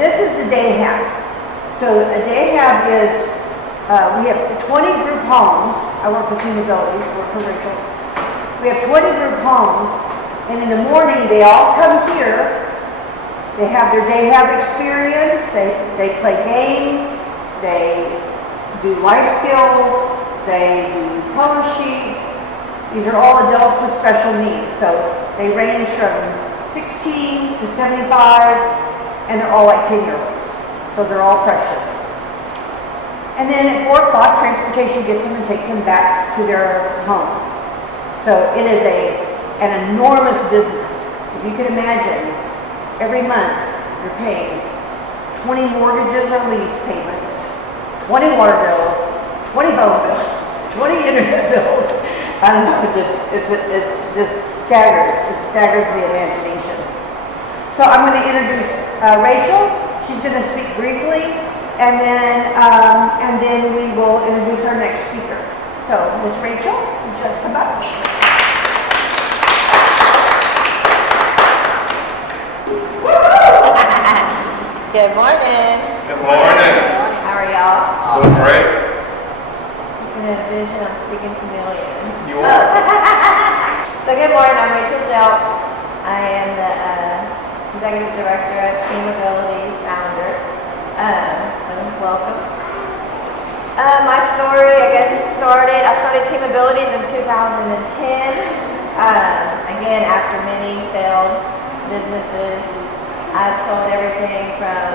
this is the day-hab. So a day-hab is, we have 20 group homes. I work for T.E.A.M, work for Rachel. We have 20 group homes, and in the morning they all come here. They have their day-hab experience. They play games. They do life skills. They do color sheets. These are all adults with special needs. So they range from 16 to 75, and they're all like 10-year-olds. So they're all precious. And then at 4 o'clock, transportation gets them and takes them back to their home. So it is an enormous business. If you can imagine, every month you're paying 20 mortgages or lease payments, 20 water bills, 20 phone bills, 20 internet bills. I don't know, it just staggers. It staggers the imagination. So I'm going to introduce Rachel. She's going to speak briefly, and then we will introduce our next speaker. So, Miss Rachel, would you like to come up? Good morning. Good morning. How are y'all? Doing great. Just in a vision, I'm speaking to millions. You are. So good morning, I'm Rachel Jelks. I am the Executive Director of T.E.A.M Abilities, founder. So welcome. My story, I started T.E.A.M Abilities in 2010. Again, after many failed businesses. I've sold everything from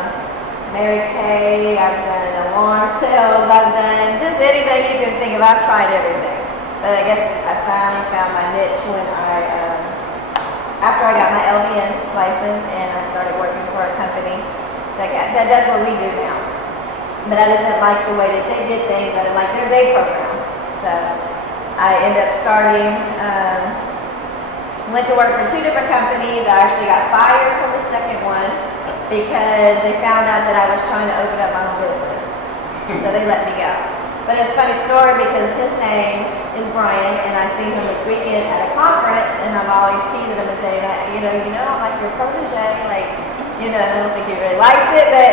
Mary Kay, I've done alarm sales, I've done just anything you can think of. I've tried everything. But I guess I finally found my niche when after I got my LVN license and I started working for a company that does what we do now. But I just didn't like the way that they did things. I didn't like their day program. So I ended up starting, went to work for 2 different companies. I actually got fired from the second one because they found out that I was trying to open up my own business. So they let me go. But it's a funny story because his name is Brian, and I seen him this weekend at a conference, and I've always teased him and saying, I'm like your protege, I don't think he really likes it, but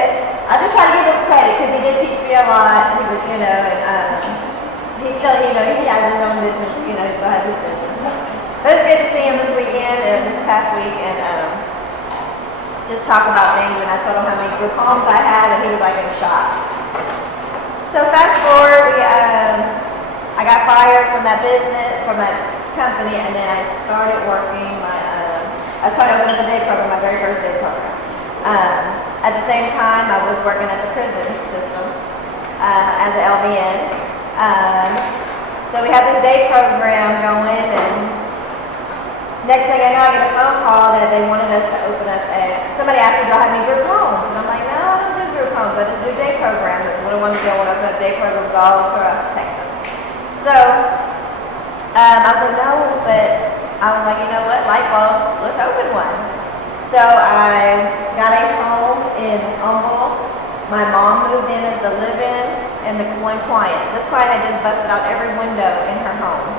I just try to give him credit because he did teach me a lot. He was, he still, he has his own business, he still has his business. But it's good to see him this weekend and this past week and just talk about things. And I told him how many group homes I had, and he was like in shock. So fast forward, I got fired from that business, from that company, and then I started working I started opening the day program, my very first day program. At the same time, I was working at the prison system as an LVN. So we had this day program going, and next thing I know, I get a phone call that they wanted us to open up somebody asked me, do I have any group homes? And I'm like, no, I don't do group homes. I just do day programs. That's what I want to do. I want to open up day programs all across Texas. So I was like, no, but I was like, you know what, light bulb, let's open one. So I got a home in Humble. My mom moved in as the live-in and the one client. This client had just busted out every window in her home.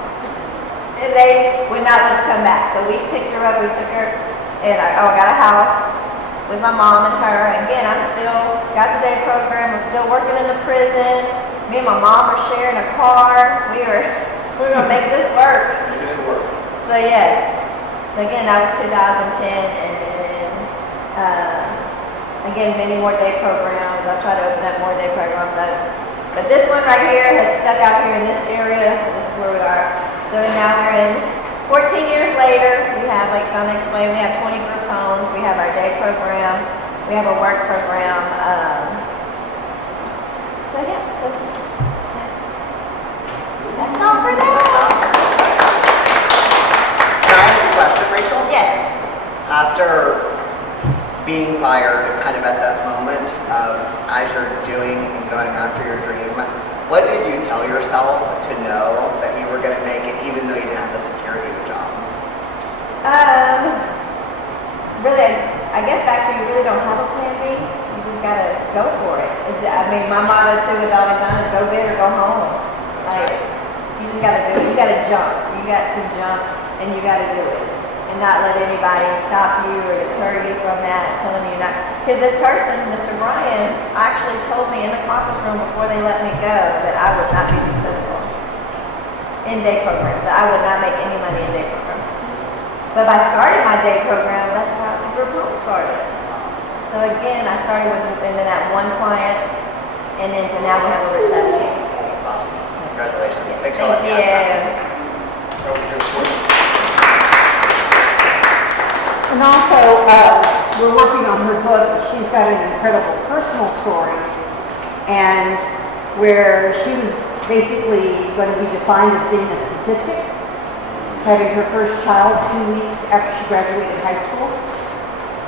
And they would not let her come back. So we picked her up, we took her, and I got a house with my mom and her. Again, I'm still got the day program, I'm still working in the prison. Me and my mom are sharing a car. We're gonna make this work. Making it work. So yes. So again, that was 2010, and then again, many more day programs. I've tried to open up more day programs. But this one right here has stuck out here in this area, so this is where we are. So now we're in 14 years later. We have, like Donna explained, we have 20 group homes. We have our day program. We have a work program. So that's all for now. Can I ask you a question, Rachel? Yes. After being fired, kind of at that moment of as you're doing and going after your dream, what did you tell yourself to know that you were going to make it even though you didn't have the security of a job? Really, I guess back to you really don't have a plan B. You just gotta go for it. My motto too with always done is go big or go home. Like, you just gotta do it. You gotta jump. You got to jump and you gotta do it. and not let anybody stop you or deter you from that, telling you not. Because this person, Mr. Brian, actually told me in the conference room before they let me go that I would not be successful in day programs. That I would not make any money in day programs. But by starting my day program, that's how the group home started. So again, I started within that one client, and then so now we have over 70. That's awesome. Congratulations. Yes, Thanks for letting me ask that. And also, we're working on her book. She's got an incredible personal story, and where she was basically going to be defined as being a statistic, having her first child 2 weeks after she graduated high school,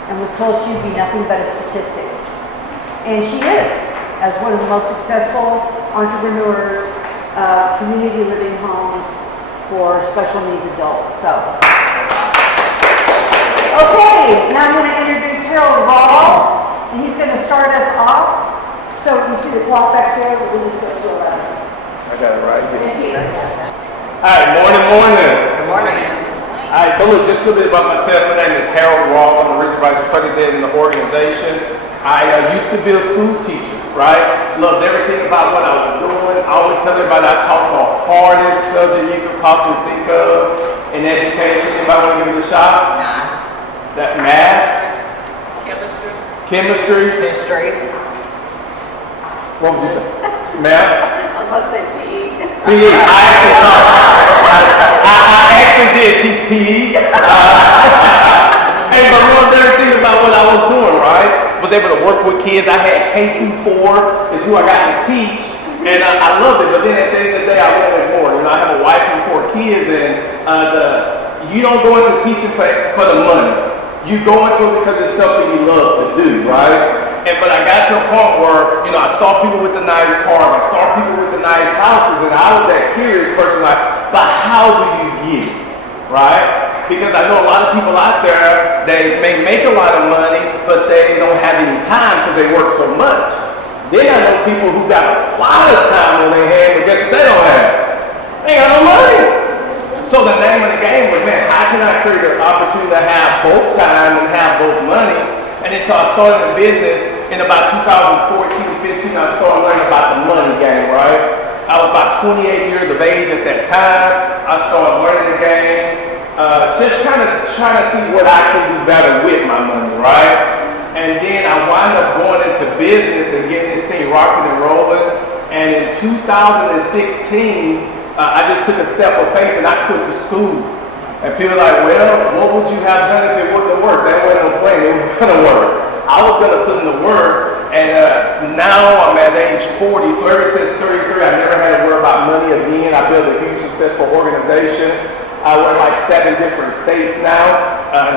and was told she'd be nothing but a statistic. And she is, as one of the most successful entrepreneurs of community living homes for special needs adults. So. Okay, now I'm going to introduce Harold Rawls, and he's going to start us off. So you see the clock back there, we'll just go to it. I got it right here. All All right, morning. Good morning. All right, so look, just a little bit about myself. My name is Harold Rawls. I'm the regional vice president in the organization. I used to be a school teacher, right? Loved everything about what I was doing. I always tell everybody I taught the hardest subject you could possibly think of in education. Anybody want to give it a shot? Math. That math, chemistry, History. what was you say? Math, I'm about to say PE. PE. I actually did teach PE. But loved everything about what I was doing, right? Was able to work with kids. I had K through 4 is who I got to teach, and I loved it. But then at the end of the day, I wanted more. You know, I have a wife and 4 kids, and you don't go into teaching for the money. You go into it because it's something you love to do, right? But I got to a point where, you know, I saw people with the nice cars, I saw people with the nice houses, and I was that curious person, like, but how do you get it, right? Because I know a lot of people out there, they may make a lot of money, but they don't have any time because they work so much. Then I know people who got a lot of time on their hand, but guess what they don't have? They ain't got no money. So the name of the game was, man, how can I create an opportunity to have both time and have both money? And then so I started the business in about 2014, 15, I started learning about the money game, right? I was about 28 years of age at that time. I started learning the game, just trying to see what I can do better with my money, right? And then I wound up going into business and getting this thing rocking and rolling. And in 2016, I just took a step of faith and I quit the school. And people are like, well, what would you have done if it wouldn't have worked? That wasn't no plan, it was gonna work. I was gonna put in the work, and now I'm at age 40, so ever since 33, I never had to worry about money again. I built a huge successful organization. We're in like 7 different states now.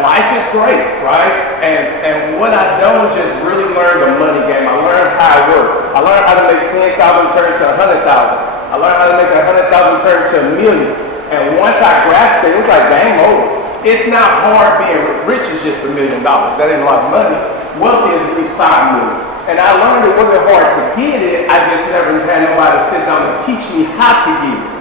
Life is great, right? And what I've done was just really learn the money game. I learned how it worked. I learned how to make 10,000 turn to 100,000. I learned how to make 100,000 turn to $1 million. And once I grasped it, it was like game over. It's not hard being rich is just $1 million. That ain't a lot of money. Wealth is at least $5 million. And I learned it wasn't hard to get it. I just never had nobody to sit down and teach me how to get it.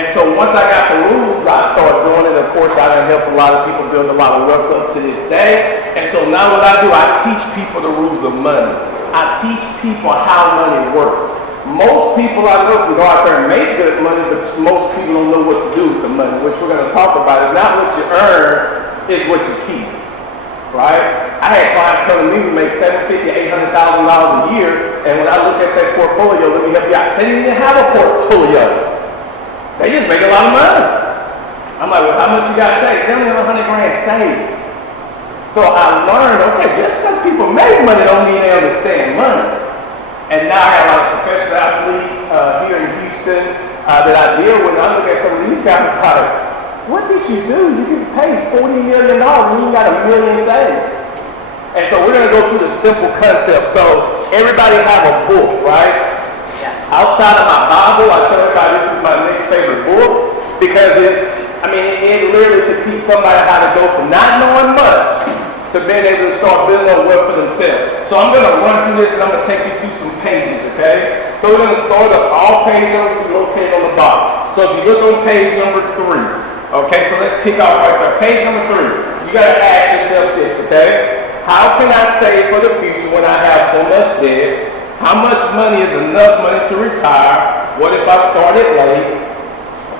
And so once I got the rules, I started doing it. Of course, I done helped a lot of people build a lot of wealth up to this day. And so now what I do, I teach people the rules of money. I teach people how money works. Most people I know can go out there and make good money, but most people don't know what to do with the money, which we're going to talk about. It's not what you earn, it's what you keep, right? I had clients telling me who make $750,000, $800,000 a year, and when I look at that portfolio, let me help you out, they didn't even have a portfolio. They just make a lot of money. I'm like, well, how much you got saved? They only have 100 grand saved. So I learned, okay, just because people make money don't mean they understand money. And now I got a lot of professional athletes here in Houston that I deal with. And I look at some of these guys like, what did you do? You can pay $40 million and you got $1 million saved. And so we're going to go through the simple concept. So everybody have a book, right? Yes. Outside of my Bible, I tell everybody this is my next favorite book because it literally could teach somebody how to go from not knowing much to being able to start building up wealth for themselves. So I'm going to run through this and I'm going to take you through some pages, okay? So we're going to start up all page numbers located on the bottom. So if you look on page number 3, Okay, so let's kick off right there. Page number 3. You gotta ask yourself this, okay? How can I save for the future when I have so much debt? How much money is enough money to retire? What if I started late?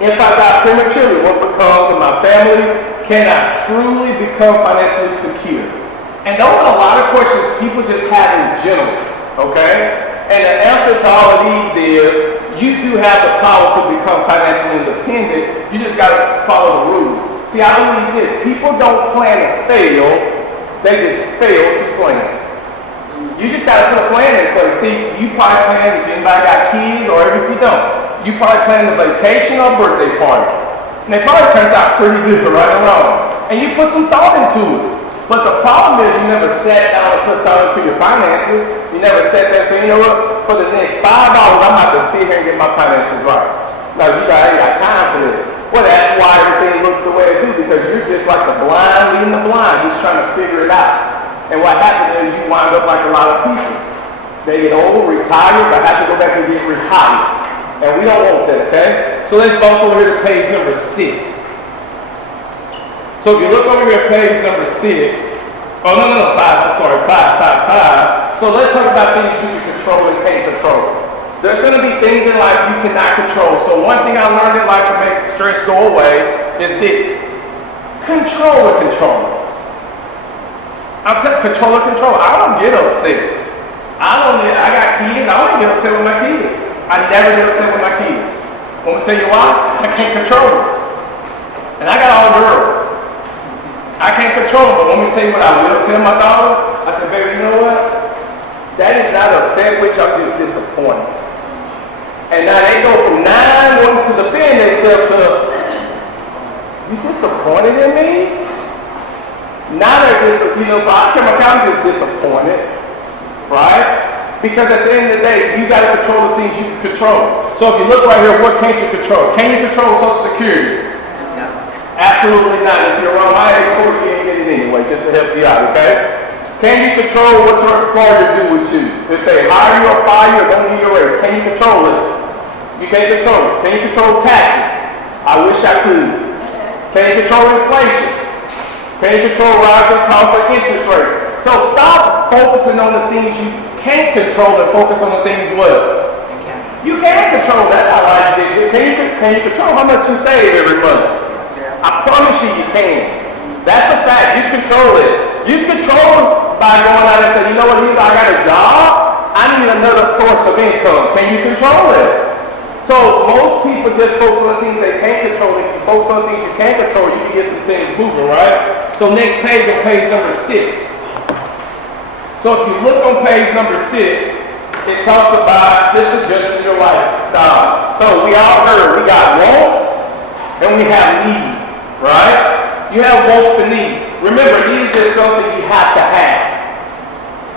If I die prematurely, what becomes of my family? Can I truly become financially secure? And those are a lot of questions people just have in general, okay? And the answer to all of these is, you do have the power to become financially independent. You just got to follow the rules. See, I believe this. People don't plan to fail. They just fail to plan. You just got to put a plan in place. See, you probably plan if anybody got kids or if you don't. You probably plan a vacation or a birthday party. And they probably turned out pretty good, right or wrong. And you put some thought into it. But the problem is you never sat down and put thought into your finances. You never sat there and said, you know what, for the next 5 hours, I'm about to sit here and get my finances right. No, you ain't got time for that. Well, that's why everything looks the way it do, because you're just like the blind leading the blind, just trying to figure it out. And what happens is you wind up like a lot of people. They get old, retire, but have to go back and get rehired. And we don't want that, okay? So let's bounce over here to page number 6. So if you look over here at page number 6, oh no, 5, I'm sorry, 5. So let's talk about things you can control and can't control. There's going to be things in life you cannot control. So one thing I learned in life to make stress go away is this. Control the controllers. I'm telling control the control. I don't get upset. I got kids, I don't get upset with my kids. I never get upset with my kids. Want me to tell you why? I can't control this. And I got all girls. I can't control them, but let me tell you what I will tell my daughter. I said, baby, you know what? That is not upset with you, I'm just disappointed. And now they go from 9 wanting to defend themselves to, you disappointed in me? Now they're disappointed, so I tell my I'm just disappointed, right? Because at the end of the day, you got to control the things you can control. So if you look right here, what can't you control? Can you control Social Security? Absolutely not. If you're around my age 40, you ain't get it anyway, just to help you out, okay? Can you control what your employer do with you? If they hire you or fire you or don't give you a raise, can you control it? You can't control it. Can you control taxes? I wish I could. Can you control inflation? Can you control rising costs or interest rate? So stop focusing on the things you can't control and focus on the things what? You can control. That's how life is. Can you control how much you save every month? I promise you, you can. That's a fact. You control it. You control by going out and saying, you know what, either I got a job, I need another source of income. Can you control it? So most people just focus on the things they can't control. If you focus on the things you can control, you can get some things moving, right? So next page on page number 6. So if you look on page number 6, it talks about just adjusting your lifestyle. So we all heard we got wants and we have needs, right? You have wants and needs. Remember, needs is something you have to have.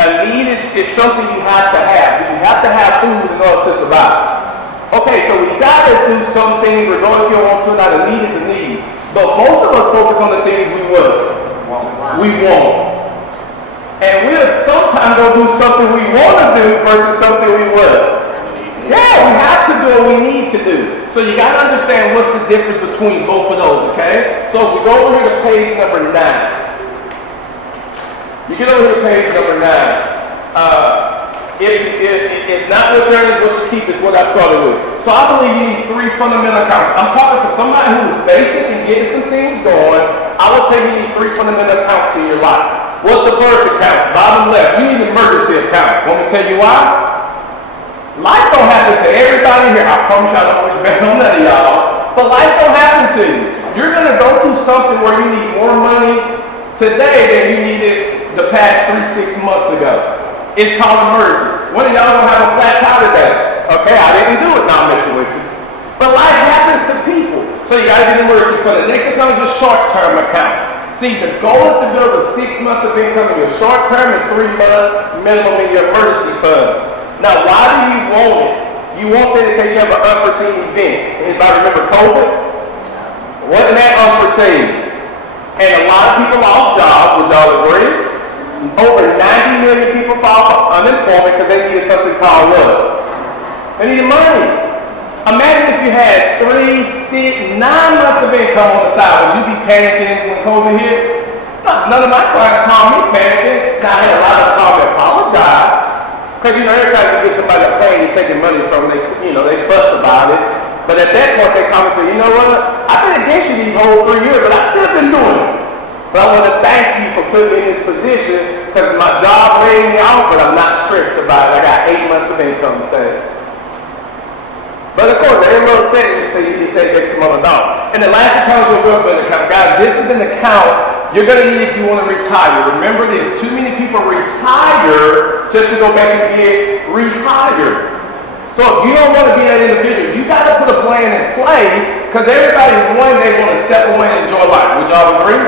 A need is something you have to have. You have to have food in order to survive. Okay, so we gotta do some things regardless if you want to or not. A need is a need. But most of us focus on the things we what? We want. And we'll sometimes go do something we want to do versus something we what? Yeah, we have to do what we need to do. So you got to understand what's the difference between both of those, okay? So if we go over here to page number 9. You get over here to page number 9. If it's not what you earn, it's what you keep. It's what I started with. So I believe you need 3 fundamental accounts. I'm talking for somebody who's basic and getting some things going. I will tell you need 3 fundamental accounts in your life. What's the first account? Bottom left. You need an emergency account. Want me to tell you why? Life don't happen to everybody here. I promise you I don't always bet on none of y'all. But life don't happen to you. You're going to go through something where you need more money today than you needed the past 3-6 months ago. It's called emergency. One of y'all gonna have a flat tire today. Okay, I didn't do it, now I'm messing with you. But life happens to people. So you gotta get an emergency fund. The next account is your short-term account. See, the goal is to build a 6 months of income in your short-term and 3 months minimum in your emergency fund. Now, why do you want it? You want that in case you have an unforeseen event. Anybody remember COVID? Wasn't that unforeseen? And a lot of people lost jobs, would y'all agree? Over 90 million people filed for unemployment because they needed something called what? They needed money. Imagine if you had 3, 6, 9 months of income on the side. Would you be panicking when COVID hit? No, none of my clients called me panicking. Now, I had a lot of them call me apologize. Because, every time you get somebody a plane you're taking money from, they fuss about it. But at that point, they come and say, you know what? I've been against you these whole 3 years, but I've still been doing it. But I want to thank you for putting me in this position because my job laid me out, but I'm not stressed about it. I got 8 months of income saved. But of course, every little setting, you say make some other dollars. And the last account is your government account. Guys, this is an account you're going to need if you want to retire. Remember this, too many people retire just to go back and get rehired. So if you don't want to be that individual, you got to put a plan in place because everybody, one day, want to step away and enjoy life. Would y'all agree?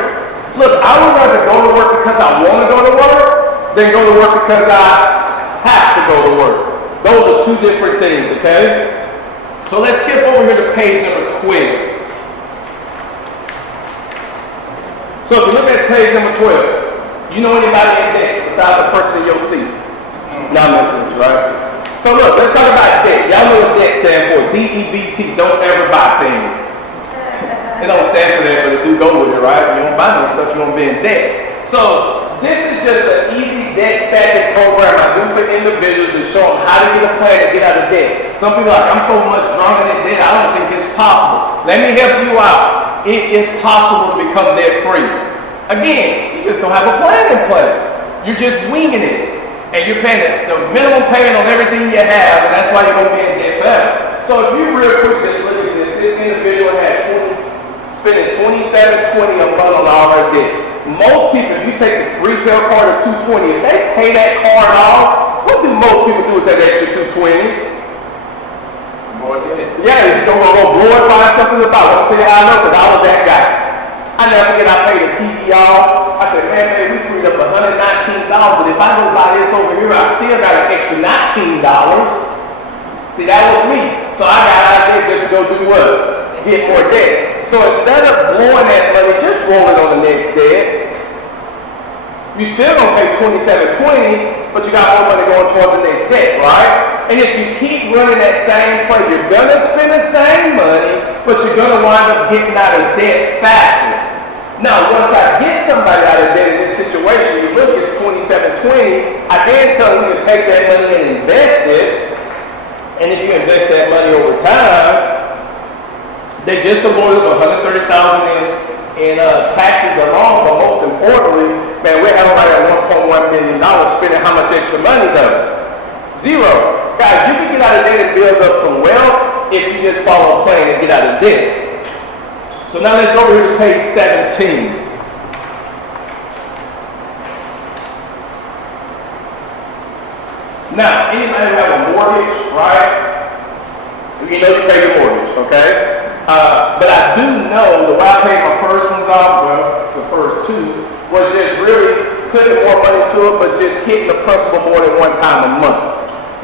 Look, I would rather go to work because I want to go to work than go to work because I have to go to work. Those are two different things, okay? So let's skip over here to page number 12. So if you look at page number 12, you know anybody in debt besides the person in your seat? Not messing, right? So look, let's talk about debt. Y'all know what debt stands for. D-E-B-T, don't ever buy things. It don't stand for that, but it do go with it, right? You don't buy no stuff, you won't be in debt. So this is just an easy debt stacking program I do for individuals to show them how to get a plan to get out of debt. Some people are like, I'm so much drowning in debt, I don't think it's possible. Let me help you out. It is possible to become debt free. Again, you just don't have a plan in place. You're just winging it. And you're paying the minimum payment on everything you have, and that's why you're going to be in debt forever. So if you real quick just look at this individual had spending $27.20 a month on all their debt. Most people, if you take the retail card of $220, if they pay that card off, what do most people do with that extra $220? More debt. Yeah, you're going to go blow and find something about it. I'll tell you how I know, because I was that guy. I never forget I paid a TV off. I said, man, we freed up $119, but if I go buy this over here, I still got an extra $19. See, that was me. So I got out there just to go do what? Get more debt. So instead of blowing that money, just roll it on the next debt. You still gonna pay $27.20, but you got more money going towards the next debt, right? And if you keep running that same play, you're gonna spend the same money, but you're gonna wind up getting out of debt faster. Now, once I get somebody out of debt in this situation, you look, it's $27.20. I then tell them to take that money and invest it. And if you invest that money over time, they just avoided $130,000 in taxes alone. But most importantly, man, we're having right at $1.1 million spending how much extra money though? Zero. Guys, you can get out of debt and build up some wealth if you just follow a plan and get out of debt. So now let's go over here to page 17. Now, anybody who have a mortgage, right? You know you pay your mortgage, okay? But I do know the way I paid my first ones off, well, the first two, was just really putting more money to it, but just hitting the principal more than one time a month.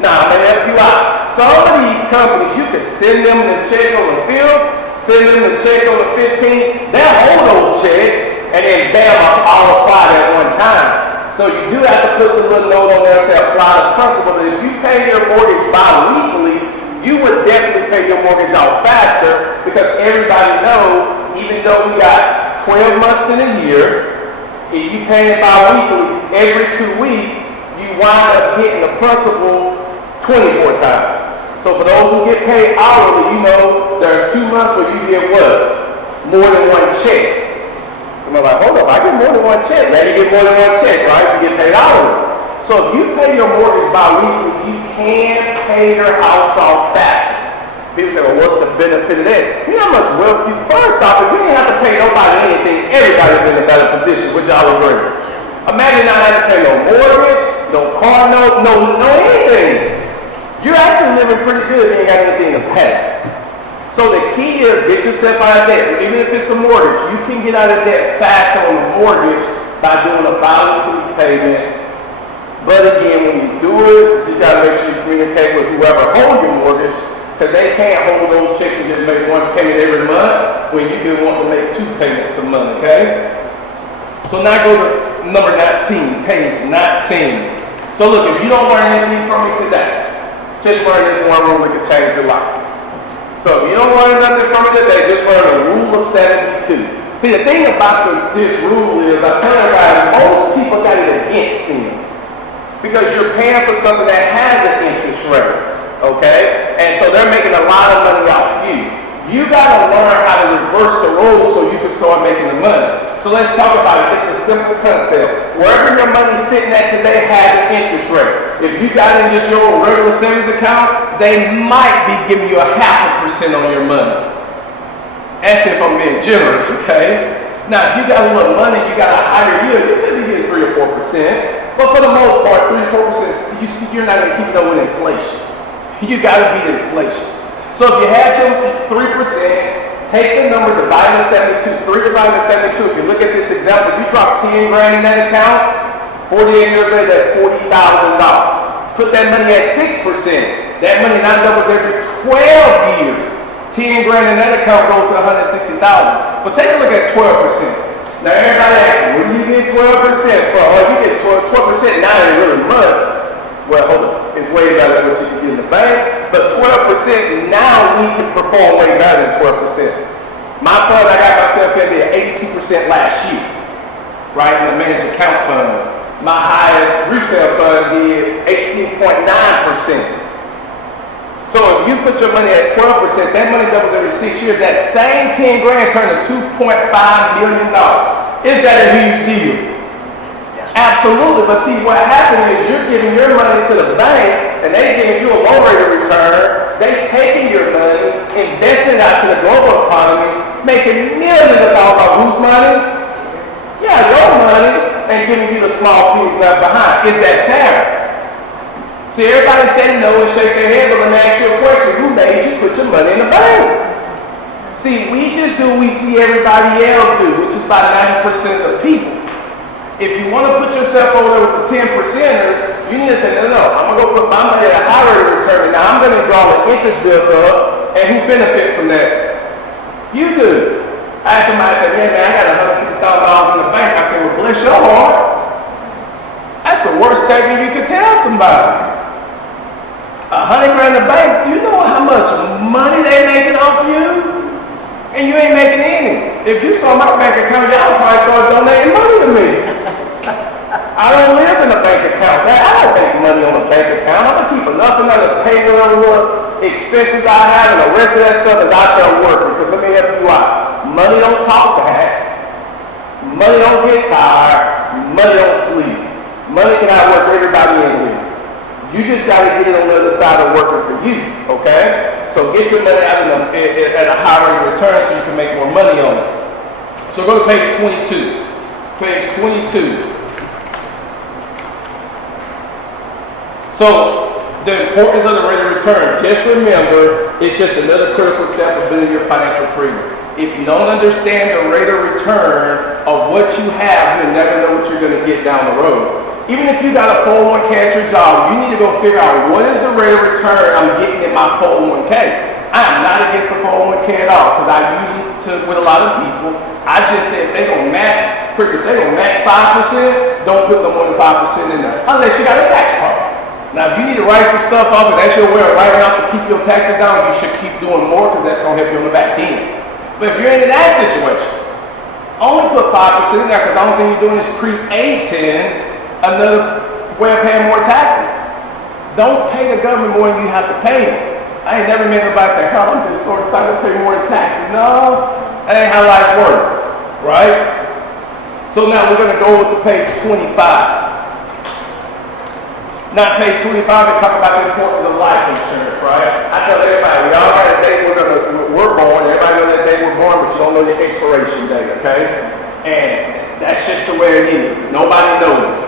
Now, I'm going to help you out. Some of these companies, you can send them the check on the 5th, send them the check on the 15th, they'll hold those checks, and then bam, I'll apply at one time. So you do have to put the little note on there and say apply the principal, but if you pay your mortgage bi-weekly, you would definitely pay your mortgage out faster because everybody knows, even though we got 12 months in a year, if you pay it bi-weekly, every 2 weeks, you wind up hitting the principal 24 times. So for those who get paid hourly, you know there's 2 months where you get what? More than one check. Somebody's like, hold up, I get more than one check. Now you get more than one check, right? You get paid hourly. So if you pay your mortgage bi-weekly, you can pay your house off faster. People say, well, what's the benefit of that? You know how much wealth you, first off, if you didn't have to pay nobody anything, everybody would be in a better position, which y'all agree. Imagine not having to pay no mortgage, no car note, no anything. You're actually living pretty good and you ain't got anything to pay. So the key is get yourself out of debt. Even if it's a mortgage, you can get out of debt faster on a mortgage by doing a bi-weekly payment. But again, when you do it, you just gotta make sure you communicate with whoever holds your mortgage, because they can't hold those checks and just make one payment every month when you do want to make 2 payments a month, okay? So now go to number 19, page 19. So look, if you don't learn anything from me today, just learn this one rule that can change your life. So if you don't learn nothing from it today, just learn the rule of 72. See, the thing about this rule is, I tell everybody, most people got it against them. Because you're paying for something that has an interest rate, okay? And so they're making a lot of money off you. You gotta learn how to reverse the roles so you can start making the money. So let's talk about it. It's a simple concept. Wherever your money's sitting at today has an interest rate. If you got in just your old regular savings account, they might be giving you 0.5% on your money. That's if I'm being generous, okay? Now, if you got a little money, you got a higher yield, you could be getting 3 or 4%. But for the most part, 3 or 4%, you're not gonna keep up with inflation. You gotta beat inflation. So if you had your 3%, take the number, divide it 72, 3 divided by 72. If you look at this example, you drop 10 grand in that account, 48 years later, that's $40,000. Put that money at 6%. That money now doubles every 12 years. 10 grand in that account goes to 160,000. But take a look at 12%. Now everybody asks, what do you get 12% for? Oh, you get 12%, now ain't really much. Well, hold on. It's way better than what you can get in the bank. But 12%, now we can perform way better than 12%. My fund, I got myself in there 82% last year, right, in the managed account fund. My highest retail fund did 18.9%. So if you put your money at 12%, that money doubles every 6 years. That same 10 grand turned to $2.5 million. Is that a huge deal? Absolutely, but see what happened is you're giving your money to the bank and they're giving you a low rate of return. They taking your money, investing it out to the global economy, making millions of dollars off whose money? Yeah, your money, and giving you the small piece left behind. Is that fair? See, everybody say no and shake their head, but let me ask you a question. Who made you put your money in the bank? See, we just do what we see everybody else do, which is about 90% of the people. If you want to put yourself over there with the 10%ers, you need to say, no, I'm going to go put my money at a higher rate of return. Now I'm going to draw the interest bill up, and who benefit from that? You do. I had somebody say, yeah, man, I got $150,000 in the bank. I said, well, bless your heart. That's the worst statement you could tell somebody. 100 grand in the bank, do you know how much money they making off you? And you ain't making any. If you saw my bank account, y'all would probably start donating money to me. I don't live in a bank account. I don't make money on a bank account. I'm gonna keep enough and to pay whatever expenses I have, and the rest of that stuff is out there working. Because let me help you out. Money don't talk back. Money don't get tired. Money don't sleep. Money can outwork everybody in here. You just gotta get it on the other side of working for you, okay? So get your money out at a higher rate of return so you can make more money on it. So go to page 22. Page 22. So the importance of the rate of return. Just remember, it's just another critical step of building your financial freedom. If you don't understand the rate of return of what you have, you'll never know what you're going to get down the road. Even if you got a 401k at your job, you need to go figure out what is the rate of return I'm getting in my 401k. I am not against the 401k at all, because I usually, with a lot of people, I just say if they're going to match, Chris, if they're going to match 5%, don't put no more than 5% in there, unless you got a tax problem. Now, if you need to write some stuff off and that's your way of writing off to keep your taxes down, you should keep doing more, because that's going to help you on the back end. But if you're in that situation, only put 5% in there, because the only thing you're doing is creating another way of paying more taxes. Don't pay the government more than you have to pay them. I ain't never made nobody say, oh, I'm just so excited to pay more in taxes. No, that ain't how life works, right? So now we're going to go to page 25. Now, page 25, they talk about the importance of life insurance, right? I tell everybody, we all got a day we're born. Everybody knows that day we're born, but you don't know your expiration date, okay? And that's just the way it is. Nobody knows it.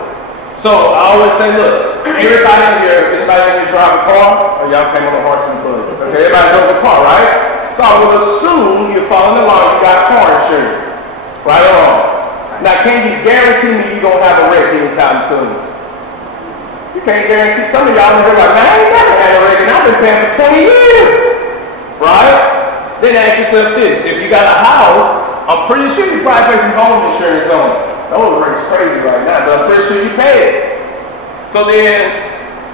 So I always say, look, everybody in here drive a car? Or y'all came on a horse and buggy? Okay, everybody drove a car, right? So I would assume you're following along, you got car insurance. Right or wrong? Now, can you guarantee me you're going to have a wreck anytime soon? You can't guarantee. Some of y'all in here like, man, I ain't never had a wreck, and I've been paying for 20 years. Right? Then ask yourself this. If you got a house, I'm pretty sure you probably pay some home insurance on it. Oh, the rate's crazy right now, but I'm pretty sure you pay it. So then,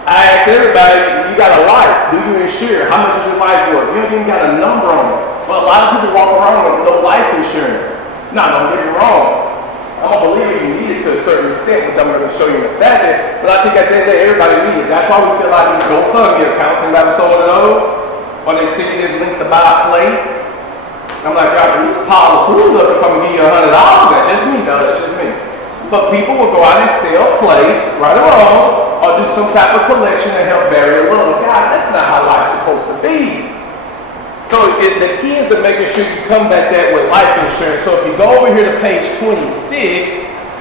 I ask everybody, you got a life, do you insure? How much is your life worth? You don't even got a number on it. But a lot of people walk around with no life insurance. Now, don't get me wrong. I'm a believer you need it to a certain extent, which I'm going to show you in a second. But I think at the end of the day, everybody needs it. That's why we see a lot of these GoFundMe accounts. Anybody saw one of those? Or they send you this link to buy a plate. I'm like, y'all can at least pile of food up if I'm going to give you $100. That's just me, though. That's just me. But people will go out and sell plates, right or wrong, or do some type of collection to help bury a loved. Guys, that's not how life's supposed to be. So the key is to making sure you come back that with life insurance. So if you go over here to page 26,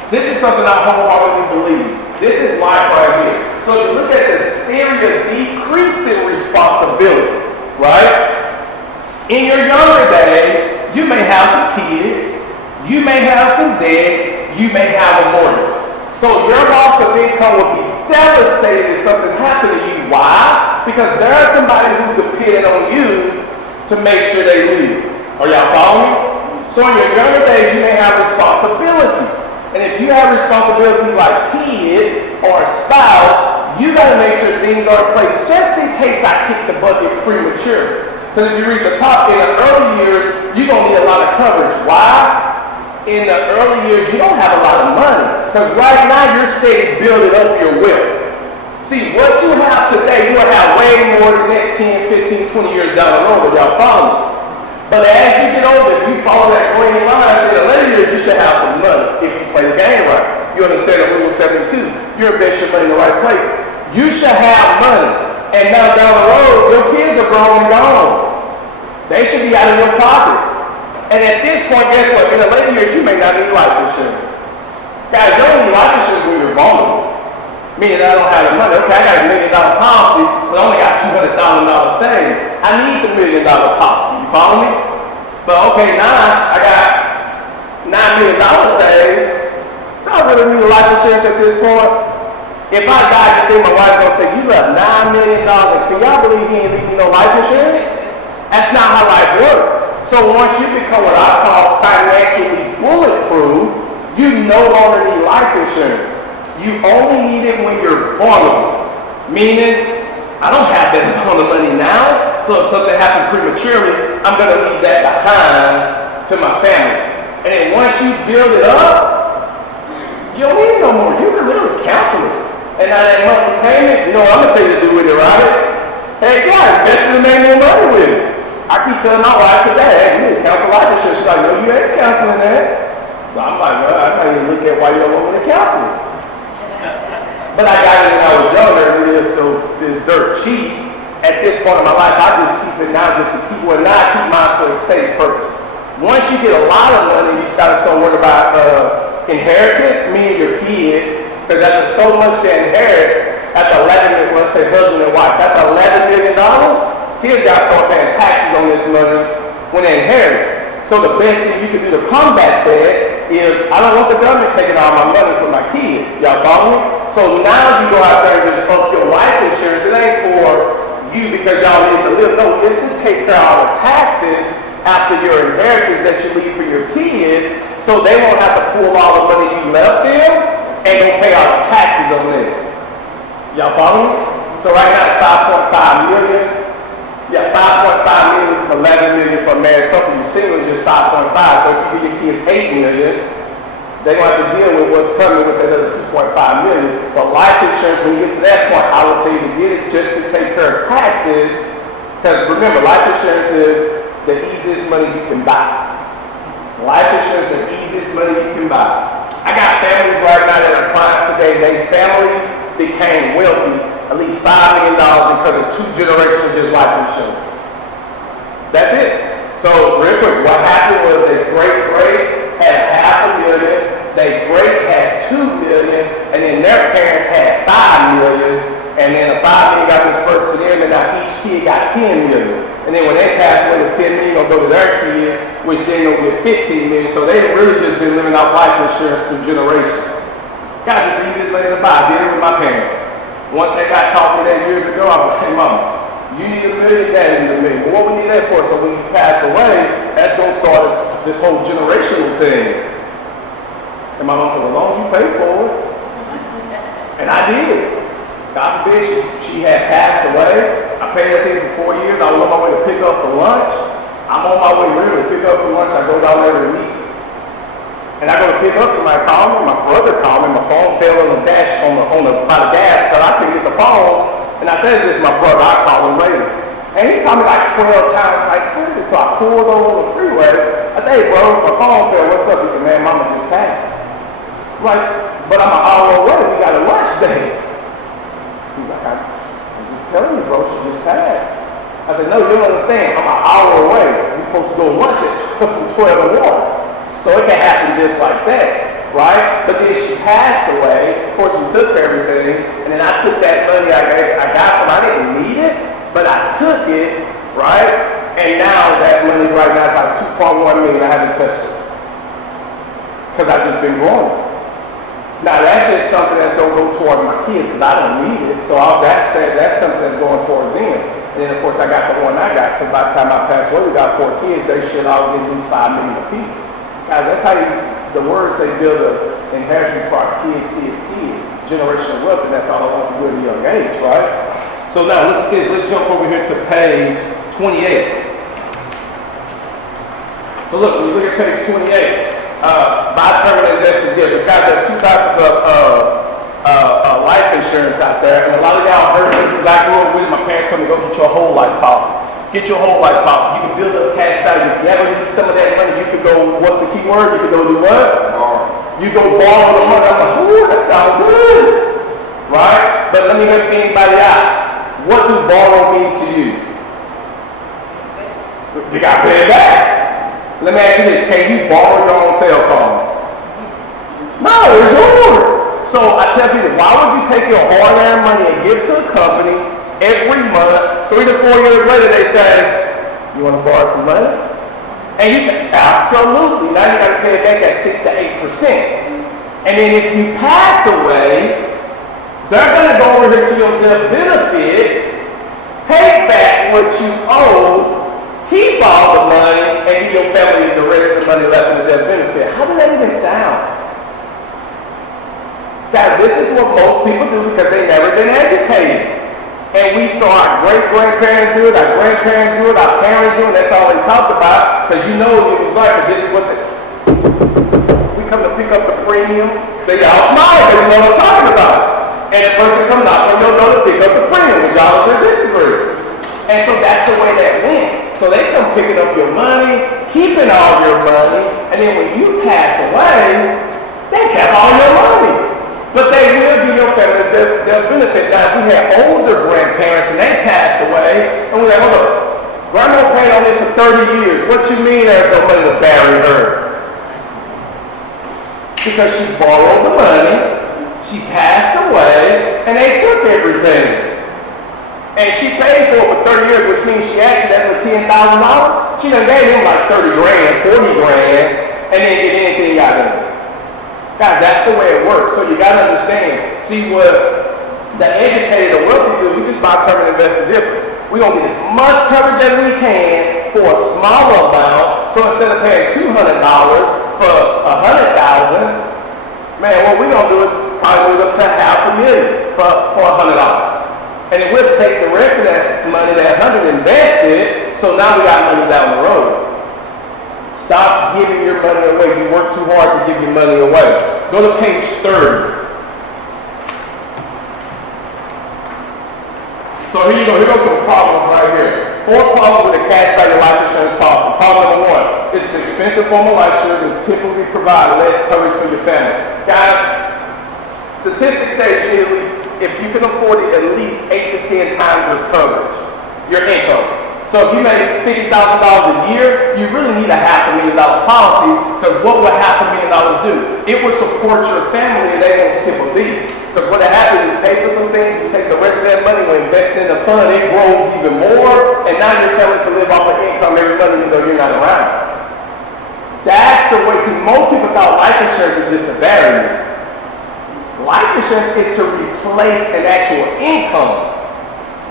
this is something I wholeheartedly believe. This is life right here. So if you look at the theory of decreasing responsibility, right? In your younger days, you may have some kids, you may have some debt, you may have a mortgage. So your loss of income will be devastated if something happened to you. Why? Because there's somebody who's dependent on you to make sure they live. Are y'all following me? So in your younger days, you may have responsibilities. And if you have responsibilities like kids or a spouse, you got to make sure things are in place just in case I kick the bucket prematurely. Because if you read the top, in the early years, you're going to need a lot of coverage. Why? In the early years, you don't have a lot of money. Because right now, you're steady building up your wealth. See, what you have today, you will have way more than that 10, 15, 20 years down the road, but y'all follow me. But as you get older, if you follow that green line, in the later years, you should have some money if you play the game right. You understand the rule 72. You invest your money in the right places. You should have money. And now down the road, your kids are grown and gone. They should be out of your pocket. And at this point, guess what? In the later years, you may not need life insurance. Guys, you don't need life insurance when you're vulnerable. Meaning I don't have the money. Okay, I got $1 million policy, but I only got $200,000 saved. I need the $1 million policy. You follow me? But okay, now I got $9 million saved. Do I really need life insurance at this point? If I die, you think my wife gonna say, you left $9 million. Can y'all believe he ain't leaving no life insurance? That's not how life works. So once you become what I call financially bulletproof, you no longer need life insurance. You only need it when you're vulnerable. Meaning, I don't have that amount of money now, so if something happened prematurely, I'm going to leave that behind to my family. And then once you build it up, you don't need it no more. You can literally cancel it. And now that monthly payment, you know what I'm going to tell you to do with it, right? Hey, God, invest in make more money with it. I keep telling my wife today, hey, you need to cancel life insurance. She's like, no, you ain't canceling that. So I'm like, well, I might even look at why you don't want me to cancel it. But I got it when I was younger, and so it's dirt cheap. At this point in my life, I just keep it now just to keep it, not keep mine for estate purposes. Once you get a lot of money, you start to worry about inheritance, meaning your kids, because after so much to inherit, after 11, let's say husband and wife, after $11 million, kids got to start paying taxes on this money when they inherit. So the best thing you can do to combat that is, I don't want the government taking all my money from my kids. Y'all follow me? So now you go out there and just up your life insurance. It ain't for you because y'all need to live. No, it's to take care of all the taxes after your inheritance that you leave for your kids, so they won't have to pull all the money you left them and go pay all the taxes on them. Y'all follow me? So right now it's 5.5 million. Yeah, 5.5 million is 11 million for a married couple. You single is just 5.5. So if you give your kids 8 million, they're going to have to deal with what's coming with that other 2.5 million. But life insurance, when you get to that point, I will tell you to get it just to take care of taxes. Because remember, life insurance is the easiest money you can buy. Life insurance is the easiest money you can buy. I got families right now that are clients today. Their families became wealthy, at least $5 million because of 2 generations of just life insurance. That's it. So real quick, what happened was their great had $500,000, their great had $2 million, and then their parents had $5 million, and then the $5 million got dispersed to them, and now each kid got $10 million. And then when they pass away, the $10 million gonna go to their kids, which then they'll get $15 million. So they've really just been living off life insurance through generations. Guys, it's the easiest money to buy. I did it with my parents. Once they got taught me that years ago, I was like, hey, Mama, you need $1 million, Dad need $1 million. Well, what we need that for? So when you pass away, that's going to start this whole generational thing. And my mom said, as long as you pay for it. And I did. God forbid, she had passed away. I paid that thing for 4 years. I was on my way to pick up for lunch. I'm on my way literally to pick up for lunch. I go down there every week. And I go to pick up, somebody called me, my brother called me, my phone fell on the dash by the gas, so I couldn't get the phone. And I said, it's just my brother, I'll call him later. And he called me like 12 times, like, what is it? So I pulled over the freeway. I said, hey bro, my phone fell, what's up? He said, man, mama just passed. I'm like, but I'm an hour away, we got a lunch date. He's like, I'm just telling you bro, she just passed. I said, no, you don't understand, I'm an hour away. We're supposed to go lunch from 12 to 1. So it can happen just like that, right? But then she passed away. Of course, we took everything, and then I took that money I got from. I didn't need it, but I took it, right? And now that money right now is like 2.1 million. I haven't touched it because I've just been growing. Now that's just something that's gonna go towards my kids because I don't need it. So that's something that's going towards them. And then of course I got the one I got. So by the time I pass away, we got 4 kids. They should all get at least 5 million apiece. Guys, that's how the words say build an inheritance for our kids, generational wealth, and that's all I want to do at a young age, right? So now look at this. Let's jump over here to page 28. So look, when you look at page 28, buy term and invest in gift. It's got the 2 types of life insurance out there, and a lot of y'all heard it because I grew up with it. My parents told me go get your whole life policy. Get your whole life policy. You can build up cash value. If you ever need some of that money, you can go, what's the key word? You can go do what? Borrow. You go borrow the money. I'm like, ooh, that sounds good. Right? But let me help anybody out. What do borrow mean to you? You got to pay it back. Let me ask you this. Can you borrow your own cell phone? No, it's yours. So I tell people, why would you take your hard-earned money and give it to a company every month, 3 to 4 years later, they say, you want to borrow some money? And you say, absolutely. Now you got to pay it back at 6 to 8%. And then if you pass away, they're going to go over here to your death benefit, take back what you owe, keep all the money, and give your family the rest of the money left in the death benefit. How does that even sound? Guys, this is what most people do because they've never been educated. And we saw our great-grandparents do it, our grandparents do it, our parents do it, that's all they talked about, because you know it was like, this is what we come to pick up the premium, so y'all smile because you know what I'm talking about. And the person comes out and you'll know to pick up the premium, which y'all will disagree. And so that's the way that went. So they come picking up your money, keeping all your money, and then when you pass away, they kept all your money. But they will give your family their benefit. Now, if we had older grandparents and they passed away, and we're like, hold up, grandma paid on this for 30 years. What you mean there's no money to bury her? Because she borrowed the money, she passed away, and they took everything. And she paid for it for 30 years, which means she actually had $10,000. She done gave him like 30 grand, 40 grand, and didn't get anything out of it. Guys, that's the way it works. So you got to understand. See what the educated or wealthy do, we just buy term and invest the difference. We're going to get as much coverage as we can for a small amount. So instead of paying $200 for $100,000, man, what we're going to do is probably move up to $500,000 for $100. And then we'll take the rest of that money, that $100, invest it, so now we got money down the road. Stop giving your money away. You work too hard to give your money away. Go to page 30. So here you go. Here goes some problems right here. 4 problems with a cash value life insurance policy. Problem number 1. It's an expensive form of life insurance and typically provide less coverage for your family. Guys, statistics say you need at least, if you can afford it, at least 8 to 10 times your coverage, your income. So if you made $50,000 a year, you really need a $500,000 policy, because what would $500,000 do? It would support your family and they won't skip a beat. Because what happens, you pay for some things, you take the rest of that money, we invest in the fund, it grows even more, and now your family can live off of income every month even though you're not around. That's the way. See, most people thought life insurance is just a barrier. Life insurance is to replace an actual income.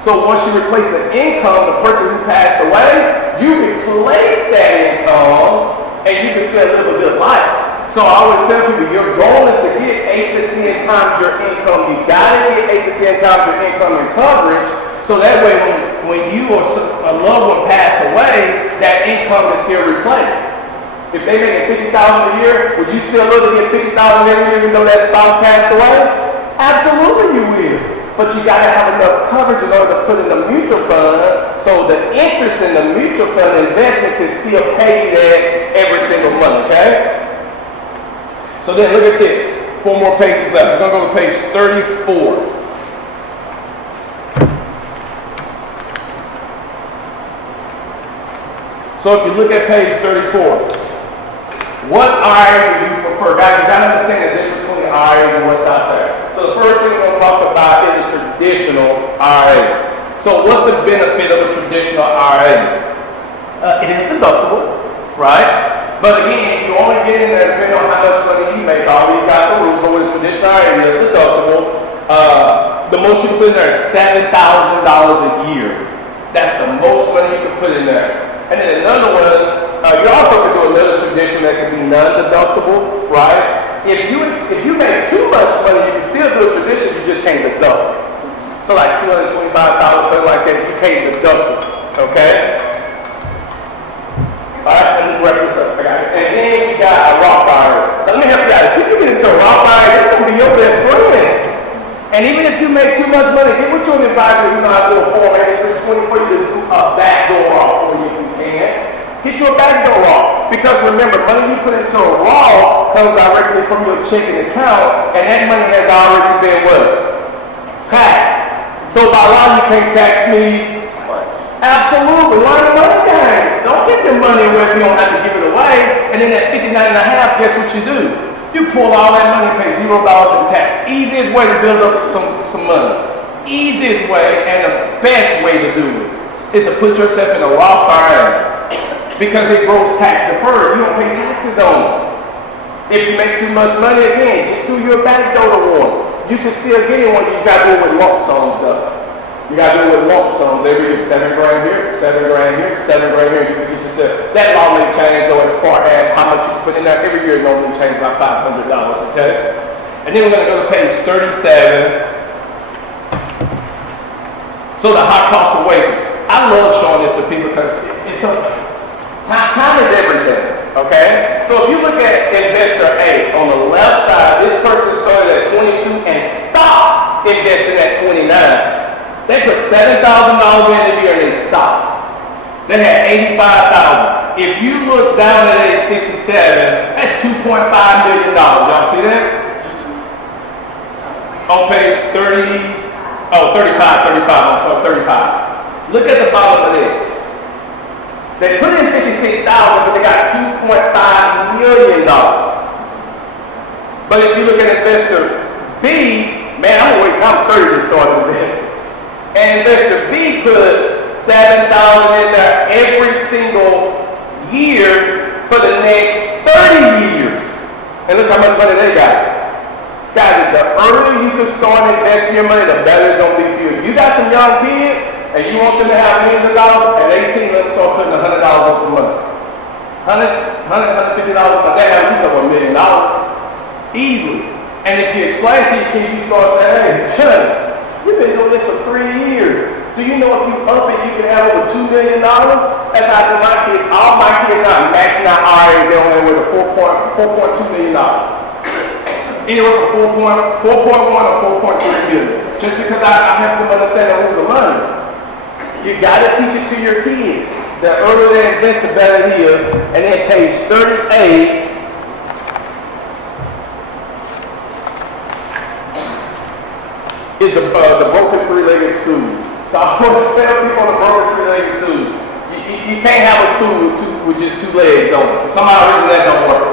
So once you replace an income, the person who passed away, you replace that income and you can still live a good life. So I always tell people your goal is to get 8 to 10 times your income. You gotta get 8 to 10 times your income in coverage, so that way when you or a loved one pass away, that income is still replaced. If they make $50,000 a year, would you still look to get $50,000 every year even though that spouse passed away? Absolutely you will. But you gotta have enough coverage in order to put in the mutual fund, so the interest in the mutual fund investment can still pay you that every single month, okay? So then look at this. 4 more pages left. We're gonna go to page 34. So if you look at page 34, what IRA do you prefer? Guys, you gotta understand the difference between IRAs and what's out there. So the first thing we're gonna talk about is a traditional IRA. So what's the benefit of a traditional IRA? It is deductible, right? But again, you only get in there depending on how much money you make. All these got some rules, but with a traditional IRA, it is deductible. The most you can put in there is $7,000 a year. That's the most money you can put in there. And then another one, you also can do another tradition that can be non-deductible, right? If you make too much money, you can still do a tradition, you just can't deduct it. So like $225,000, something like that, you can't deduct it, okay? All right, let me wrap this up. I got it. And then you got a Roth IRA. Let me help you out. If you can get into a Roth IRA, it's going to be your best friend. And even if you make too much money, get with your advisor who knows how to do a Form 8320 for you to do a backdoor Roth for you if you can. Get you a backdoor Roth. Because remember, money you put into a Roth comes directly from your checking account, and that money has already been what? Taxed. So by law, you can't tax me. Absolutely. Learn the money game. Don't give your money away if you don't have to give it away. And then at 59.5, guess what you do? You pull all that money, pay $0 in tax. Easiest way to build up some money. Easiest way and the best way to do it is to put yourself in a Roth IRA, because it grows tax deferred. You don't pay taxes on it. If you make too much money, again, just do your backdoor one. You can still get it one. You just got to do it with lump sums though. You got to do it with lump sums every year. $7 grand here, $7 grand here, $7 grand here. You can get yourself. That law may change though as far as how much you put in there. Every year it normally changes by $500, okay? And then we're going to go to page 37. So the high cost of waiting. I love showing this to people because it's so, time is everything, okay? So if you look at investor A, on the left side, this person started at 22 and stopped investing at 29. They put $7,000 in a year and they stopped. They had $85,000. If you look down at age 67, that's $2.5 million. Y'all see that? On page 35, I'm sorry, 35. Look at the bottom of this. They put in $56,000, but they got $2.5 million. But if you look at investor B, man, I'm gonna wait till I'm 30 to start with this. And investor B put $7,000 in there every single year for the next 30 years. And look how much money they got. Guys, the earlier you can start investing your money, the better it's going to be for you. If you got some young kids and you want them to have millions of dollars, at 18, let them start putting $100 up a month. $150 a month, they have at least over $1 million. Easily. And if you explain to your kids, you start saying, hey, Chun, you've been doing this for 3 years. Do you know if you up it, you can have over $2 million? That's how I do my kids. All my kids are maxing out IRAs. They're only with a $4.2 million. Anywhere from 4.1 or 4.3 million. Just because I help them understand the rules of money. You got to teach it to your kids. The earlier they invest, the better it is. And then page 38. Is the broken three-legged stool. So I want to tell people on the broken three-legged stool. You can't have a stool with just 2 legs on it. For some odd reason that don't work.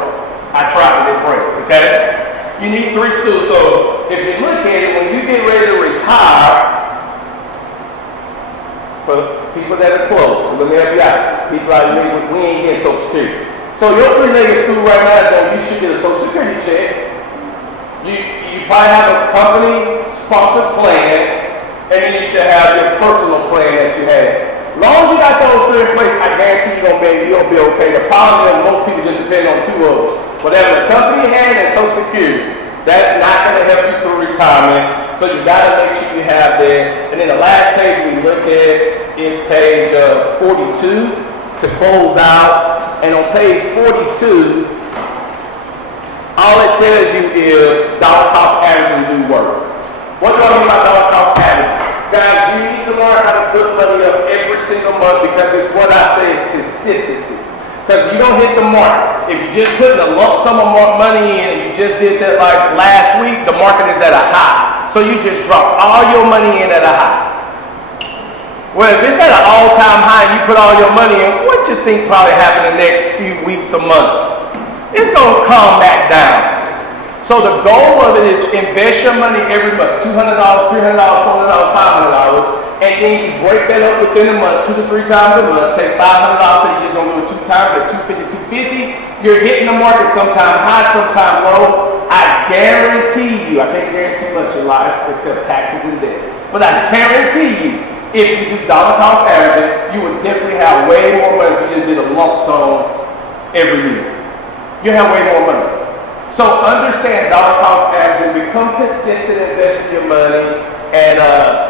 I tried it, it breaks, okay? You need 3 stools. So if you look at it, when you get ready to retire, for people that are close, let me help you out. People like me, we ain't getting Social Security. So your 3-legged stool right now, though, you should get a Social Security check. You probably have a company sponsored plan, and then you should have your personal plan that you have. As long as you got those 3 in place, I guarantee you'll be okay. The problem is most people just depend on 2 of them. Whatever the company had and Social Security. That's not going to help you through retirement. So you got to make sure you have that. And then the last page we look at is page 42 to close out. And on page 42, all it tells you is dollar cost averaging do work. What do I mean by dollar cost averaging? Guys, you need to learn how to put money up every single month because it's what I say is consistency. Because you don't hit the mark. If you just put a lump sum of more money in and you just did that like last week, the market is at a high. So you just drop all your money in at a high. Well, if it's at an all-time high and you put all your money in, what you think probably happen in the next few weeks or months? It's going to come back down. So the goal of it is invest your money every month, $200, $300, $400, $500, and then you break that up within a month, 2 to 3 times a month. Take $500, so you're just gonna do it 2 times at $250, $250. You're hitting the market sometime high, sometime low. I guarantee you, I can't guarantee much in life except taxes and debt, but I guarantee you, if you do dollar cost averaging, you would definitely have way more money if you just did a lump sum every year. You have way more money. So understand dollar cost averaging, become consistent investing your money, and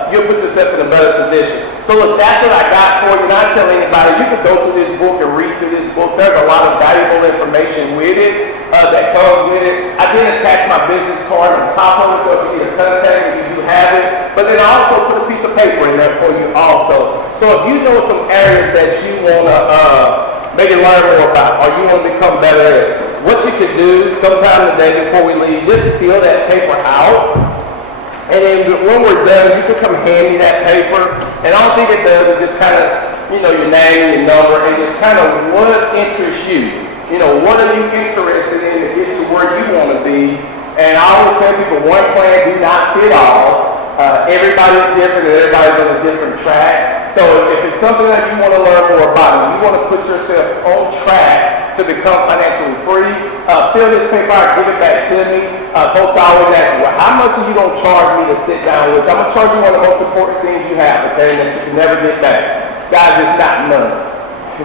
you'll put yourself in a better position. So look, that's what I got for you. Not tell anybody. You can go through this book and read through this book. There's a lot of valuable information with it that comes with it. I did attach my business card on top of it, so if you need a contact, you do have it. But then I also put a piece of paper in there for you also. So if you know some areas that you want to maybe learn more about, or you want to become better at it, what you could do sometime today before we leave, just fill that paper out. And then when we're done, you can come hand me that paper. And all I think it does is just kind of, your name, your number, and just kind of what interests you. What are you interested in to get to where you want to be? And I always tell people, one plan do not fit all. Everybody's different and everybody's on a different track. So if it's something that you want to learn more about and you want to put yourself on track to become financially free, fill this paper out, give it back to me. Folks always ask me, well, how much are you going to charge me to sit down with you? I'm going to charge you one of the most important things you have, okay, that you can never get back. Guys, it's not money.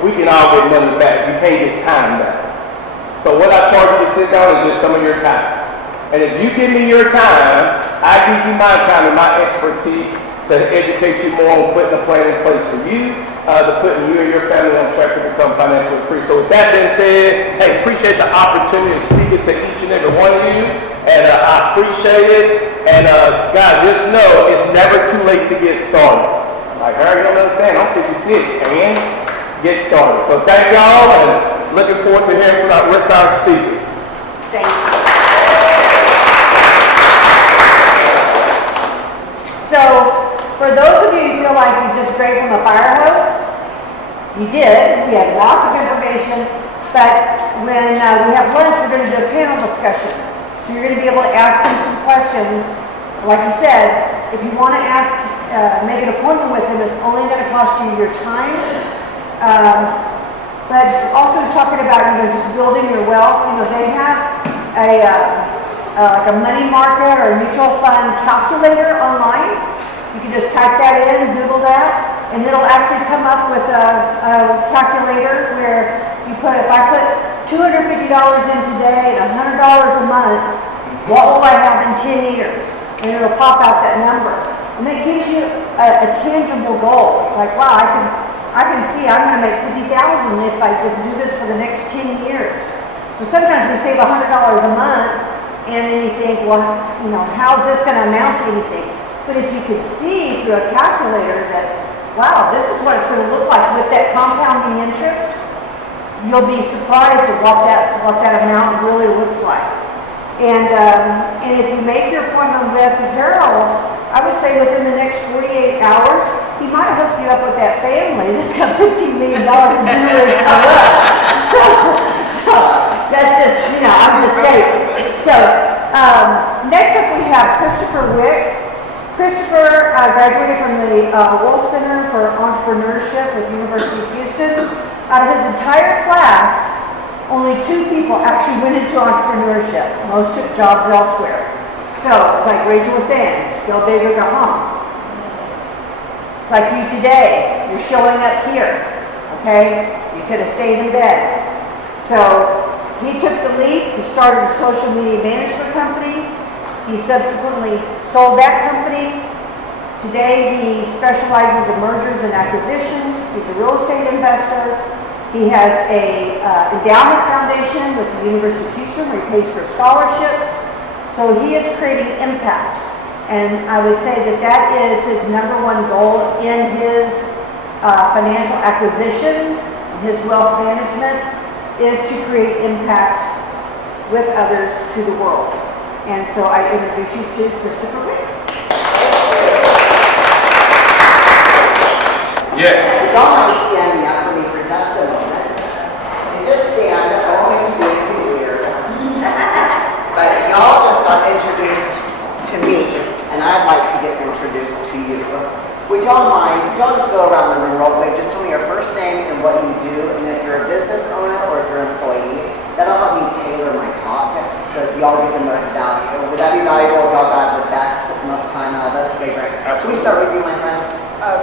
We can all get money back. You can't get time back. So what I charge you to sit down is just some of your time. And if you give me your time, I give you my time and my expertise to educate you more on putting a plan in place for you, to putting you and your family on track to become financially free. So with that being said, hey, appreciate the opportunity of speaking to each and every one of you, and I appreciate it. And guys, just know it's never too late to get started. Like, Harry, you don't understand, I'm 56, and get started. So thank y'all, and looking forward to hearing from our rest of our speakers. Thank you. So, for those of you who feel like you just drank from a fire hose, you did. We had lots of information, but when we have lunch, we're going to do a panel discussion. So you're going to be able to ask them some questions. Like you said, if you want to make an appointment with them, it's only going to cost you your time. But also talking about, just building your wealth. They have like a money market or a mutual fund calculator online. You can just type that in, Google that, and it'll actually come up with a calculator where if I put $250 in today and $100 a month, what will I have in 10 years? And it'll pop out that number. And that gives you a tangible goal. It's like, wow, I can see I'm going to make $50,000 if I just do this for the next 10 years. So sometimes we save $100 a month, and then you think, well, how's this going to amount to anything? But if you could see through a calculator that, wow, this is what it's going to look like with that compounding interest, you'll be surprised at what that amount really looks like. And if you make your appointment with Harold, I would say within the next 48 hours, he might hook you up with that family that's got $15 million in jewelry. So that's just, I'm just saying. So next up we have Christopher Wick. Christopher graduated from the Wolf Center for Entrepreneurship at the University of Houston. Out of his entire class, only 2 people actually went into entrepreneurship. Most took jobs elsewhere. So it's like Rachel was saying, go big or go home. It's like you today, you're showing up here, okay? You could have stayed in bed. So he took the leap. He started a social media management company. He subsequently sold that company. Today he specializes in mergers and acquisitions. He's a real estate investor. He has a endowment foundation with the University of Houston where he pays for scholarships. So he is creating impact. And I would say that that is his number one goal in his financial acquisition, his wealth management, is to create impact with others to the world. And so I introduce you to Christopher Rick. Yes. Y'all mind standing up for me for just a moment. And just stand, only to make it weird. But y'all just got introduced to me, and I'd like to get introduced to you. Would y'all mind, y'all just go around the room real quick, just tell me your first name and what you do, and if you're a business owner or if you're an employee, that'll help me tailor my talk so that y'all get the most value. Would that be valuable if y'all got the best time out of us? Okay, great. Can we start with you, my friend?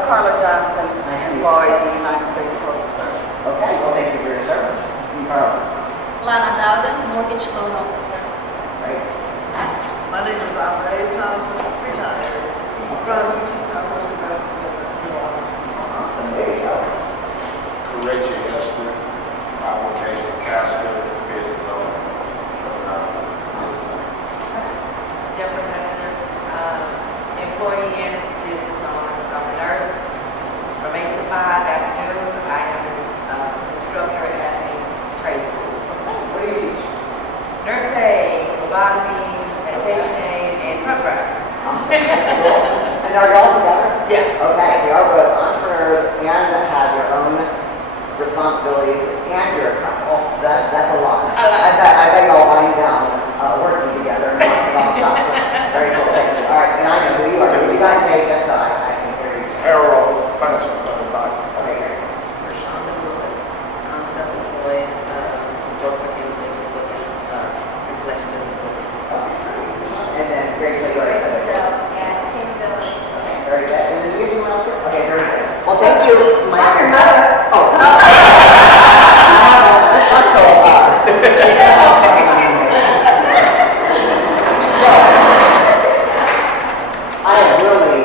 Carla Johnson, Nice to meet you. employed in the United States Postal Service. Okay, well, thank you for your service. Carla. Lana Dowden, mortgage loan officer. Right. My name is Ray Thompson, retired from UT Southwestern Medical Center, New Orleans. Awesome, there you go. Rachel Hester, vocational pastor, business owner. Jeffrey Hester, employee and business owner. I'm a nurse from 8 to 5 afternoons. I am an instructor at a trade school. What do you teach? Nurse aid, phlebotomy, medication aid, and truck driver. And are y'all together? Yeah. Okay, so y'all both entrepreneurs and have your own responsibilities and you're a couple. So that's a lot. I bet y'all wind down working together and working on shop. Very cool, thank you. All right, and I know who you are. Who you guys take just so I can hear you. Harold, financial advisor. Okay, great. Rashonda Lewis. I'm self-employed, work with individuals with intellectual disabilities. And then Rachel, you already said it. Very good. And then do we have anyone else here? Okay, very good. Well, thank you. Your mother. Oh. That's so I have really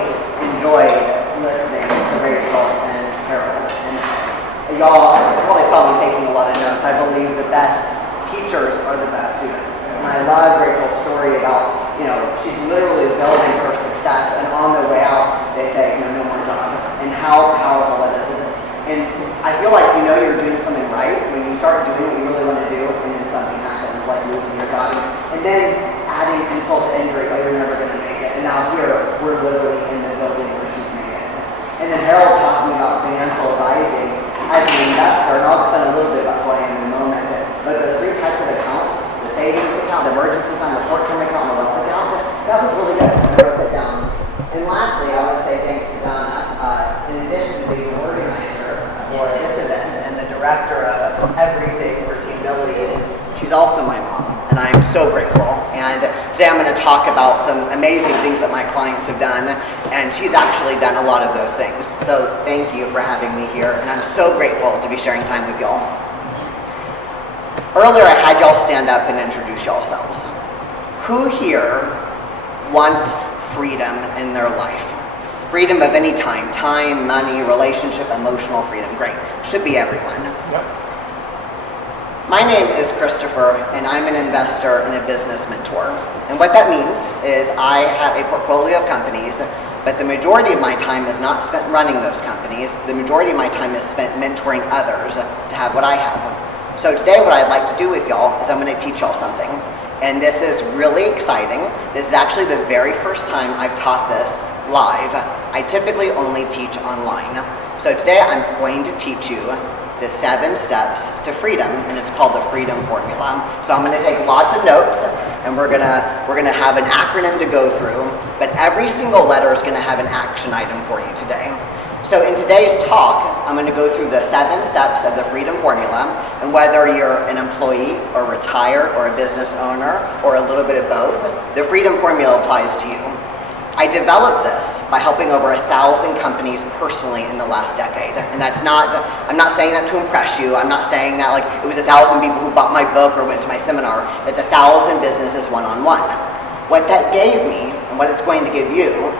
enjoyed listening to Rachel and Harold. And y'all probably saw me taking a lot of notes. I believe the best teachers are the best students. And I love Rachel's story about, she's literally building her success, and on their way out, they say, no more job. And how powerful that is. And I feel like you're doing something right when you start doing what you really want to do, and then something happens, like losing your job. And then adding insult to injury, but you're never going to make it. And now here, we're literally in the building where she's made it. And then Harold talking about financial advising as an investor, and I'll just spend a little bit about who I am in a moment, but those three types of accounts, the savings account, the emergency fund, the short-term account, and the wealth account, that was really good. I wrote that down. And lastly, I want to say thanks to Donna, in addition to being the organizer for this event and the director of everything for T.E.A.M, she's also my mom, and I'm so grateful. And today I'm going to talk about some amazing things that my clients have done, and she's actually done a lot of those things. So thank you for having me here, and I'm so grateful to be sharing time with y'all. Earlier I had y'all stand up and introduce yourselves. Who here wants freedom in their life? Freedom of any time, money, relationship, emotional freedom. Great. Should be everyone. Yep. My name is Christopher, and I'm an investor and a business mentor. And what that means is I have a portfolio of companies, but the majority of my time is not spent running those companies. The majority of my time is spent mentoring others to have what I have. So today what I'd like to do with y'all is I'm going to teach y'all something. And this is really exciting. This is actually the very first time I've taught this live. I typically only teach online. So today I'm going to teach you the 7 steps to freedom, and it's called the Freedom Formula. So I'm going to take lots of notes, and we're gonna have an acronym to go through, but every single letter is going to have an action item for you today. So in today's talk, I'm going to go through the 7 steps of the Freedom Formula, and whether you're an employee or retired or a business owner or a little bit of both, the Freedom Formula applies to you. I developed this by helping over 1,000 companies personally in the last decade. And I'm not saying that to impress you. I'm not saying that like it was 1,000 people who bought my book or went to my seminar. It's 1,000 businesses one-on-one. What that gave me, and what it's going to give you,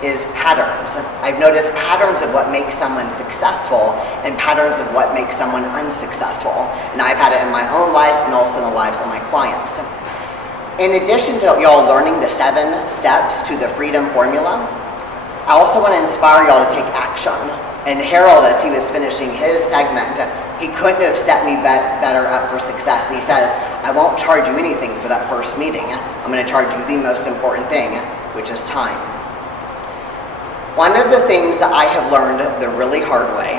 is patterns. I've noticed patterns of what makes someone successful and patterns of what makes someone unsuccessful. And I've had it in my own life and also in the lives of my clients. In addition to y'all learning the 7 steps to the freedom formula, I also want to inspire y'all to take action. And Harold, as he was finishing his segment, he couldn't have set me better up for success. And he says, I won't charge you anything for that first meeting. I'm going to charge you the most important thing, which is time. One of the things that I have learned the really hard way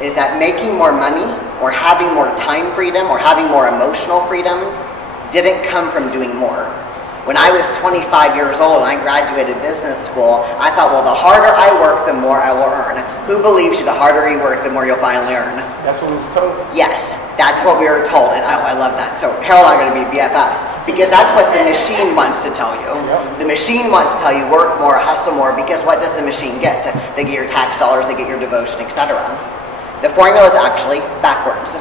is that making more money or having more time freedom or having more emotional freedom didn't come from doing more. When I was 25 years old and I graduated business school, I thought, well, the harder I work, the more I will earn. Who believes you? The harder you work, the more you'll finally earn. That's what we was told. Yes, that's what we were told, and I love that. So Harold and I are going to be BFFs because that's what the machine wants to tell you. Yep. The machine wants to tell you work more, hustle more, because what does the machine get? They get your tax dollars, they get your devotion, etc. The formula is actually backwards.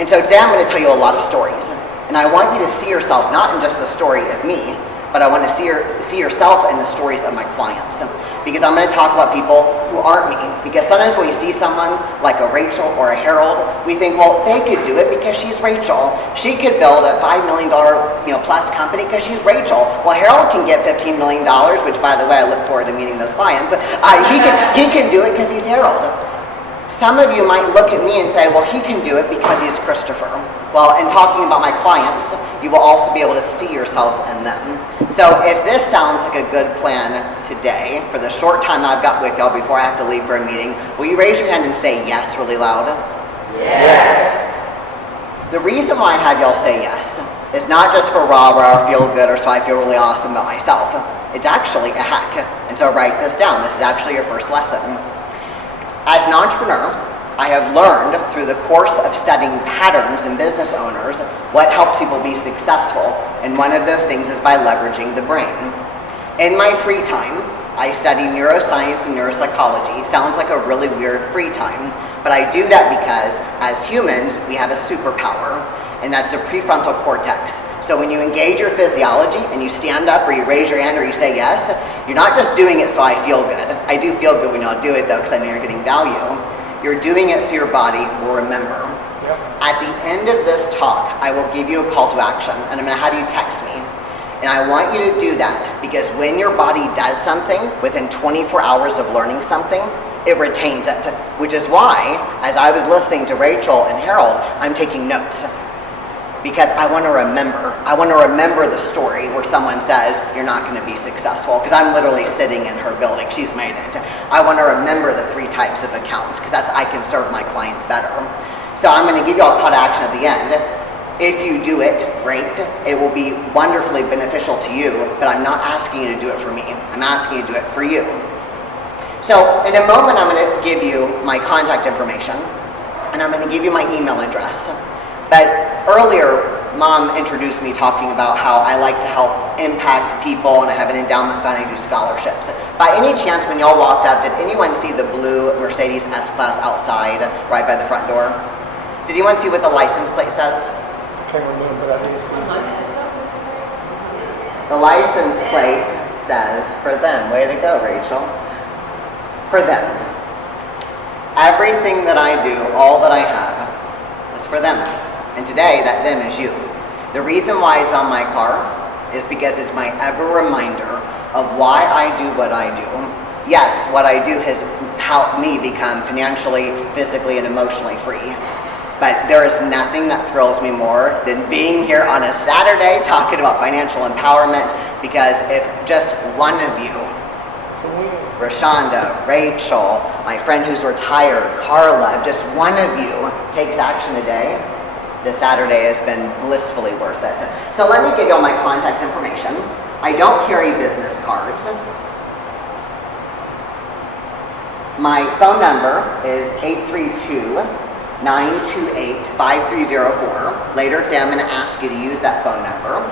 And so today I'm going to tell you a lot of stories. And I want you to see yourself not in just the story of me, but I want to see yourself in the stories of my clients. Because I'm going to talk about people who aren't me. Because sometimes when we see someone like a Rachel or a Harold, we think, well, they could do it because she's Rachel. She could build a $5 million plus company because she's Rachel. Well, Harold can get $15 million, which, by the way, I look forward to meeting those clients. He can do it because he's Harold. Some of you might look at me and say, well, he can do it because he's Christopher. Well, in talking about my clients, you will also be able to see yourselves in them. So if this sounds like a good plan today, for the short time I've got with y'all before I have to leave for a meeting, will you raise your hand and say yes really loud? Yes. The reason why I have y'all say yes is not just for rah-rah or feel good or so I feel really awesome about myself. It's actually a hack. And so write this down. This is actually your first lesson. As an entrepreneur, I have learned through the course of studying patterns in business owners what helps people be successful, and one of those things is by leveraging the brain. In my free time, I study neuroscience and neuropsychology. Sounds like a really weird free time, but I do that because as humans, we have a superpower, and that's the prefrontal cortex. So when you engage your physiology and you stand up or you raise your hand or you say yes, you're not just doing it so I feel good. I do feel good when y'all do it though, because I know you're getting value. You're doing it so your body will remember. Yep. At the end of this talk, I will give you a call to action, and I'm going to have you text me. And I want you to do that because when your body does something within 24 hours of learning something, it retains it. Which is why, as I was listening to Rachel and Harold, I'm taking notes. Because I want to remember. I want to remember the story where someone says, you're not going to be successful. Because I'm literally sitting in her building. She's made it. I want to remember the 3 types of accounts because that's I can serve my clients better. So I'm going to give you all a call to action at the end. If you do it, great. It will be wonderfully beneficial to you, but I'm not asking you to do it for me. I'm asking you to do it for you. So in a moment, I'm going to give you my contact information, and I'm going to give you my email address. But earlier, Mom introduced me talking about how I like to help impact people, and I have an endowment fund, I do scholarships. By any chance, when y'all walked up, did anyone see the blue Mercedes S-Class outside, right by the front door? Did anyone see what the license plate says? Can't remember, but I did see. The license plate says, for them. Way to go, Rachel. For them. Everything that I do, all that I have, is for them. And today, that them is you. The reason why it's on my car is because it's my ever reminder of why I do what I do. Yes, what I do has helped me become financially, physically, and emotionally free. But there is nothing that thrills me more than being here on a Saturday talking about financial empowerment, because if just one of you, Rashonda, Rachel, my friend who's retired, Carla, if just one of you takes action today, this Saturday has been blissfully worth it. So let me give you all my contact information. I don't carry business cards. My phone number is 832-928-5304. Later today, I'm going to ask you to use that phone number.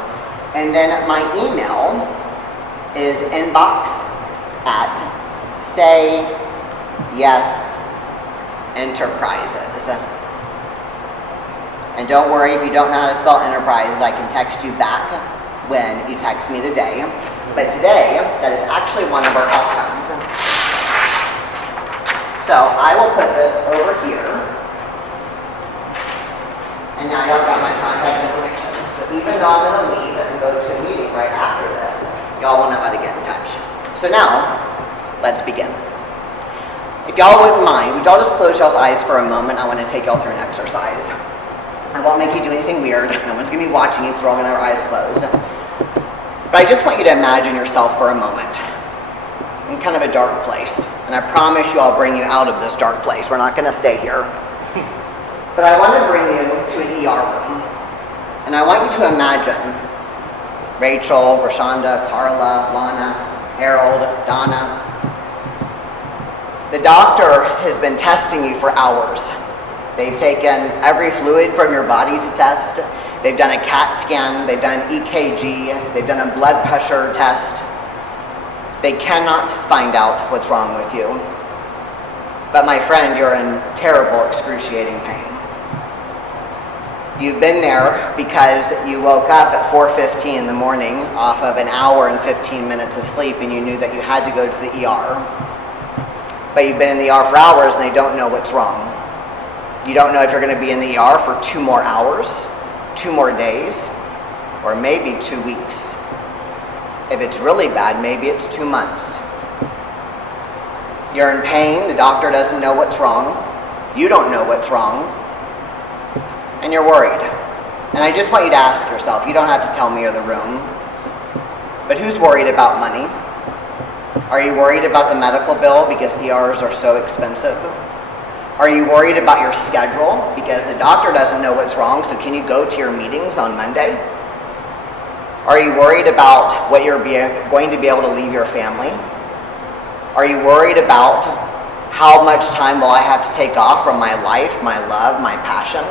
And then my email is inbox@sayyes.enterprises. And don't worry if you don't know how to spell enterprises, I can text you back when you text me today. But today, that is actually one of our outcomes. So I will put this over here. And now y'all got my contact information. So even though I'm gonna leave and go to a meeting right after this, y'all will know how to get in touch. So now, let's begin. If y'all wouldn't mind, would y'all just close y'all's eyes for a moment? I want to take y'all through an exercise. I won't make you do anything weird. No one's going to be watching you, so we're all going to have our eyes closed. But I just want you to imagine yourself for a moment in kind of a dark place. And I promise you I'll bring you out of this dark place. We're not going to stay here. But I want to bring you to an ER room. And I want you to imagine Rachel, Rashonda, Carla, Lana, Harold, Donna. The doctor has been testing you for hours. They've taken every fluid from your body to test. They've done a CAT scan, they've done an EKG, they've done a blood pressure test. They cannot find out what's wrong with you. But my friend, you're in terrible, excruciating pain. You've been there because you woke up at 4:15 in the morning off of an hour and 15 minutes of sleep and you knew that you had to go to the ER. But you've been in the ER for hours and they don't know what's wrong. You don't know if you're going to be in the ER for 2 more hours, 2 more days, or maybe 2 weeks. If it's really bad, maybe it's 2 months. You're in pain, the doctor doesn't know what's wrong, you don't know what's wrong, and you're worried. And I just want you to ask yourself, you don't have to tell me or the room, but who's worried about money? Are you worried about the medical bill because ERs are so expensive? Are you worried about your schedule because the doctor doesn't know what's wrong, so can you go to your meetings on Monday? Are you worried about what you're going to be able to leave your family? Are you worried about how much time will I have to take off from my life, my love, my passion?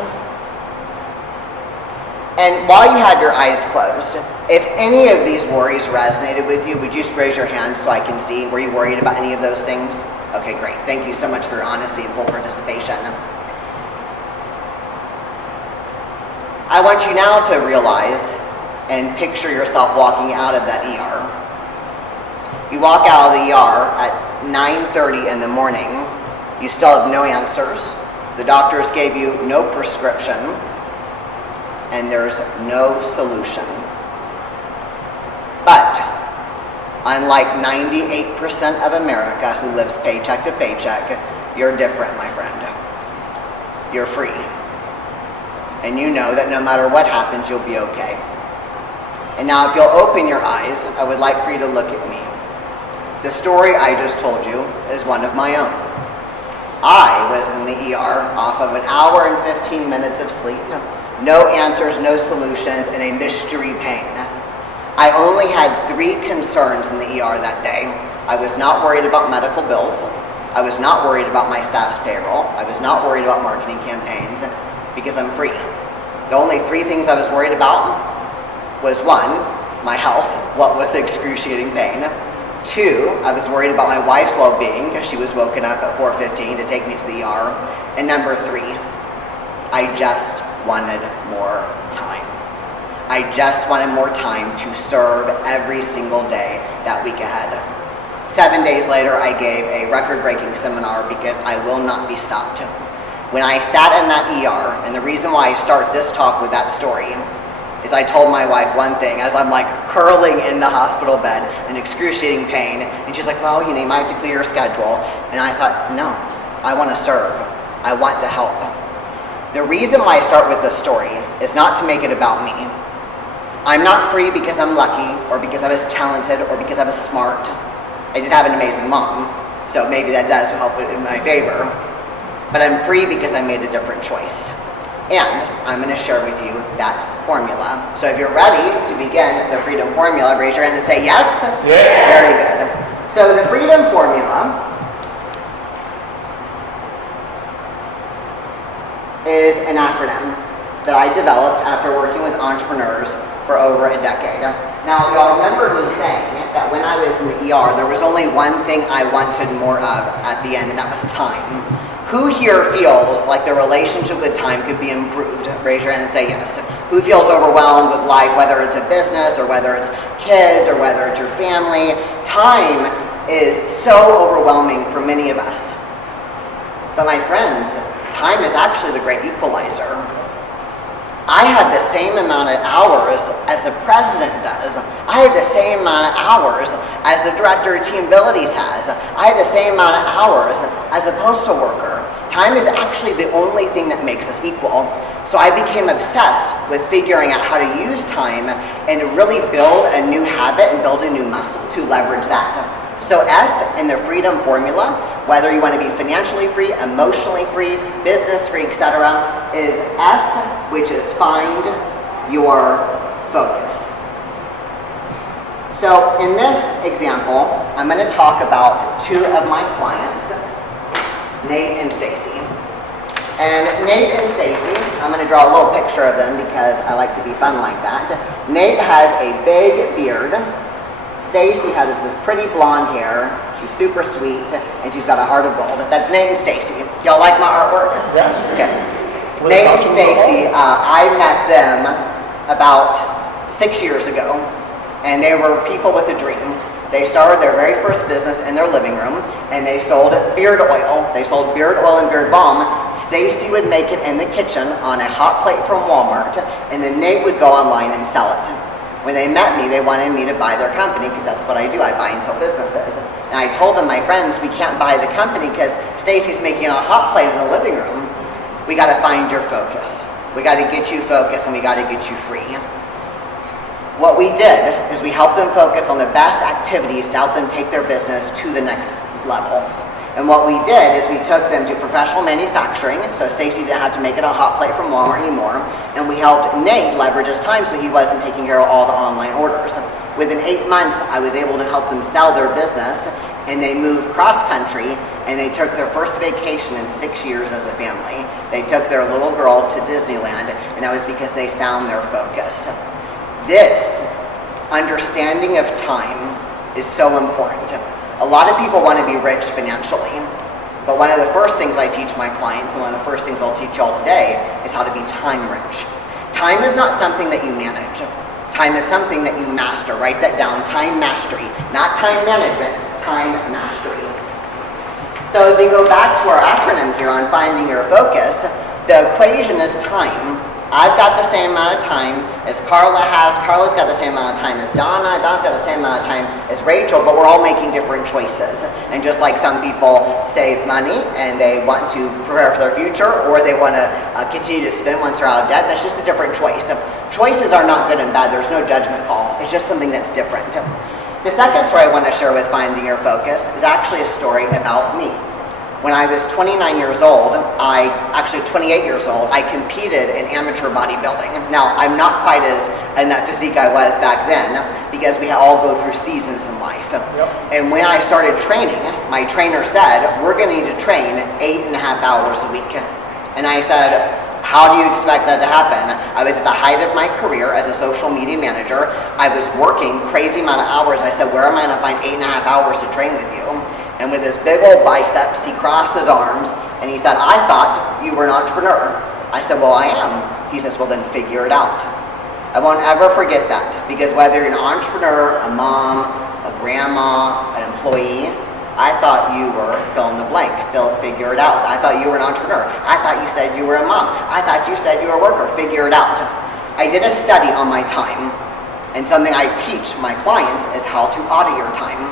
And while you have your eyes closed, if any of these worries resonated with you, would you just raise your hand so I can see? Were you worried about any of those things? Okay, great. Thank you so much for your honesty and full participation. I want you now to realize and picture yourself walking out of that ER. You walk out of the ER at 9:30 in the morning. You still have no answers. The doctors gave you no prescription. And there's no solution. But unlike 98% of America who lives paycheck to paycheck, you're different, my friend. You're free. And you know that no matter what happens, you'll be okay. And now if you'll open your eyes, I would like for you to look at me. The story I just told you is one of my own. I was in the ER off of an hour and 15 minutes of sleep. No answers, no solutions, and a mystery pain. I only had 3 concerns in the ER that day. I was not worried about medical bills. I was not worried about my staff's payroll. I was not worried about marketing campaigns because I'm free. The only 3 things I was worried about was 1, my health. What was the excruciating pain? 2, I was worried about my wife's well-being because she was woken up at 4:15 to take me to the ER. And number 3, I just wanted more time. I just wanted more time to serve every single day that week ahead. 7 days later, I gave a record-breaking seminar because I will not be stopped. When I sat in that ER, and the reason why I start this talk with that story is I told my wife one thing as I'm like curling in the hospital bed in excruciating pain, and she's like, well, you know, you might have to clear your schedule. And I thought, no, I want to serve. I want to help. The reason why I start with this story is not to make it about me. I'm not free because I'm lucky, or because I was talented, or because I was smart. I did have an amazing mom, so maybe that does help it in my favor. But I'm free because I made a different choice. And I'm going to share with you that formula. So if you're ready to begin the freedom formula, raise your hand and say yes. Yes. Very good. So the freedom formula is an acronym that I developed after working with entrepreneurs for over a decade. Now, y'all remember me saying that when I was in the ER, there was only one thing I wanted more of at the end, and that was time. Who here feels like their relationship with time could be improved? Raise your hand and say yes. Who feels overwhelmed with life, whether it's a business or whether it's kids or whether it's your family? Time is so overwhelming for many of us. But my friends, time is actually the great equalizer. I have the same amount of hours as the president does. I have the same amount of hours as the director of team abilities has. I have the same amount of hours as a postal worker. Time is actually the only thing that makes us equal. So I became obsessed with figuring out how to use time and to really build a new habit and build a new muscle to leverage that. So F in the freedom formula, whether you want to be financially free, emotionally free, business free, etc., is F, which is find your focus. So in this example, I'm going to talk about two of my clients, Nate and Stacy. And Nate and Stacy, I'm going to draw a little picture of them because I like to be fun like that. Nate has a big beard. Stacy has this pretty blonde hair. She's super sweet, and she's got a heart of gold. That's Nate and Stacy. Y'all like my artwork? Yeah. Okay. Nate and Stacy, I met them about 6 years ago, and they were people with a dream. They started their very first business in their living room, and they sold beard oil. They sold beard oil and beard balm. Stacy would make it in the kitchen on a hot plate from Walmart, and then Nate would go online and sell it. When they met me, they wanted me to buy their company because that's what I do. I buy and sell businesses. And I told them, my friends, we can't buy the company because Stacy's making a hot plate in the living room. We got to find your focus. We got to get you focused, and we got to get you free. What we did is we helped them focus on the best activities to help them take their business to the next level. And what we did is we took them to professional manufacturing, so Stacy didn't have to make it a hot plate from Walmart anymore, and we helped Nate leverage his time so he wasn't taking care of all the online orders. Within 8 months, I was able to help them sell their business, and they moved cross-country, and they took their first vacation in 6 years as a family. They took their little girl to Disneyland, and that was because they found their focus. This understanding of time is so important. A lot of people want to be rich financially, but one of the first things I teach my clients, and one of the first things I'll teach y'all today, is how to be time rich. Time is not something that you manage. Time is something that you master. Write that down, time mastery. Not time management, time mastery. So as we go back to our acronym here on finding your focus, the equation is time. I've got the same amount of time as Carla has. Carla's got the same amount of time as Donna. Donna's got the same amount of time as Rachel, but we're all making different choices. And just like some people save money and they want to prepare for their future, or they want to continue to spend once they're out of debt, that's just a different choice. Choices are not good and bad. There's no judgment call. It's just something that's different. The second story I want to share with Finding Your Focus is actually a story about me. When I was 29 years old, 28 years old, I competed in amateur bodybuilding. Now, I'm not quite as in that physique I was back then, because we all go through seasons in life. Yep. And when I started training, my trainer said, we're gonna need to train 8.5 hours a week. And I said, how do you expect that to happen? I was at the height of my career as a social media manager. I was working crazy amount of hours. I said, where am I gonna find 8.5 hours to train with you? And with his big old biceps, he crossed his arms and he said, I thought you were an entrepreneur. I said, well, I am. He says, well, then figure it out. I won't ever forget that, because whether you're an entrepreneur, a mom, a grandma, an employee, I thought you were fill in the blank, figure it out. I thought you were an entrepreneur. I thought you said you were a mom. I thought you said you were a worker, figure it out. I did a study on my time, and something I teach my clients is how to audit your time.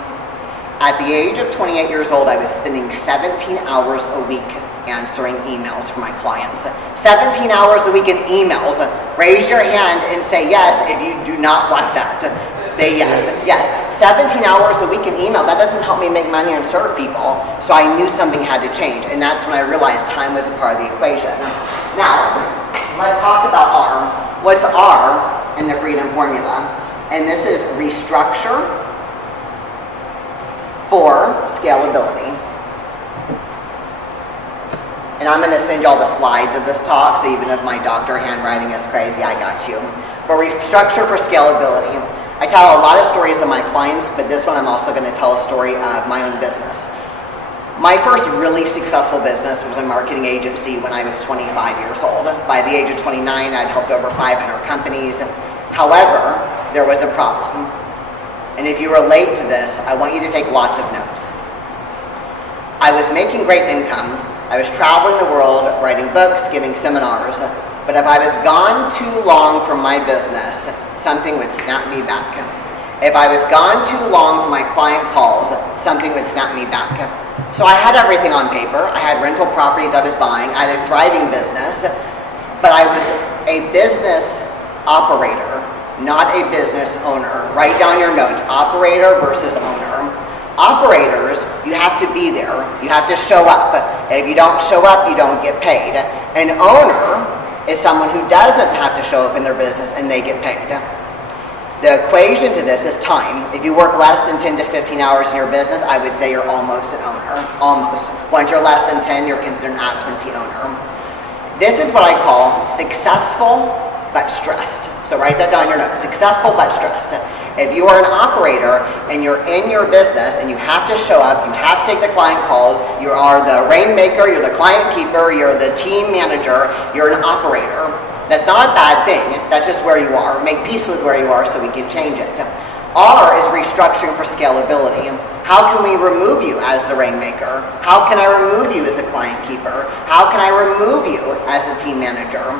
At the age of 28 years old, I was spending 17 hours a week answering emails for my clients. 17 hours a week in emails. Raise your hand and say yes if you do not want that. Say yes. Yes. 17 hours a week in email, that doesn't help me make money and serve people. So I knew something had to change, and that's when I realized time was a part of the equation. Now, let's talk about R. What's R in the freedom formula? And this is restructure for scalability. And I'm going to send y'all the slides of this talk, so even if my doctor handwriting is crazy, I got you. But restructure for scalability. I tell a lot of stories of my clients, but this one I'm also going to tell a story of my own business. My first really successful business was a marketing agency when I was 25 years old. By the age of 29, I'd helped over 500 companies. However, there was a problem. And if you relate to this, I want you to take lots of notes. I was making great income. I was traveling the world, writing books, giving seminars. But if I was gone too long from my business, something would snap me back. If I was gone too long from my client calls, something would snap me back. So I had everything on paper. I had rental properties I was buying. I had a thriving business, but I was a business operator, not a business owner. Write down your notes, operator versus owner. Operators, you have to be there. You have to show up. If you don't show up, you don't get paid. An owner is someone who doesn't have to show up in their business and they get paid. The equation to this is time. If you work less than 10 to 15 hours in your business, I would say you're almost an owner. Almost. Once you're less than 10, you're considered an absentee owner. This is what I call successful but stressed. So write that down in your notes. Successful but stressed. If you are an operator and you're in your business and you have to show up, you have to take the client calls, you are the rainmaker, you're the client keeper, you're the team manager, you're an operator. That's not a bad thing. That's just where you are. Make peace with where you are so we can change it. R is restructuring for scalability. How can we remove you as the rainmaker? How can I remove you as the client keeper? How can I remove you as the team manager?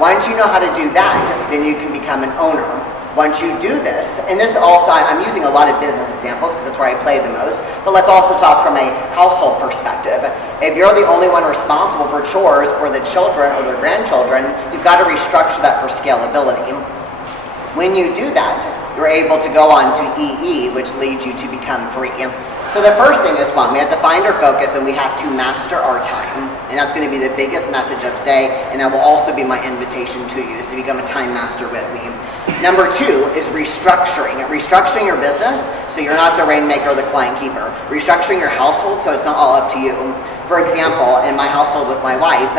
Once you know how to do that, then you can become an owner. Once you do this, and this also, I'm using a lot of business examples because that's where I play the most, but let's also talk from a household perspective. If you're the only one responsible for chores for the children or their grandchildren, you've got to restructure that for scalability. When you do that, you're able to go on to EE, which leads you to become free. So the first thing is one, we have to find our focus and we have to master our time. And that's going to be the biggest message of today, and that will also be my invitation to you, is to become a time master with me. Number two is restructuring. Restructuring your business so you're not the rainmaker or the client keeper. Restructuring your household so it's not all up to you. For example, in my household with my wife,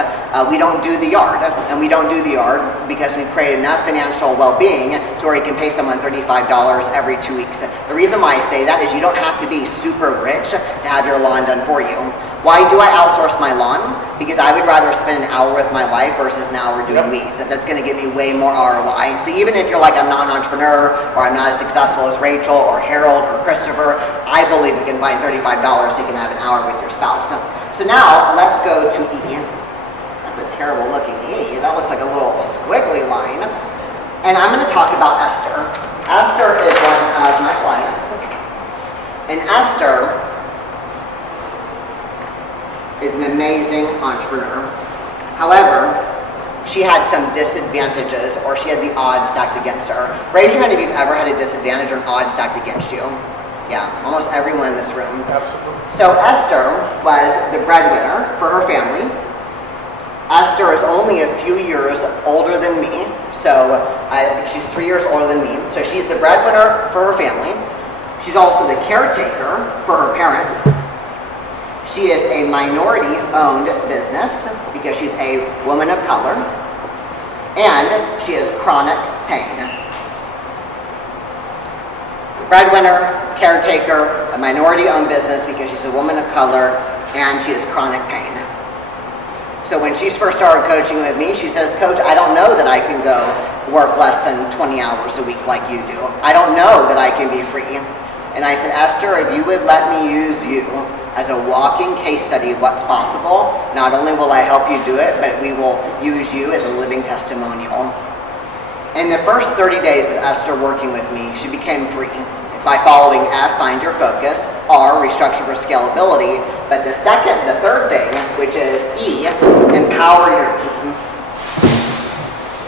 we don't do the yard. And we don't do the yard because we've created enough financial well-being to where you can pay someone $35 every 2 weeks. The reason why I say that is you don't have to be super rich to have your lawn done for you. Why do I outsource my lawn? Because I would rather spend an hour with my wife versus an hour doing weeds. That's going to get me way more ROI. So even if you're like, I'm not an entrepreneur, or I'm not as successful as Rachel or Harold or Christopher, I believe you can find $35 so you can have an hour with your spouse. So now let's go to E. That's a terrible looking E. That looks like a little squiggly line. And I'm going to talk about Esther. Esther is one of my clients. And Esther is an amazing entrepreneur. However, she had some disadvantages, or she had the odds stacked against her. Raise your hand if you've ever had a disadvantage or an odd stacked against you. Yeah, almost everyone in this room. Absolutely. So Esther was the breadwinner for her family. Esther is only a few years older than me. So I think she's 3 years older than me. So she's the breadwinner for her family. She's also the caretaker for her parents. She is a minority-owned business because she's a woman of color. And she has chronic pain. Breadwinner, caretaker, a minority-owned business because she's a woman of color, and she has chronic pain. So when she first started coaching with me, she says, Coach, I don't know that I can go work less than 20 hours a week like you do. I don't know that I can be free. And I said, Esther, if you would let me use you as a walking case study of what's possible, not only will I help you do it, but we will use you as a living testimonial. In the first 30 days of Esther working with me, she became free by following F, find your focus, R, restructure for scalability, but the third thing, which is E, empower your team.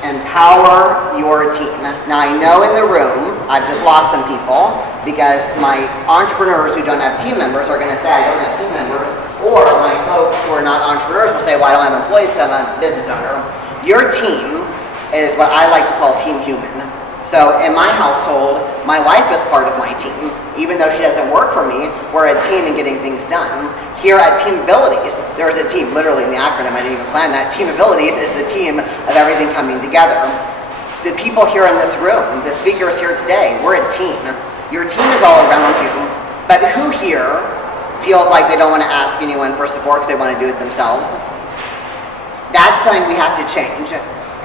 Empower your team. Now I know in the room, I've just lost some people because my entrepreneurs who don't have team members are gonna say I don't have team members, or my folks who are not entrepreneurs will say, well, I don't have employees because I'm a business owner. Your team is what I like to call team human. So in my household, my wife is part of my team. Even though she doesn't work for me, we're a team in getting things done. Here at Team Abilities, there's a team, literally in the acronym, I didn't even plan that. Team Abilities is the team of everything coming together. The people here in this room, the speakers here today, we're a team. Your team is all around you, but who here feels like they don't want to ask anyone for support because they want to do it themselves. That's something we have to change.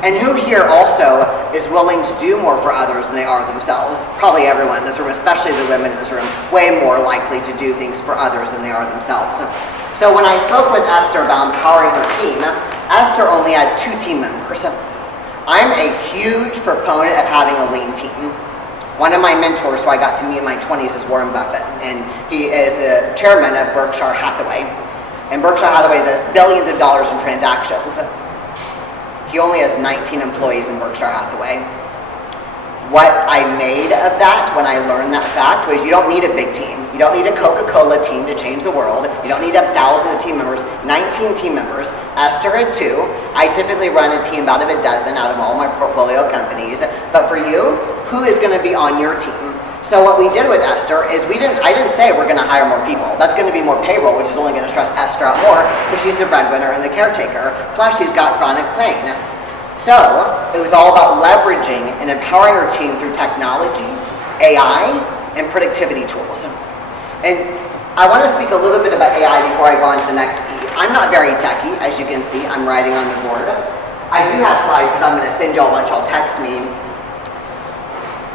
And who here also is willing to do more for others than they are themselves? Probably everyone in this room, especially the women in this room, way more likely to do things for others than they are themselves. So when I spoke with Esther about empowering her team, Esther only had 2 team members. I'm a huge proponent of having a lean team. One of my mentors who I got to meet in my 20s is Warren Buffett, and he is the chairman of Berkshire Hathaway. And Berkshire Hathaway does billions of dollars in transactions. He only has 19 employees in Berkshire Hathaway. What I made of that when I learned that fact was you don't need a big team. You don't need a Coca-Cola team to change the world. You don't need 1,000 team members, 19 team members. Esther had 2. I typically run a team about of a dozen out of all my portfolio companies. But for you, who is going to be on your team? So what we did with Esther is I didn't say we're going to hire more people. That's going to be more payroll, which is only going to stress Esther out more because she's the breadwinner and the caretaker. Plus she's got chronic pain. So it was all about leveraging and empowering our team through technology, AI, and productivity tools. And I want to speak a little bit about AI before I go on to the next E. I'm not very techy, as you can see. I'm writing on the board. I do have slides, but I'm going to send you a bunch. I'll text me.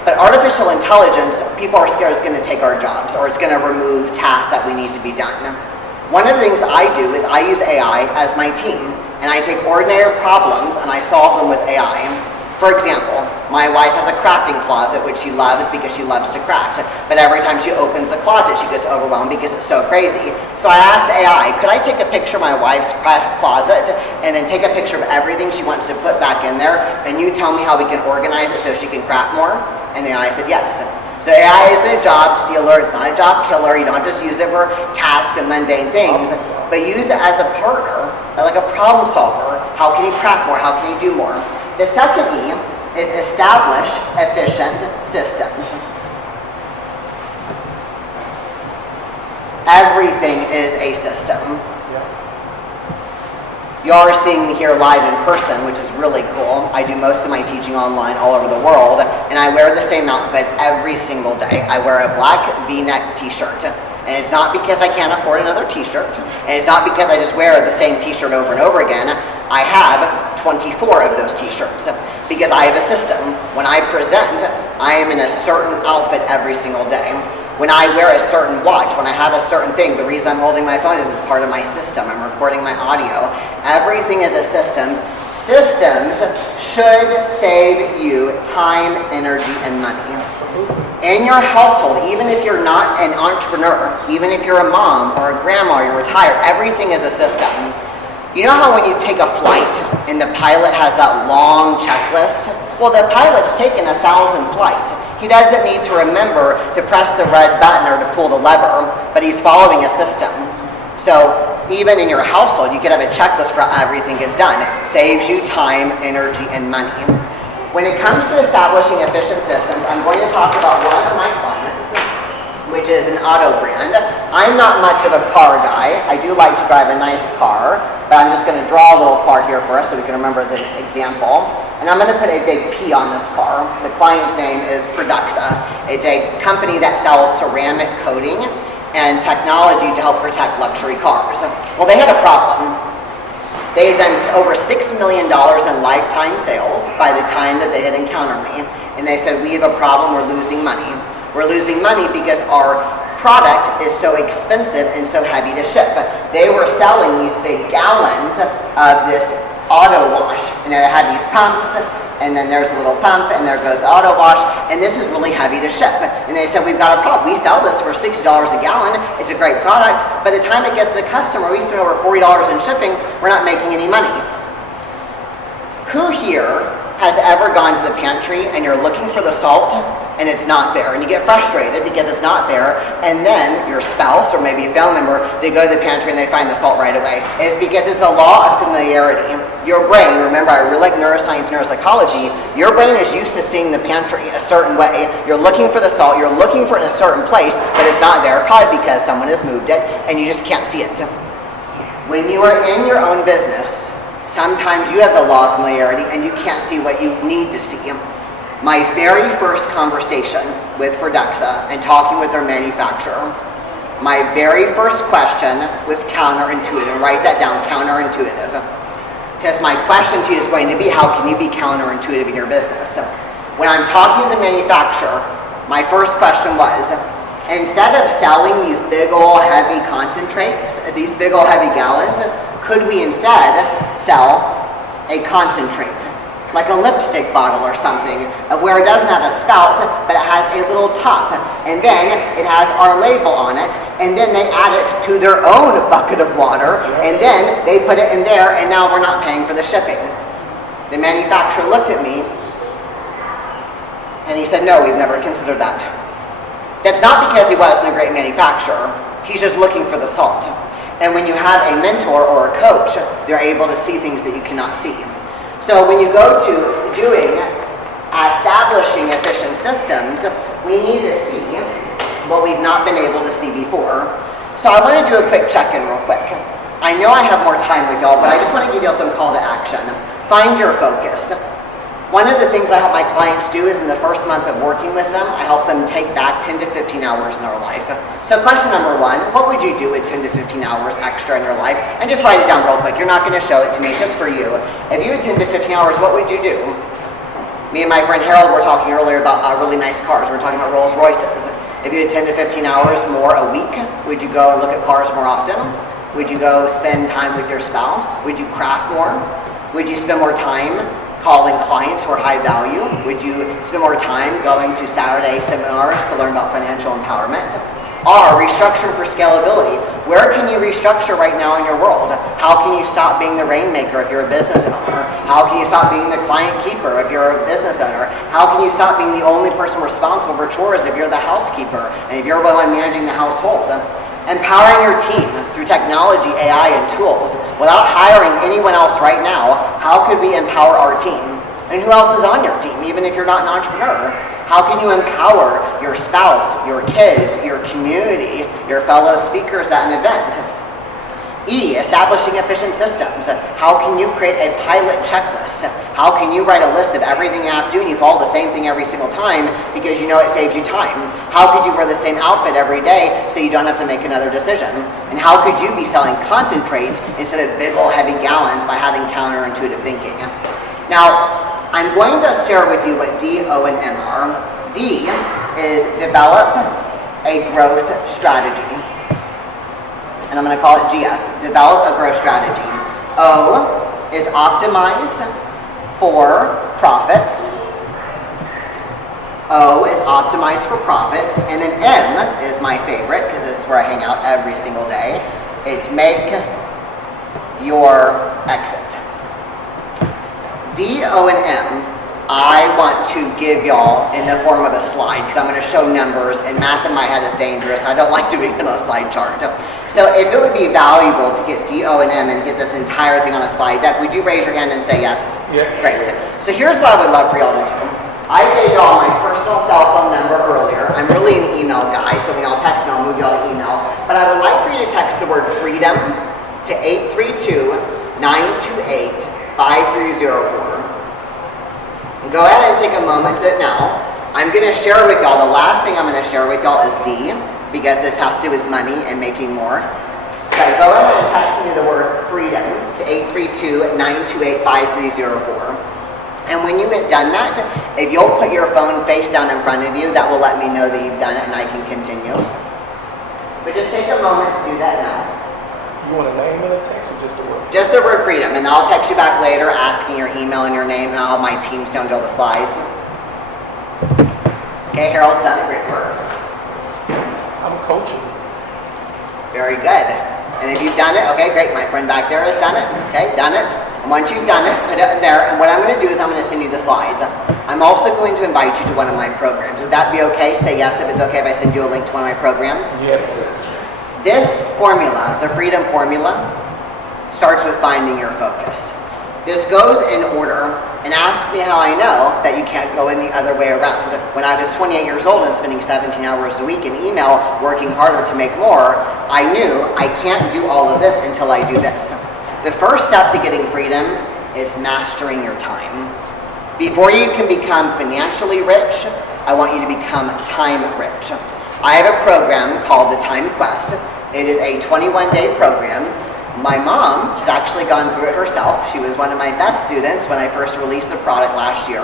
But artificial intelligence, people are scared it's going to take our jobs or it's going to remove tasks that we need to be done. One of the things I do is I use AI as my team, and I take ordinary problems and I solve them with AI. For example, my wife has a crafting closet, which she loves because she loves to craft. But every time she opens the closet, she gets overwhelmed because it's so crazy. So I asked AI, could I take a picture of my wife's craft closet and then take a picture of everything she wants to put back in there, and you tell me how we can organize it so she can craft more? And the AI said yes. So AI isn't a job stealer, it's not a job killer. You don't just use it for tasks and mundane things, but use it as a partner, like a problem solver. How can you craft more? How can you do more? The second E is establish efficient systems. Everything is a system. You are seeing me here live in person, which is really cool. I do most of my teaching online all over the world, and I wear the same outfit every single day. I wear a black V-neck t-shirt, and it's not because I can't afford another t-shirt, and it's not because I just wear the same t-shirt over and over again. I have 24 of those t-shirts because I have a system. When I present, I am in a certain outfit every single day. When I wear a certain watch, when I have a certain thing, the reason I'm holding my phone is it's part of my system. I'm recording my audio. Everything is a system. Systems should save you time, energy, and money. In your household, even if you're not an entrepreneur, even if you're a mom or a grandma or you're retired, everything is a system. You know how when you take a flight and the pilot has that long checklist? Well, the pilot's taken 1,000 flights. He doesn't need to remember to press the red button or to pull the lever, but he's following a system. So even in your household, you could have a checklist for everything gets done. Saves you time, energy, and money. When it comes to establishing efficient systems, I'm going to talk about one of my clients, which is an auto brand. I'm not much of a car guy. I do like to drive a nice car, but I'm just going to draw a little car here for us so we can remember this example. And I'm going to put a big P on this car. The client's name is Produxa. It's a company that sells ceramic coating and technology to help protect luxury cars. Well, they had a problem. They had done over $6 million in lifetime sales by the time that they had encountered me. And they said, we have a problem, we're losing money. We're losing money because our product is so expensive and so heavy to ship. They were selling these big gallons of this auto wash, and it had these pumps, and then there's a little pump, and there goes the auto wash, and this is really heavy to ship. And they said, we've got a problem. We sell this for $60 a gallon. It's a great product. By the time it gets to the customer, we spend over $40 in shipping. We're not making any money. Who here has ever gone to the pantry and you're looking for the salt and it's not there, and you get frustrated because it's not there, and then your spouse or maybe a family member, they go to the pantry and they find the salt right away? It's because it's a law of familiarity. Your brain, remember, I really like neuroscience, neuropsychology, your brain is used to seeing the pantry a certain way. You're looking for the salt, you're looking for it in a certain place, but it's not there, probably because someone has moved it and you just can't see it. When you are in your own business, sometimes you have the law of familiarity and you can't see what you need to see. My very first conversation with Produxa and talking with their manufacturer, my very first question was counterintuitive. Write that down, counterintuitive. Because my question to you is going to be, how can you be counterintuitive in your business? So when I'm talking to the manufacturer, my first question was, instead of selling these big old heavy concentrates, these big old heavy gallons, could we instead sell a concentrate? Like a lipstick bottle or something, where it doesn't have a spout, but it has a little top, and then it has our label on it, and then they add it to their own bucket of water, and then they put it in there, and now we're not paying for the shipping. The manufacturer looked at me, and he said, no, we've never considered that. That's not because he wasn't a great manufacturer, he's just looking for the salt. And when you have a mentor or a coach, they're able to see things that you cannot see. So when you go to establishing efficient systems, we need to see what we've not been able to see before. So I want to do a quick check-in real quick. I know I have more time with y'all, but I just want to give y'all some call to action. Find your focus. One of the things I help my clients do is in the first month of working with them, I help them take back 10 to 15 hours in their life. So question number one, what would you do with 10 to 15 hours extra in your life? And just write it down real quick. You're not going to show it to me, it's just for you. If you had 10 to 15 hours, what would you do? Me and my friend Harold were talking earlier about really nice cars. We're talking about Rolls Royces. If you had 10 to 15 hours more a week, would you go and look at cars more often? Would you go spend time with your spouse? Would you craft more? Would you spend more time calling clients who are high value? Would you spend more time going to Saturday seminars to learn about financial empowerment? Or restructuring for scalability. Where can you restructure right now in your world? How can you stop being the rainmaker if you're a business owner? How can you stop being the client keeper if you're a business owner? How can you stop being the only person responsible for chores if you're the housekeeper and if you're the one managing the household? Empowering your team through technology, AI, and tools. Without hiring anyone else right now, how could we empower our team? And who else is on your team, even if you're not an entrepreneur? How can you empower your spouse, your kids, your community, your fellow speakers at an event? E, establishing efficient systems. How can you create a pilot checklist? How can you write a list of everything you have to do and you follow the same thing every single time because you know it saves you time? How could you wear the same outfit every day so you don't have to make another decision? And how could you be selling concentrates instead of big old heavy gallons by having counterintuitive thinking? Now, I'm going to share with you what D, O, and M are. D is develop a growth strategy. And I'm going to call it GS, develop a growth strategy. O is optimize for profits. O is optimize for profits. And then M is my favorite because this is where I hang out every single day. It's make your exit. D, O, and M, I want to give y'all in the form of a slide because I'm going to show numbers and math in my head is dangerous. I don't like doing it on a slide chart. So if it would be valuable to get D, O, and M and get this entire thing on a slide deck, would you raise your hand and say yes? Yes. Great. So here's what I would love for y'all to do. I gave y'all my personal cell phone number earlier. I'm really an email guy, so when y'all text me, I'll move y'all to email. But I would like for you to text the word freedom to 832-928-5304. And go ahead and take a moment to now. I'm going to share with y'all, the last thing I'm going to share with y'all is D, because this has to do with money and making more. Okay, go ahead and text me the word freedom to 832-928-5304. And when you have done that, if you'll put your phone face down in front of you, that will let me know that you've done it and I can continue. But just take a moment to do that now. You want a name in a text or just the word? Just the word freedom, and I'll text you back later asking your email and your name, and I'll have my team down all the slides. Okay, Harold's done it. Great work. I'm coaching. Very good. And if you've done it, okay, great. My friend back there has done it. Okay, done it. And once you've done it, put it there. And what I'm going to do is I'm going to send you the slides. I'm also going to invite you to one of my programs. Would that be okay? Say yes if it's okay if I send you a link to one of my programs. Yes. This formula, the freedom formula, starts with finding your focus. This goes in order, and ask me how I know that you can't go in the other way around. When I was 28 years old and spending 17 hours a week in email, working harder to make more, I knew I can't do all of this until I do this. The first step to getting freedom is mastering your time. Before you can become financially rich, I want you to become time rich. I have a program called the T.E.A.M Quest. It is a 21-day program. My mom has actually gone through it herself. She was one of my best students when I first released the product last year.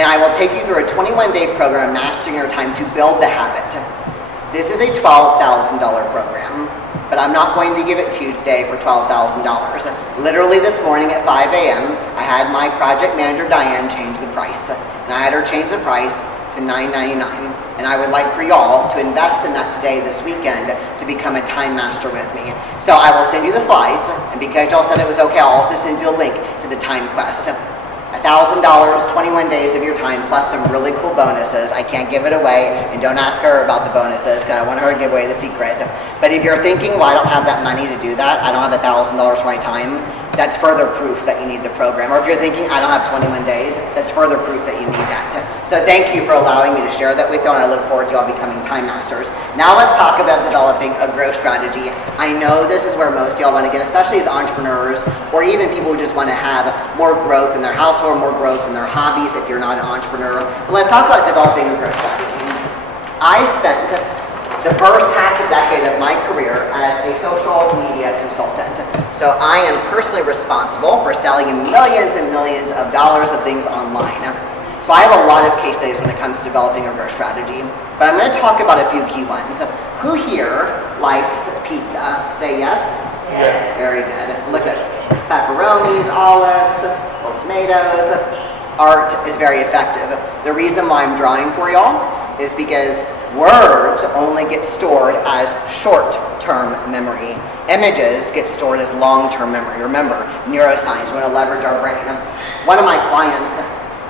And I will take you through a 21-day program, Mastering Your Time, to build the habit. This is a $12,000 program, but I'm not going to give it to you today for $12,000. Literally this morning at 5 a.m., I had my project manager, Diane, change the price. And I had her change the price to $9.99. And I would like for y'all to invest in that today, this weekend, to become a time master with me. So I will send you the slides, and because y'all said it was okay, I'll also send you a link to the T.E.A.M Quest. $1,000, 21 days of your time, plus some really cool bonuses. I can't give it away, and don't ask her about the bonuses, because I want her to give away the secret. But if you're thinking, well, I don't have that money to do that, I don't have $1,000 for my time, that's further proof that you need the program. Or if you're thinking, I don't have 21 days, that's further proof that you need that. So thank you for allowing me to share that with you, and I look forward to y'all becoming time masters. Now let's talk about developing a growth strategy. I know this is where most of y'all want to get, especially as entrepreneurs, or even people who just want to have more growth in their household, more growth in their hobbies if you're not an entrepreneur. But let's talk about developing a growth strategy. I spent the first half a decade of my career as a social media consultant. So I am personally responsible for selling millions and millions of dollars of things online. So I have a lot of case studies when it comes to developing a growth strategy, but I'm going to talk about a few key ones. Who here likes pizza? Say yes? Yes. Very good. Look at pepperonis, olives, little tomatoes. Art is very effective. The reason why I'm drawing for y'all is because words only get stored as short-term memory. Images get stored as long-term memory. Remember, neuroscience, we want to leverage our brain. One of my clients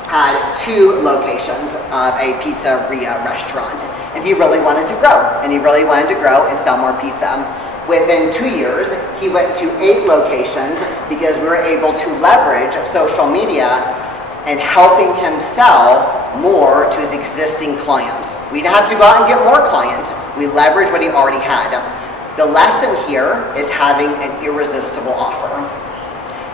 had 2 locations of a pizzeria restaurant, and he really wanted to grow, and sell more pizza. Within 2 years, he went to 8 locations because we were able to leverage social media and helping him sell more to his existing clients. We didn't have to go out and get more clients. We leveraged what he already had. The lesson here is having an irresistible offer.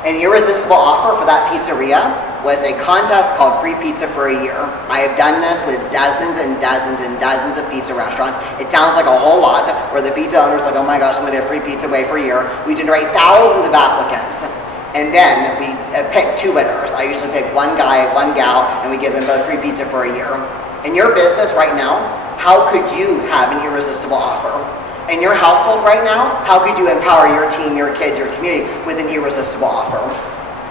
An irresistible offer for that pizzeria was a contest called Free Pizza for a Year. I have done this with dozens and dozens and dozens of pizza restaurants. It sounds like a whole lot, where the pizza owner's like, oh my gosh, I'm gonna do a free pizza away for a year. We generate thousands of applicants. And then we pick 2 winners. I usually pick one guy, one gal, and we give them both free pizza for a year. In your business right now, how could you have an irresistible offer? In your household right now, how could you empower your team, your kids, your community with an irresistible offer?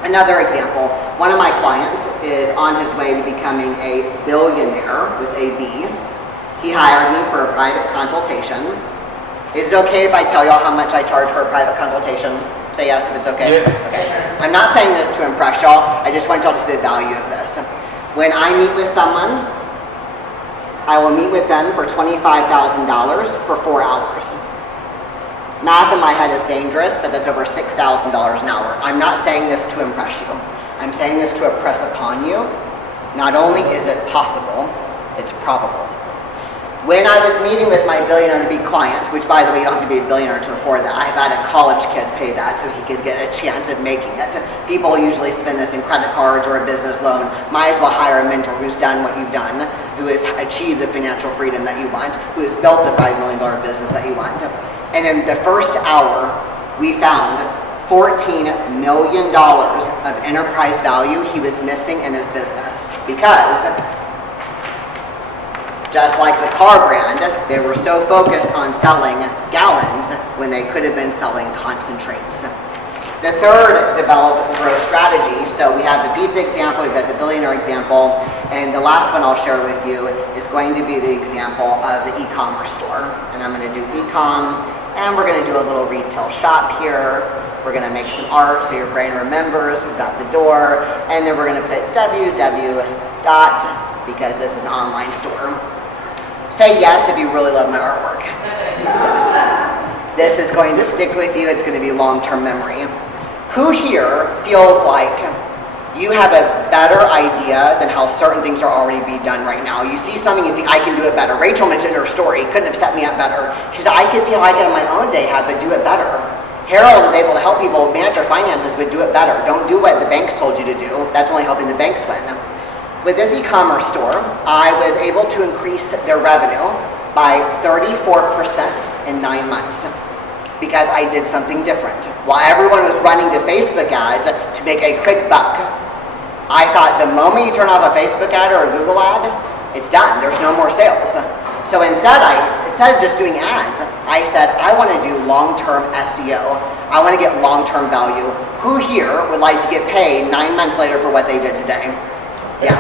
Another example, one of my clients is on his way to becoming a billionaire with a B. He hired me for a private consultation. Is it okay if I tell y'all how much I charge for a private consultation? Say yes if it's okay. Yes. Okay. I'm not saying this to impress y'all. I just want y'all to see the value of this. When I meet with someone, I will meet with them for $25,000 for 4 hours. Math in my head is dangerous, but that's over $6,000 an hour. I'm not saying this to impress you. I'm saying this to impress upon you. Not only is it possible, it's probable. When I was meeting with my billionaire-to-be client, which by the way, you don't have to be a billionaire to afford that. I've had a college kid pay that so he could get a chance at making it. People usually spend this in credit cards or a business loan. Might as well hire a mentor who's done what you've done, who has achieved the financial freedom that you want, who has built the $5 million business that you want. And in the first hour, we found $14 million of enterprise value he was missing in his business because just like the car brand, they were so focused on selling gallons when they could have been selling concentrates. The third develop growth strategy, so we have the pizza example, we've got the billionaire example, and the last one I'll share with you is going to be the example of the e-commerce store. And I'm going to do e-com, and we're going to do a little retail shop here. We're going to make some art so your brain remembers. We've got the door, and then we're going to put www. because this is an online store. Say yes if you really love my artwork. This is going to stick with you. It's going to be long-term memory. Who here feels like you have a better idea than how certain things are already being done right now? You see something, you think, I can do it better. Rachel mentioned her story. Couldn't have set me up better. She said, I can see how I can on my own day have, but do it better. Harold is able to help people manage their finances, but do it better. Don't do what the banks told you to do. That's only helping the banks win. With this e-commerce store, I was able to increase their revenue by 34% in 9 months because I did something different. While everyone was running to Facebook ads to make a quick buck, I thought the moment you turn off a Facebook ad or a Google ad, it's done. There's no more sales. So instead of just doing ads, I said, I want to do long-term SEO. I want to get long-term value. Who here would like to get paid 9 months later for what they did today? Yeah.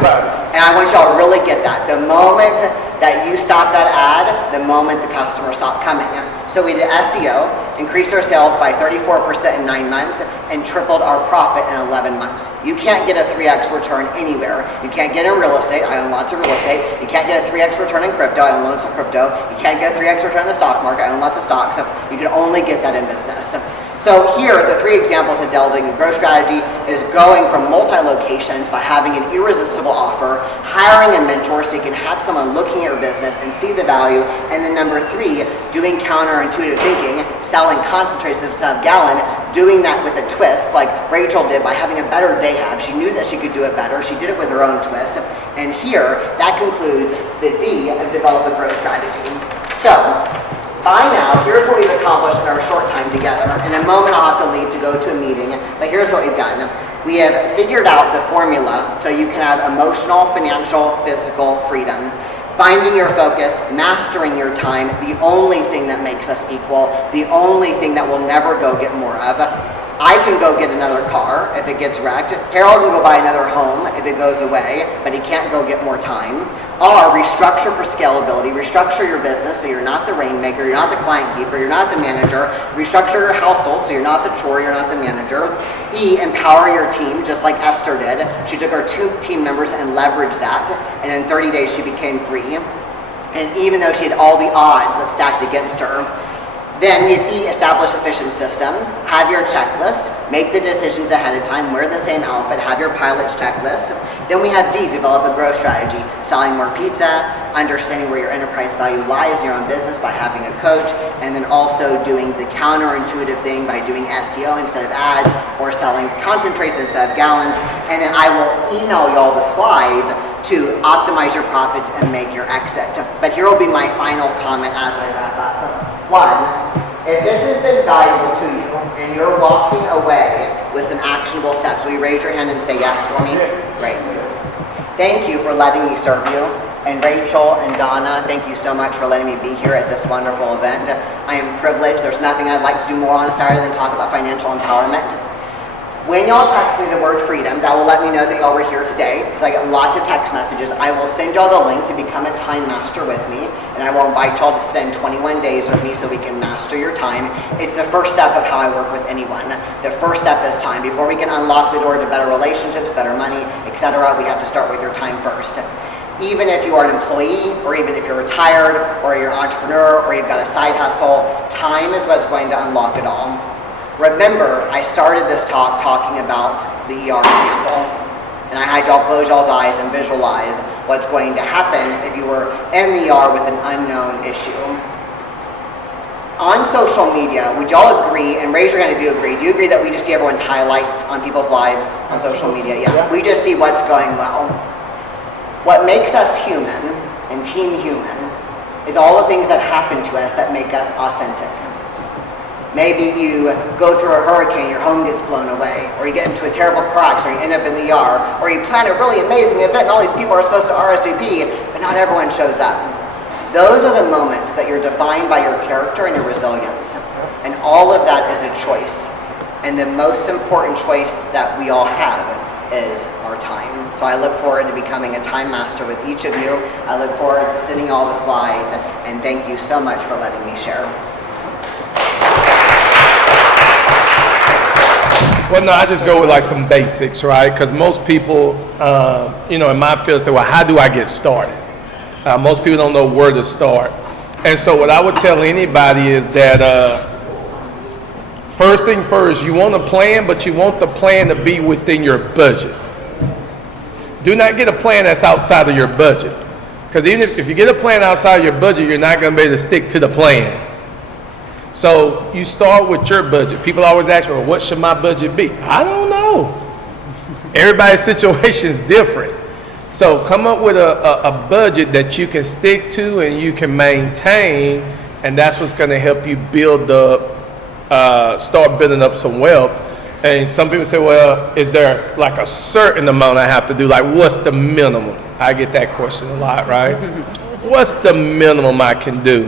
And I want y'all to really get that. The moment that you stop that ad, the moment the customer stopped coming. So we did SEO, increased our sales by 34% in 9 months, and tripled our profit in 11 months. You can't get a 3x return anywhere. You can't get in real estate. I own lots of real estate. You can't get a 3x return in crypto. I own lots of crypto. You can't get a 3x return in the stock market. I own lots of stocks. So you can only get that in business. So here, the 3 examples of delving a growth strategy is going from multi-locations by having an irresistible offer, hiring a mentor so you can have someone looking at your business and see the value, and then number 3, doing counterintuitive thinking, selling concentrates instead of gallon, doing that with a twist like Rachel did by having a better day hab. She knew that she could do it better. She did it with her own twist. And here, that concludes the D of develop a growth strategy. So, by now, here's what we've accomplished in our short time together. In a moment, I'll have to leave to go to a meeting, but here's what we've done. We have figured out the formula so you can have emotional, financial, physical freedom. Finding your focus, mastering your time, the only thing that makes us equal, the only thing that we'll never go get more of. I can go get another car if it gets wrecked. Harold can go buy another home if it goes away, but he can't go get more time. R, restructure for scalability. Restructure your business so you're not the rainmaker, you're not the client keeper, you're not the manager. Restructure your household so you're not the chore, you're not the manager. E, empower your team, just like Esther did. She took her 2 team members and leveraged that, and in 30 days she became free. And even though she had all the odds stacked against her, then we had E, establish efficient systems, have your checklist, make the decisions ahead of time, wear the same outfit, have your pilot's checklist. Then we have D, develop a growth strategy, selling more pizza, understanding where your enterprise value lies in your own business by having a coach, and then also doing the counterintuitive thing by doing SEO instead of ads, or selling concentrates instead of gallons. And then I will email y'all the slides to optimize your profits and make your exit. But here will be my final comment as I wrap up. 1, if this has been valuable to you and you're walking away with some actionable steps, will you raise your hand and say yes for me? Yes. Great. Thank you for letting me serve you. And Rachel and Donna, thank you so much for letting me be here at this wonderful event. I am privileged. There's nothing I'd like to do more on a Saturday than talk about financial empowerment. When y'all text me the word freedom, that will let me know that y'all were here today, because I get lots of text messages. I will send y'all the link to become a time master with me, and I will invite y'all to spend 21 days with me so we can master your time. It's the first step of how I work with anyone. The first step is time. Before we can unlock the door to better relationships, better money, etc., we have to start with your time first. Even if you are an employee, or even if you're retired, or you're an entrepreneur, or you've got a side hustle, time is what's going to unlock it all. Remember, I started this talk talking about the ER example, and I had y'all close y'all's eyes and visualize what's going to happen if you were in the ER with an unknown issue. On social media, would y'all agree, and raise your hand if you agree, do you agree that we just see everyone's highlights on people's lives on social media? Yeah, we just see what's going well. What makes us human, and Team Human, is all the things that happen to us that make us authentic. Maybe you go through a hurricane, your home gets blown away, or you get into a terrible car accident, or you end up in the ER, or you plan a really amazing event and all these people are supposed to RSVP, but not everyone shows up. Those are the moments that you're defined by your character and your resilience. And all of that is a choice. And the most important choice that we all have is our time. So I look forward to becoming a time master with each of you. I look forward to sending all the slides, and thank you so much for letting me share. Well, no, I just go with like some basics, right? Because most people, in my field say, well, how do I get started? Most people don't know where to start. And so what I would tell anybody is that first thing first, you want a plan, but you want the plan to be within your budget. Do not get a plan that's outside of your budget. Because even if you get a plan outside of your budget, you're not going to be able to stick to the plan. So you start with your budget. People always ask me, well, what should my budget be? I don't know. Everybody's situation is different. So come up with a budget that you can stick to and you can maintain, and that's what's going to help you build up, start building up some wealth. And some people say, well, is there like a certain amount I have to do? Like, what's the minimum? I get that question a lot, right? What's the minimum I can do?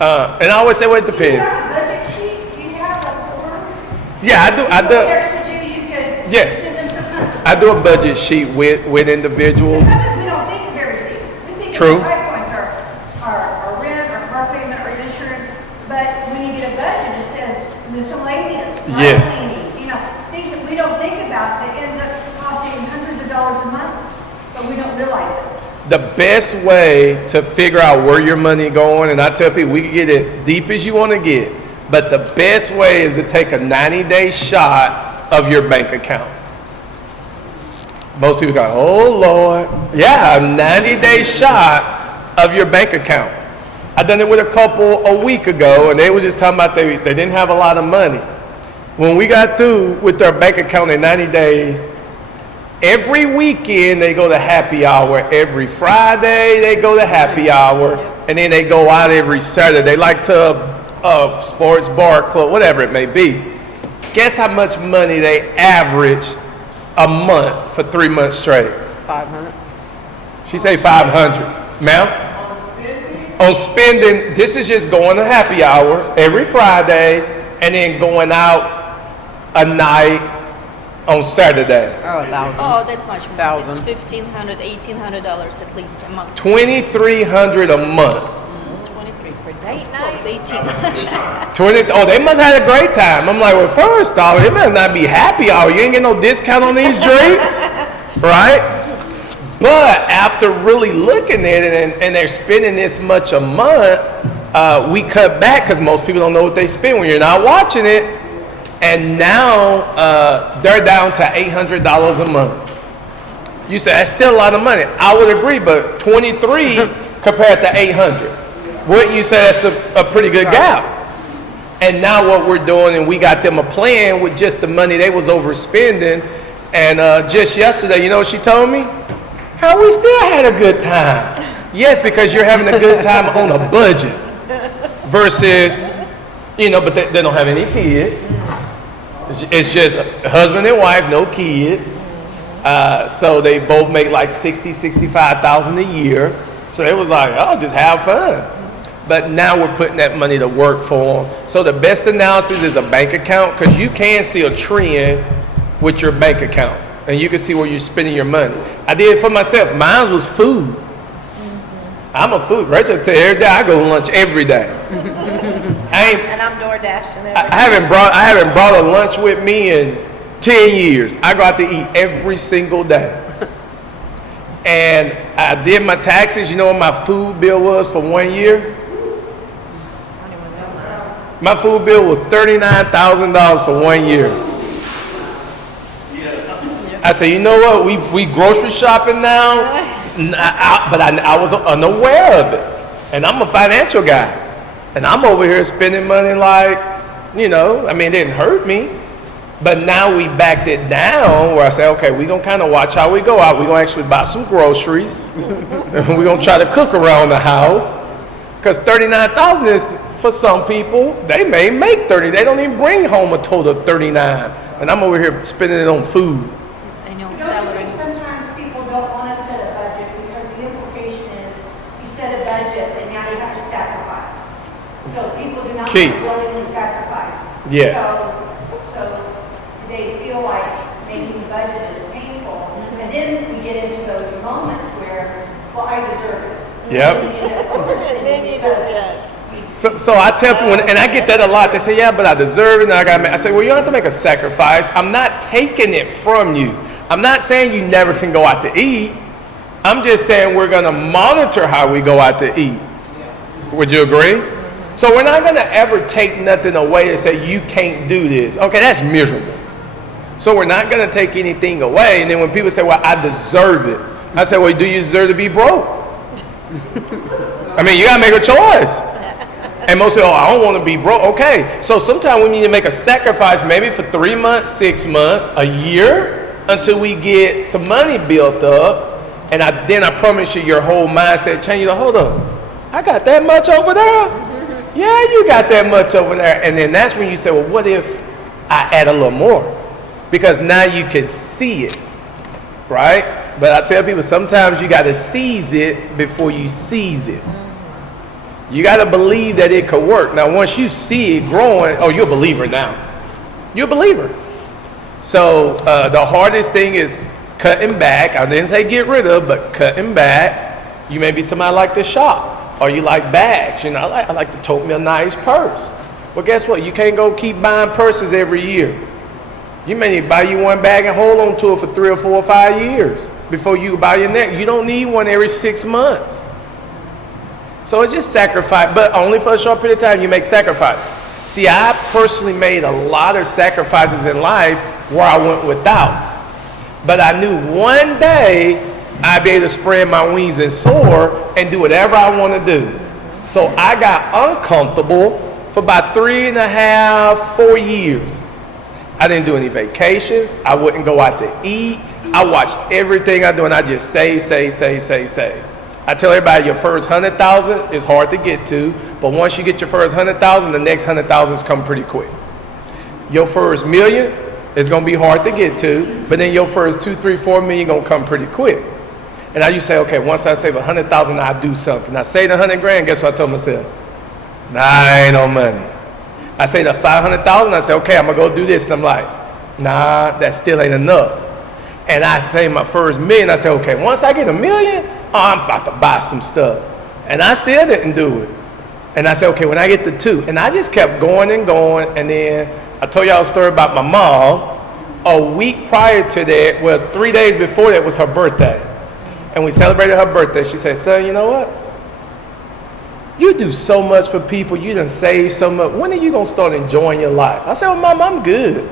And I always say, well, it depends. Do you have a budget sheet? Do you have a form? Yeah, I do. Yes, I do a budget sheet with individuals. Sometimes we don't think of everything. We think True. of the high points, our rent, our car payment, our insurance. But when you get a budget, it says miscellaneous, Yes. cleaning, things that we don't think about that ends up costing hundreds of dollars a month, but we don't realize it. The best way to figure out where your money going, and I tell people we can get as deep as you want to get, but the best way is to take a 90-day shot of your bank account. Most people go, oh Lord. Yeah, a 90-day shot of your bank account. I done it with a couple a week ago, and they was just talking about they didn't have a lot of money. When we got through with their bank account in 90 days, every weekend they go to happy hour. Every Friday they go to happy hour, and then they go out every Saturday. They like to a sports bar, club, whatever it may be. Guess how much money they average a month for 3 months straight? 500. She say 500. Ma'am? On spending, this is just going to happy hour every Friday and then going out a night on Saturday. Oh, 1,000. Oh, that's much more. Thousand. It's $1,500, $1,800 at least a month. $2,300 a month. 23 for Date close, night. 18. Oh, they must have had a great time. I'm like, well, first off, it must not be happy hour. You ain't get no discount on these drinks, right? But after really looking at it and they're spending this much a month, we cut back because most people don't know what they spend when you're not watching it. And now they're down to $800 a month. You say, that's still a lot of money. I would agree, but 23 compared to 800. Wouldn't you say that's a pretty good gap? And now what we're doing, and we got them a plan with just the money they was overspending. And just yesterday, you know what she told me? How we still had a good time. Yes, because you're having a good time on a budget versus, but they don't have any kids. It's just husband and wife, no kids. So they both make like $60,000-$65,000 a year. So it was like, oh, just have fun. But now we're putting that money to work for them. So the best analysis is a bank account, because you can see a trend with your bank account. And you can see where you're spending your money. I did it for myself. Mine was food. I'm a food. Rachel tell you every day I go to lunch every day. And I'm door dashing every I haven't brought a lunch with me in 10 years. I go out to eat every single day. And I did my taxes. You know what my food bill was for 1 year? My food bill was $39,000 for 1 year. I said, you know what? We grocery shopping now, but I was unaware of it. And I'm a financial guy. And I'm over here spending money like, it didn't hurt me. But now we backed it down where I say, okay, we're going to kind of watch how we go out. We're going to actually buy some groceries. And we're going to try to cook around the house. Because $39,000 is, for some people, they may make $30. They don't even bring home a total of $39. And I'm over here spending it on food. It's annual Don't you salary. think sometimes people don't want to set a budget because the implication is you set a budget and now you have to sacrifice. So people do not Key. willingly sacrifice. Yes. So they feel like making the budget is painful. And then we get into those moments where, well, I deserve it. Yep. And then you just So I tell people, and I get that a lot. They say, yeah, but I deserve it. And I say, well, you don't have to make a sacrifice. I'm not taking it from you. I'm not saying you never can go out to eat. I'm just saying we're going to monitor how we go out to eat. Would you agree? So we're not going to ever take nothing away and say, you can't do this. Okay, that's miserable. So we're not going to take anything away. And then when people say, well, I deserve it. I say, well, do you deserve to be broke? You got to make a choice. And most people, I don't want to be broke. Okay, so sometimes we need to make a sacrifice maybe for 3 months, 6 months, a year, until we get some money built up. And then I promise you, your whole mindset changes. Hold up, I got that much over there? Yeah, you got that much over there. And then that's when you say, well, what if I add a little more? Because now you can see it, right? But I tell people, sometimes you got to seize it before you seize it. You got to believe that it could work. Now, once you see it growing, oh, you're a believer now. You're a believer. So the hardest thing is cutting back. I didn't say get rid of, but cutting back. You may be somebody like to shop, or you like bags. You know, I like to tote me a nice purse. Well, guess what? You can't go keep buying purses every year. You may need to buy you one bag and hold on to it for 3 or 4 or 5 years before you buy your next. You don't need one every 6 months. So it's just sacrifice, but only for a short period of time you make sacrifices. See, I personally made a lot of sacrifices in life where I went without. But I knew one day I'd be able to spread my wings and soar and do whatever I want to do. So I got uncomfortable for about 3.5, 4 years. I didn't do any vacations. I wouldn't go out to eat. I watched everything I do, and I just save. I tell everybody, your first 100,000 is hard to get to, but once you get your first 100,000, the next 100,000s come pretty quick. Your first million is gonna be hard to get to, but then your first 2, 3, 4 million gonna come pretty quick. And now you say, okay, once I save 100,000, I'll do something. I saved 100 grand, guess what I told myself? Nah, ain't no money. I say the 500,000, I say, okay, I'm gonna go do this. And I'm like, nah, that still ain't enough. And I say my first million, I say, okay, once I get $1 million, I'm about to buy some stuff. And I still didn't do it. And I said, okay, when I get to 2, and I just kept going and going. And then I told y'all a story about my mom. A week prior to that, well, 3 days before that was her birthday. And we celebrated her birthday. She said, son, you know what? You do so much for people. You done save so much. When are you going to start enjoying your life? I said, well, Mom, I'm good.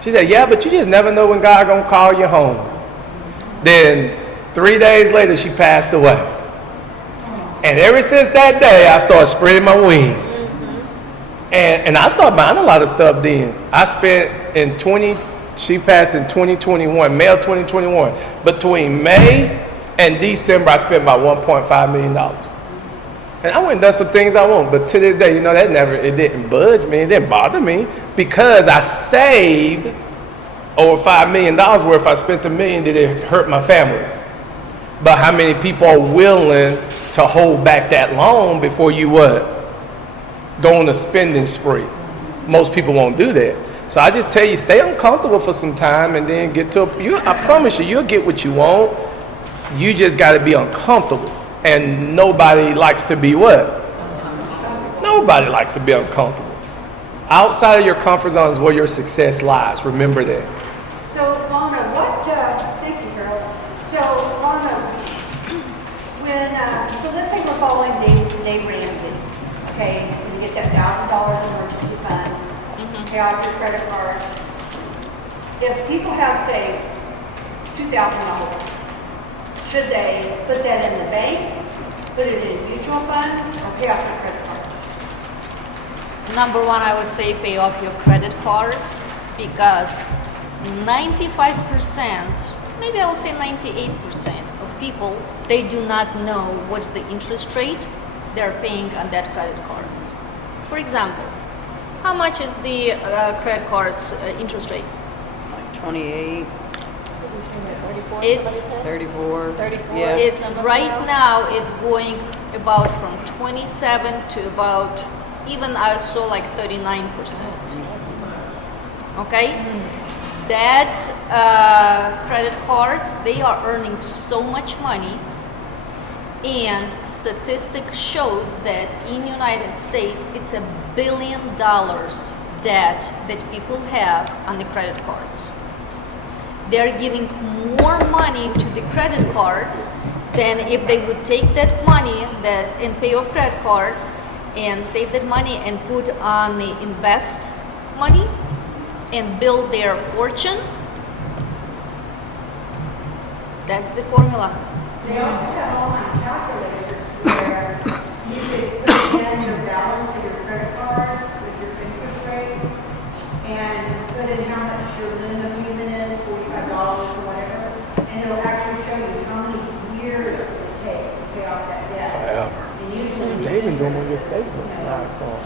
She said, yeah, but you just never know when God going to call you home. Then 3 days later, she passed away. And ever since that day, I started spreading my wings. And I started buying a lot of stuff then. I spent she passed in 2021, May of 2021. Between May and December, I spent about $1.5 million. And I went and done some things I want, but to this day, you know, it didn't budge me, it didn't bother me, because I saved over $5 million where if I spent $1 million, did it hurt my family? But how many people are willing to hold back that long before you what? Go on a spending spree? Most people won't do that. So I just tell you, stay uncomfortable for some time and then get to I promise you, you'll get what you want. You just got to be uncomfortable. And nobody likes to be what? Nobody likes to be uncomfortable. Outside of your comfort zone is where your success lies. Remember that. So, Lana, thank you, Harold. So, Lana, so let's say we're following Dave Ramsey, okay? You get that $1,000 emergency fund, pay off your credit cards. If people have, say, $2,000, should they put that in the bank, put it in a mutual fund, or pay off your credit cards? Number one, I would say pay off your credit cards, because 95%, maybe I will say 98% of people, they do not know what's the interest rate they're paying on that credit cards. For example, how much is the credit cards interest rate? Like 28, It's 34. Yeah. It's right now, it's going about from 27 to about, even I saw like 39%. Okay? That credit cards, they are earning so much money, and statistics shows that in United States, it's $1 billion debt that people have on the credit cards. They're giving more money to the credit cards than if they would take that money and pay off credit cards and save that money and put on the invest money and build their fortune. That's the formula. They also have online calculators where you can put in your balance of your credit card with your interest rate and put in how much your minimum payment is, $45 or whatever, and it'll actually show you how many do them on your statements now. So a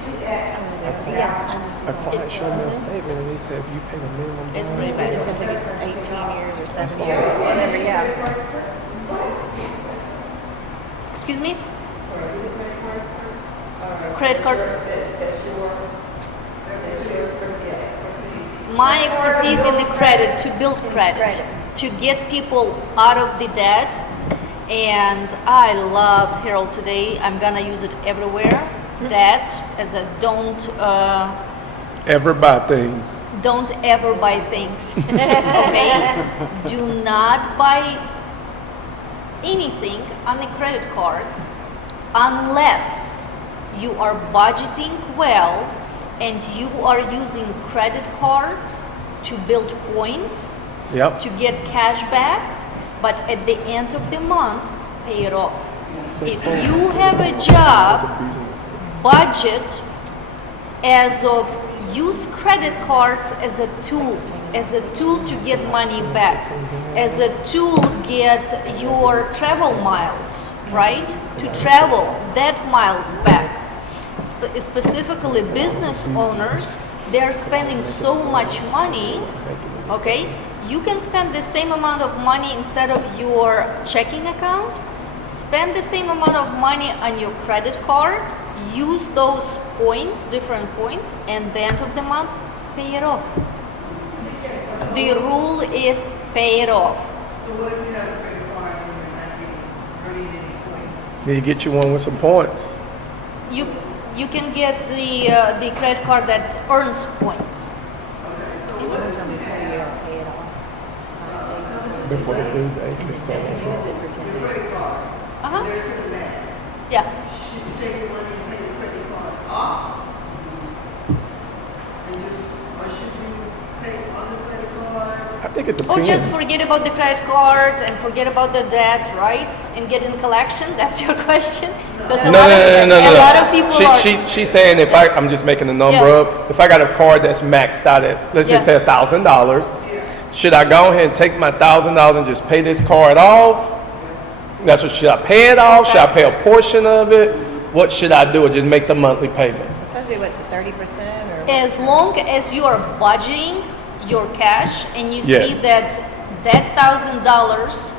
client showed me a statement and he said if you pay the minimum It's balance, pretty bad. It's gonna take us 18 years or 7 saw years, that. whatever, yeah. Excuse me? Credit card. My expertise in the credit, to build credit, to get people out of the debt. And I love Harold today. I'm gonna use it everywhere. Debt as a don't ever buy things. don't ever buy things. Okay? Do not buy anything on a credit card unless you are budgeting well and you are using credit cards to build points, Yep. to get cash back, but at the end of the month, pay it off. If you have a job, budget as of use credit cards as a tool to get money back, as a tool get your travel miles, right? To travel that miles back. Specifically business owners, they're spending so much money, okay? You can spend the same amount of money instead of your checking account, spend the same amount of money on your credit card, use those points, different points, and at the end of the month, pay it off. The rule is pay it off. So what if you have a credit card and you're not getting, earning any points? Then you get you one with some points. You can get the credit card that earns points. Okay, so what if you have Pay it off. Before the due date. So Use it for 10 the years. credit cards, Uh-huh. and they're to the max? Yeah. Should you take the money and pay the credit card off? And just, or should you pay on the credit card? I think it Or depends. just forget about the credit card and forget about the debt, right? And get in collection. That's your question. Because No, no. a lot of people are. She's saying if I'm just making a number Yeah. up. If I got a card that's maxed out at, let's just say Yeah. $1,000, should I go ahead and take my $1,000 and just pay this card off? That's what, should I pay it off? Should I pay a portion of it? What should I do? Or just make the monthly payment? Especially what, 30% or? As long as you are budgeting your cash and you Yes. see that $1,000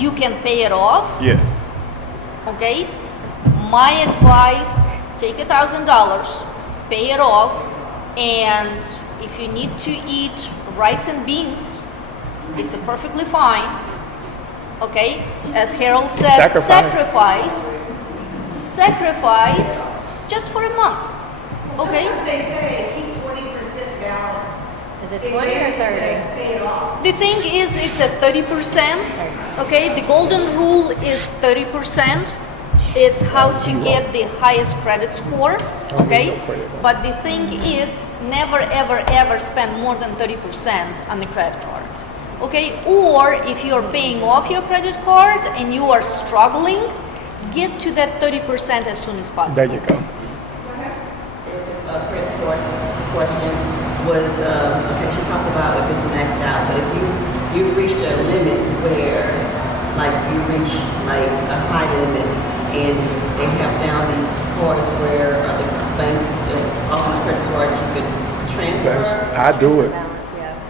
you can pay it off, Yes. okay? My advice, take $1,000, pay it off, and if you need to eat rice and beans, it's perfectly fine. Okay? As Harold said, sacrifice just for a month. Okay? They say keep 20% balance. Is it 20 or 30? Pay it off. The thing is, it's at 30%. Okay? The golden rule is 30%. It's how to get the highest credit score. Okay? But the thing is, never ever spend more than 30% on the credit card. Okay? Or if you're paying off your credit card and you are struggling, get to that 30% as soon as possible. There you go. Credit card question was, okay, she talked about if it's maxed out, but if you've reached a limit where, like, you reach like a high limit and they have now these cards where the banks, all these credit cards you could transfer. I do it.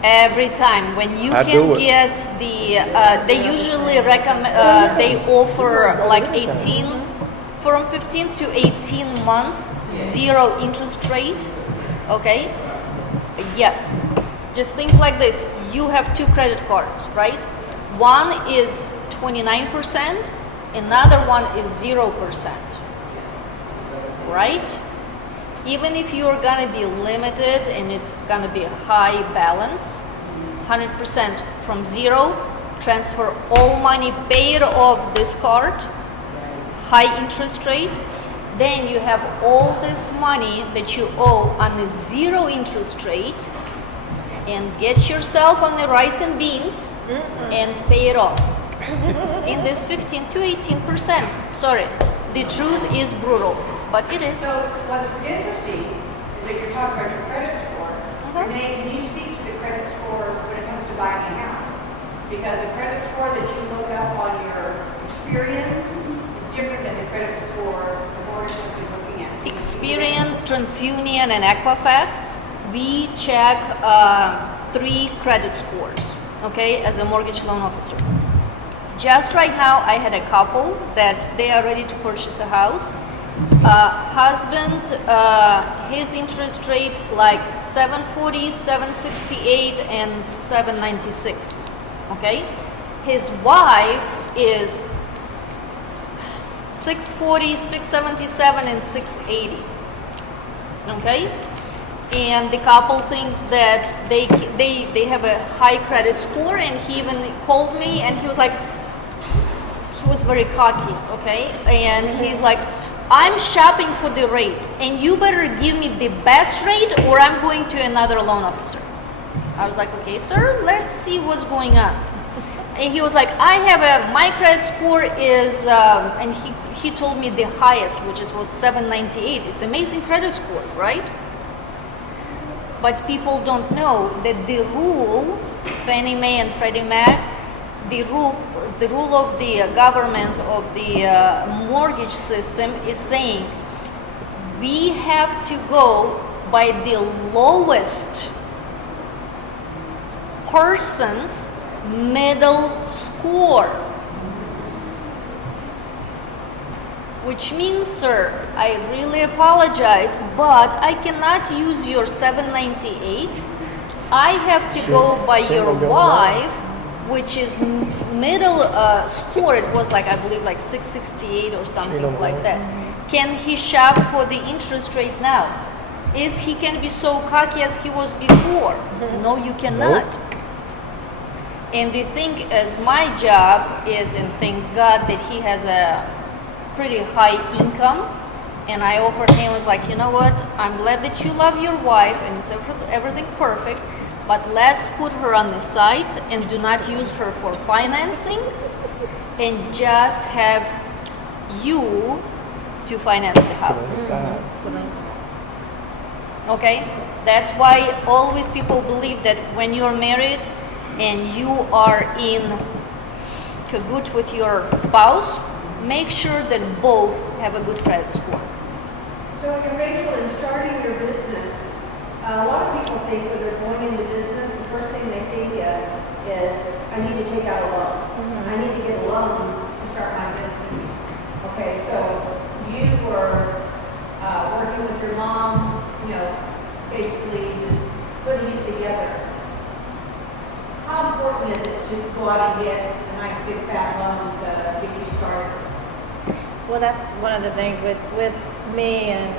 Every time when you I can do it. get they usually recommend they offer like 18 from 15 to 18 months, zero interest rate. Okay? Yes. Just think like this. You have two credit cards, right? One is 29%, another one is 0%. Right? Even if you're gonna be limited and it's gonna be a high balance, 100% from zero, transfer all money, pay it off this card, high interest rate, then you have all this money that you owe on the zero interest rate, and get yourself on the rice and beans and pay it off in this 15 to 18%. Sorry, the truth is brutal, but it is. So what's interesting is that you're talking about your credit score. Renee, can you speak to the credit score when it comes to buying a house? Because the credit score that you look up on your Experian is different than the credit score the mortgage company is looking Experian, TransUnion, and Equifax, we check 3 credit scores, okay, as a mortgage loan officer. Just right now, I had a couple that they are ready to purchase a house. Husband, his interest rates like 740, 768, and 796, okay? His wife is 640, 677, and 680, okay? And the couple thinks that they have a high credit score, and he even called me and he was like, he was very cocky, okay? And he's like, I'm shopping for the rate, and you better give me the best rate or I'm going to another loan officer. I was like, okay, sir, let's see what's going on. And he was like, my credit score is, and he told me the highest, which was 798. It's amazing credit score, right? But people don't know that the rule, Fannie Mae and Freddie Mac, the rule of the government of the mortgage system is saying we have to go by the lowest person's middle score. Which means, sir, I really apologize, but I cannot use your 798. I have to go by your wife, which is middle score. It was like, I believe, like 668 or something like that. Can he shop for the interest rate now? He can be so cocky as he was before? No, you cannot. And the thing is, my job is, and thanks God that he has a pretty high income, and I offered him, was like, you know what, I'm glad that you love your wife and it's everything perfect, but let's put her on the side and do not use her for financing and just have you to finance the house. Okay, that's why always people believe that when you're married and you are in cahoot with your spouse, make sure that both have a good credit score. So, Rachel, in starting your business, a lot of people think when they're going into business, the first thing they think is, I need to take out a loan. I need to get a loan to start my business. Okay, so you were working with your mom, basically just putting it together. How important is it to go out and get a nice big fat loan to get you started? Well, that's one of the things with me and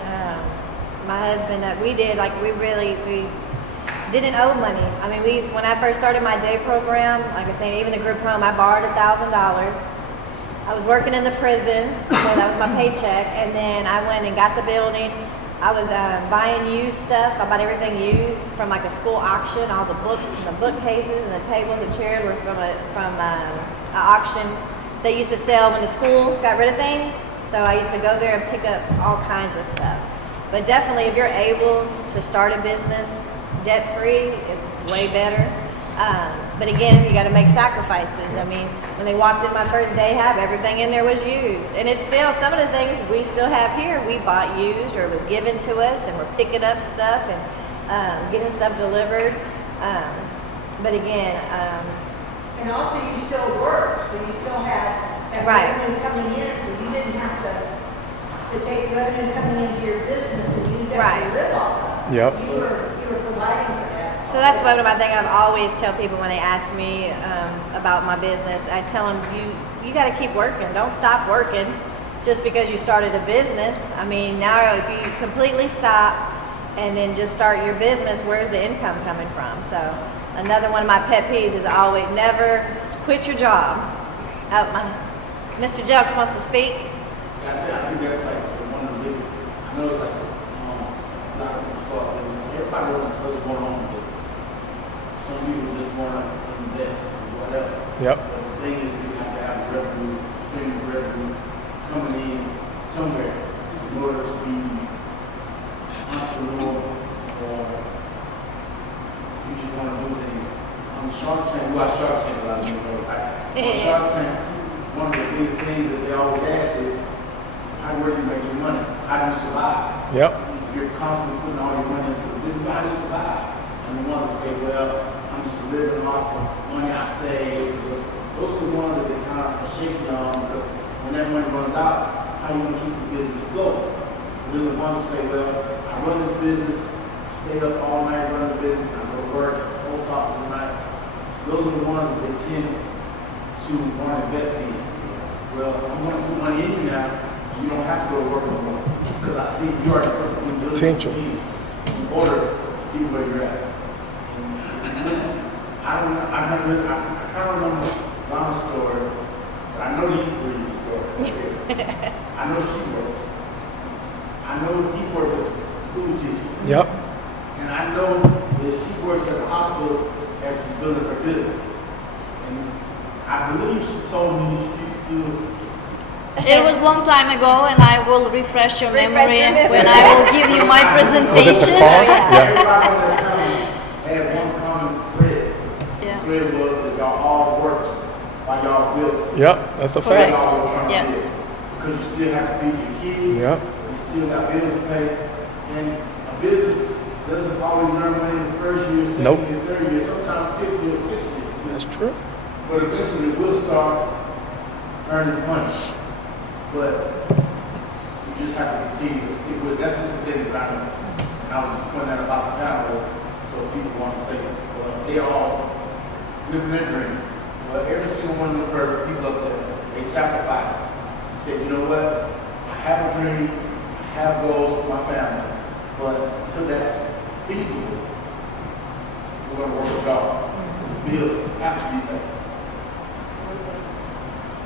my husband that we did. Like we didn't owe money. I mean, when I first started my day program, like I said, even the group home, I borrowed $1,000. I was working in the prison, so that was my paycheck. And then I went and got the building. I was buying used stuff. I bought everything used from like a school auction. All the books and the bookcases and the tables and chairs were from an auction they used to sell when the school got rid of things. So I used to go there and pick up all kinds of stuff. But definitely, if you're able to start a business debt-free, is way better. But again, you got to make sacrifices. I mean, when they walked in my first day hab, everything in there was used. And it's still, some of the things we still have here, we bought used or it was given to us, and we're picking up stuff and getting stuff delivered. But again, and also you still work, so you still have revenue coming in, so you didn't have to take revenue coming into your business and use that to live off of. Yep. You were providing for that. So that's one of my things I've always tell people when they ask me about my business. I tell them, you got to keep working. Don't stop working just because you started a business. I mean, now if you completely stop and then just start your business, where's the income coming from? So another one of my pet peeves is always never quit your job. Mr. Jelks wants to speak. I think that's like one of the biggest. I know it's like a lot of people start business. Everybody wants going on with this. Some people just want to invest or whatever. Yep. But the thing is, you have to have revenue, stream of revenue coming in somewhere in order to be entrepreneur, or you just want to do things. On Shark Tank, we watch Shark Tank a lot of people, right? On Shark Tank, one of the biggest things that they always ask is, where do you make your money? how do you survive? Yep. If you're constantly putting all your money into the business, how do you survive? And the ones that say, well, I'm just living off of money I save, because those are the ones that they kind of shake you on, because when that money runs out, how you gonna keep the business afloat? And then the ones that say, well, I run this business, I stay up all night running the business, I go to work at the post office at night. Those are the ones that they tend to want to invest in. Well, I'm going to put money in you now, and you don't have to go to work no more, because I see you already put the due diligence Potential. you need in order to get where you're at. And I don't know, I kind of remember Mama's story, but I know these three stories. I know she works. I know he works as a school teacher. Yep. And I know that she works at a hospital as she's building her business. And I believe she told me she's still. It was a long time ago, and I will refresh your memory your memory. when I will give you my Was it the presentation. car? Yeah. Everybody on that company had one common thread. Yeah. The thread was that y'all all worked while y'all built. Yep. That's a Correct. fact. Y'all were trying to Yes. build. Because you still have to feed your kids. Yep. You still got bills to pay. And a business doesn't always earn money in the first year, second Nope. year, third year, sometimes fifth year, sixth year. That's true. But eventually it will start earning money. But you just have to continue to stick with it. That's just the thing that I noticed. And I was just pointing out about the family, so people want to say, well, they all living their dream. Well, every single one of the people up there, they sacrificed. They said, you know what? I have a dream, I have goals for my family, but until that's feasible, we're going to work with God. The bills have to be paid.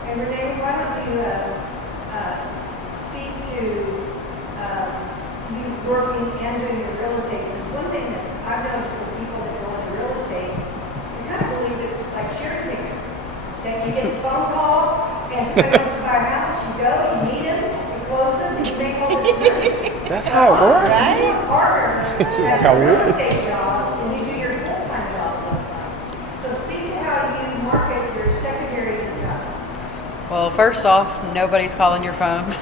And Renee, why don't you speak to you working and doing the real estate? Because one thing that I've noticed with people that go into real estate, you kind of believe it's like cherry picking. That you get a phone call and somebody wants to buy a house, you go, you meet him, it closes, and you make all this money. That's how it works. You work harder Like at I a real would. estate job than you do your full-time job most times. So speak to how you market your secondary income. Well, first off, nobody's calling your phone.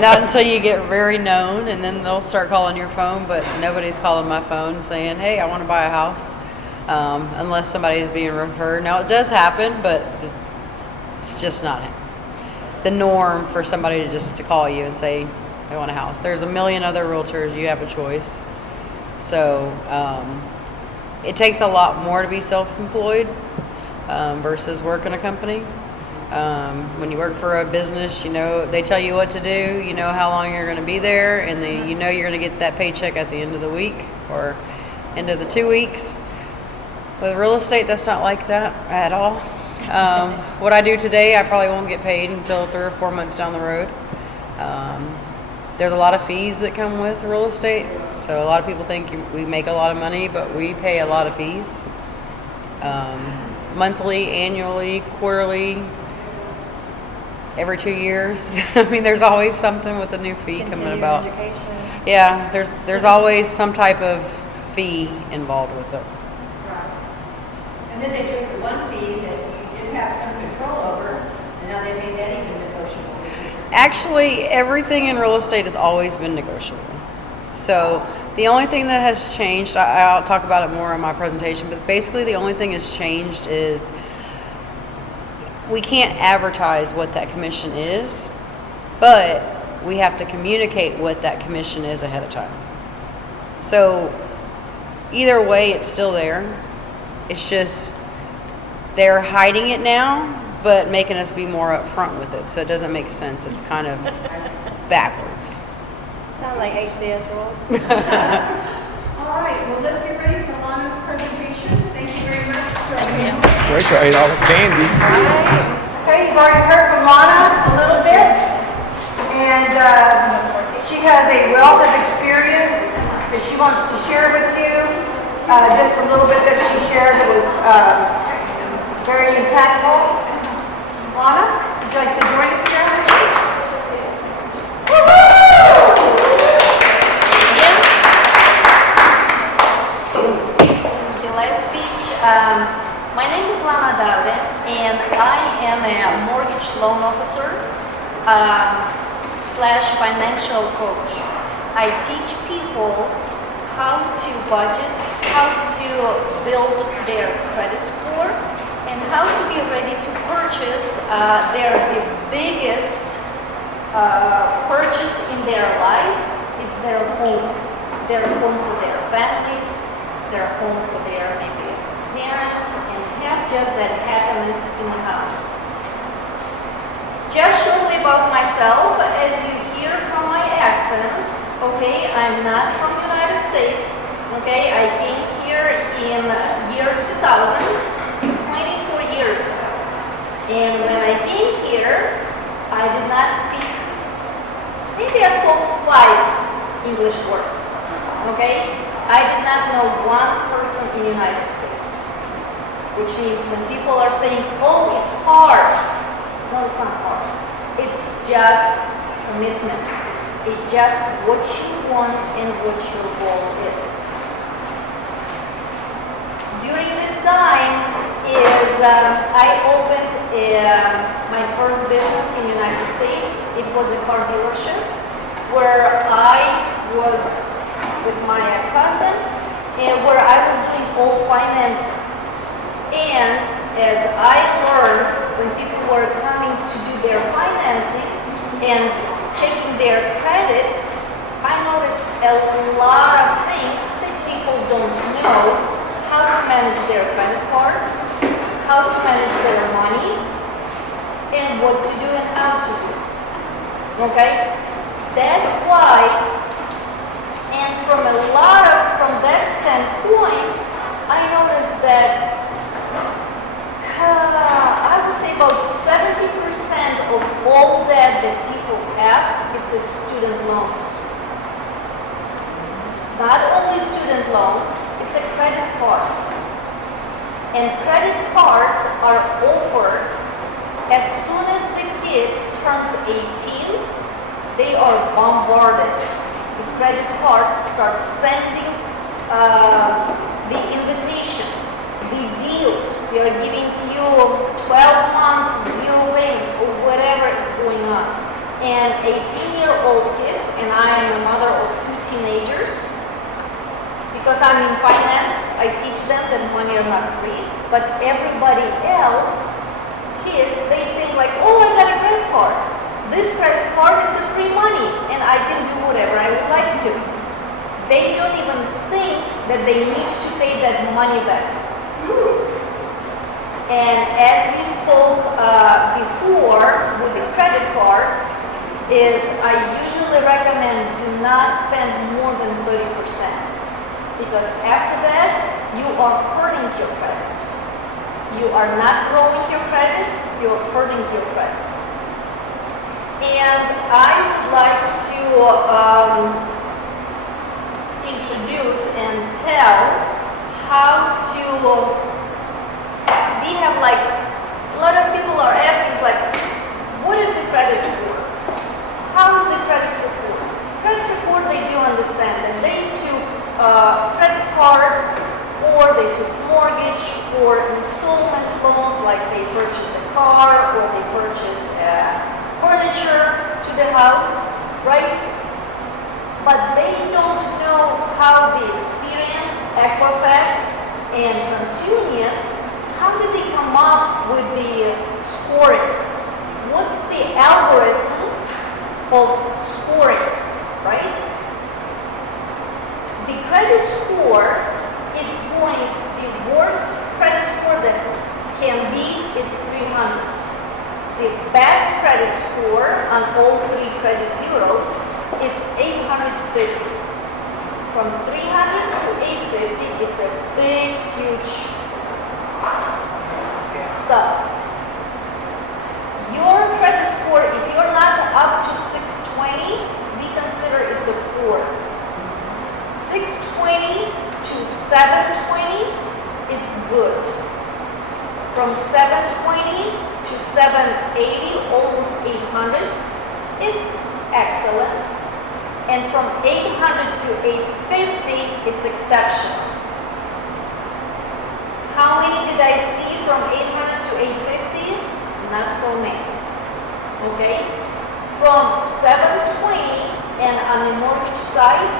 Not until you get very known, and then they'll start calling your phone, but nobody's calling my phone saying, hey, I want to buy a house, unless somebody is being referred. Now, it does happen, but it's just not the norm for somebody to call you and say, I want a house. There's a million other realtors. You have a choice. So it takes a lot more to be self-employed versus work in a company. When you work for a business, you know, they tell you what to do, you know how long you're going to be there, and then you know you're going to get that paycheck at the end of the week or end of the 2 weeks. With real estate, that's not like that at all. What I do today, I probably won't get paid until 3 or 4 months down the road. There's a lot of fees that come with real estate, so a lot of people think we make a lot of money, but we pay a lot of fees. Monthly, annually, quarterly, every 2 years. I mean, there's always something with a new fee coming Continuing about. education. Yeah, there's always some type of fee involved with it. Right. And then they took the one fee that you didn't have some control over, and now they made that even negotiable. Actually, everything in real estate has always been negotiable. So the only thing that has changed, I'll talk about it more in my presentation, but basically the only thing that's changed is we can't advertise what that commission is, but we have to communicate what that commission is ahead of time. So either way, it's still there. It's just they're hiding it now, but making us be more upfront with it. So it doesn't make sense. It's kind of backwards. Sounds like HCS rules. All right, well, let's get ready for Lana's presentation. Thank you very much. Rachel ate all the candy. Okay, you've already heard from Lana a little bit, and she has a wealth of experience that she wants to share with you. Just a little bit that she shared that was very impactful. Lana, would you like to join us here? The last speech, my name is Lana Dowden, and I am a mortgage loan officer. slash financial coach. I teach people how to budget, how to build their credit score, and how to be ready to purchase the biggest purchase in their life. It's their home. Their home for their families, their home for their maybe parents, and have just that happiness in the house. Just shortly about myself, as you hear from my accent, okay, I'm not from the United States, okay, I came here in year 2000, 24 years ago. And when I came here, I did not speak, maybe I spoke 5 English words, okay? I did not know one person in the United States, which means when people are saying, oh, it's hard, no, it's not hard. It's just commitment. It's just what you want and what your goal is. During this time I opened my first business in the United States. It was a car dealership where I was with my ex-husband and where I was doing all financing. And as I learned when people were coming to do their financing and checking their credit, I noticed a lot of things that people don't know: how to manage their credit cards, how to manage their money, and what to do and how to do. Okay? That's why, and from that standpoint, I noticed that I would say about 70% of all debt that people have, it's a student loans. Not only student loans, it's a credit cards. And credit cards are offered as soon as the kid turns 18, they are bombarded. The credit cards start sending the invitation, the deals. We are giving you 12 months, 0 payments, or whatever is going on. And 18-year-old kids, and I am a mother of 2 teenagers, because I'm in finance, I teach them that money are not free, but everybody else, kids, they think like, oh, I got a credit card. This credit card, it's a free money, and I can do whatever I would like to. They don't even think that they need to pay that money back. And as we spoke before with the credit cards, is I usually recommend do not spend more than 30%. Because after that, you are hurting your credit. You are not growing your credit, you are hurting your credit. And I would like to introduce and tell how to we have like, a lot of people are asking like, what is the credit score? How is the credit report? Credit report, they do understand that they took credit cards, or they took mortgage, or installment loans, like they purchase a car, or they purchase furniture to the house, right? But they don't know how the Experian, Equifax, and TransUnion, how did they come up with the scoring? What's the algorithm of scoring, right? The credit score, it's going, the worst credit score that can be, it's 300. The best credit score on all 3 credit bureaus, it's 850. From 300 to 850, it's a big, huge stuff. Your credit score, if you're not up to 620, we consider it's a poor. 620 to 720, it's good. From 720 to 780, almost 800, it's excellent. And from 800 to 850, it's exceptional. How many did I see from 800 to 850? Not so many. Okay? from 720, and on the mortgage side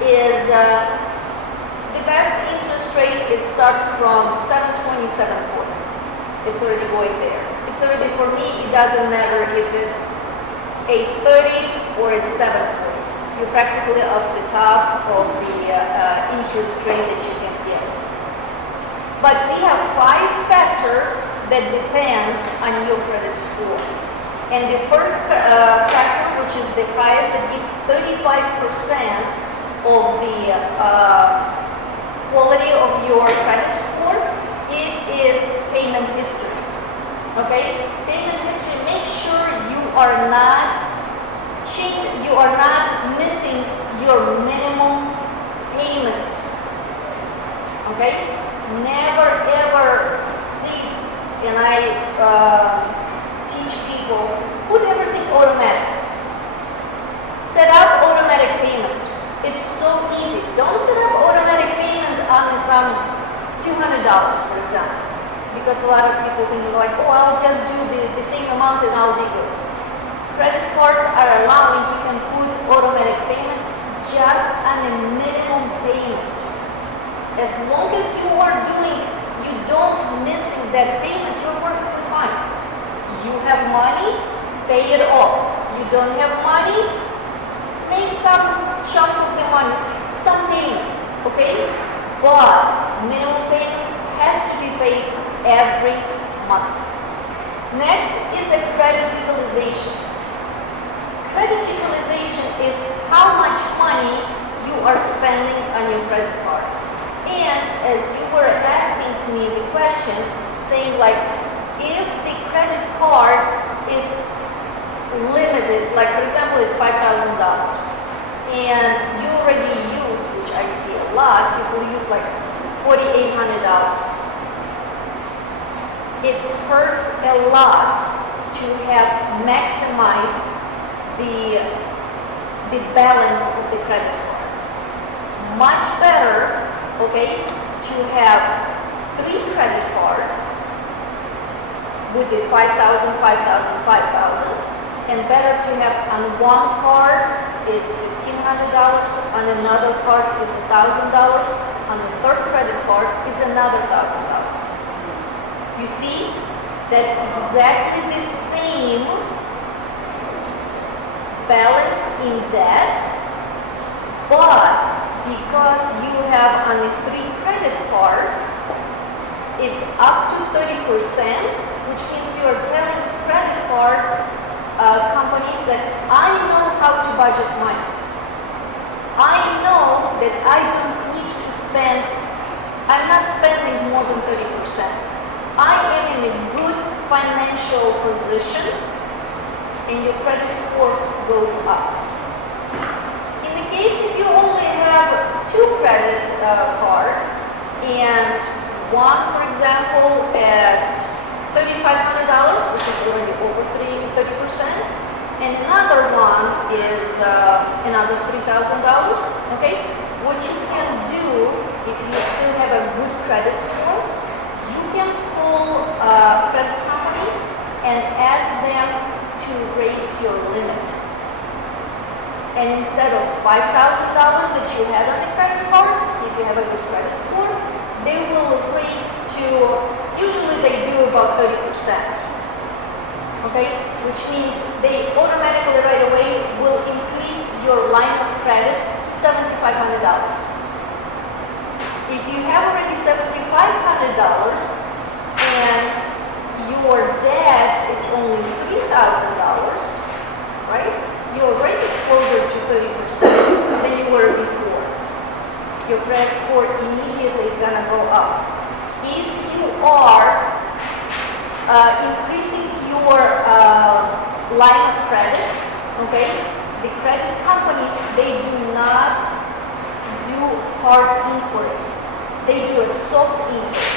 is the best interest rate. It starts from 720, 740. It's already going there. It's already, for me, it doesn't matter if it's 830 or it's 740. You're practically up the top of the interest rate that you can get. But we have 5 factors that depends on your credit score. And the first factor, which is the highest, that gives 35% of the quality of your credit score, it is payment history. Okay? Payment history, make sure you are not missing your minimum payment. Okay? Never ever, please, and I teach people, put everything automatic. Set up automatic payment. It's so easy. Don't set up automatic payment on some $200, for example. Because a lot of people think like, oh, I'll just do the same amount and I'll be good. Credit cards are allowing, you can put automatic payment just on a minimum payment. As long as you are doing, you don't missing that payment, you're perfectly fine. You have money, pay it off. You don't have money, make some chunk of the money, some payment, okay? But minimum payment has to be paid every month. Next is a credit utilization. Credit utilization is how much money you are spending on your credit card. And as you were asking me the question, saying like, if the credit card is limited, like for example, it's $5,000, and you already use, which I see a lot, people use like $4,800. It hurts a lot to have maximized the balance of the credit card. Much better, okay, to have 3 credit cards with the 5,000, 5,000, 5,000, and better to have on one card is $1,500, on another card is $1,000, on the third credit card is another $1,000. You see, that's exactly the same balance in debt, but because you have only 3 credit cards, it's up to 30%, which means you are telling credit cards companies that I know how to budget money. I know that I don't need to spend, I'm not spending more than 30%. I am in a good financial position, and your credit score goes up. In the case if you only have 2 credit cards, and one, for example, at $3,500, which is already over 30%, and another one is another $3,000, okay? What you can do, if you still have a good credit score, you can call credit companies and ask them to raise your limit. And instead of $5,000 that you had on the credit cards, if you have a good credit score, they will raise to, usually they do about 30%. Okay? Which means they automatically right away will increase your line of credit to $7,500. If you have already $7,500 and your debt is only $3,000, right? You're already closer to 30% than you were before. Your credit score immediately is gonna go up. If you are increasing your line of credit, okay, the credit companies, they do not do hard inquiry. They do a soft inquiry.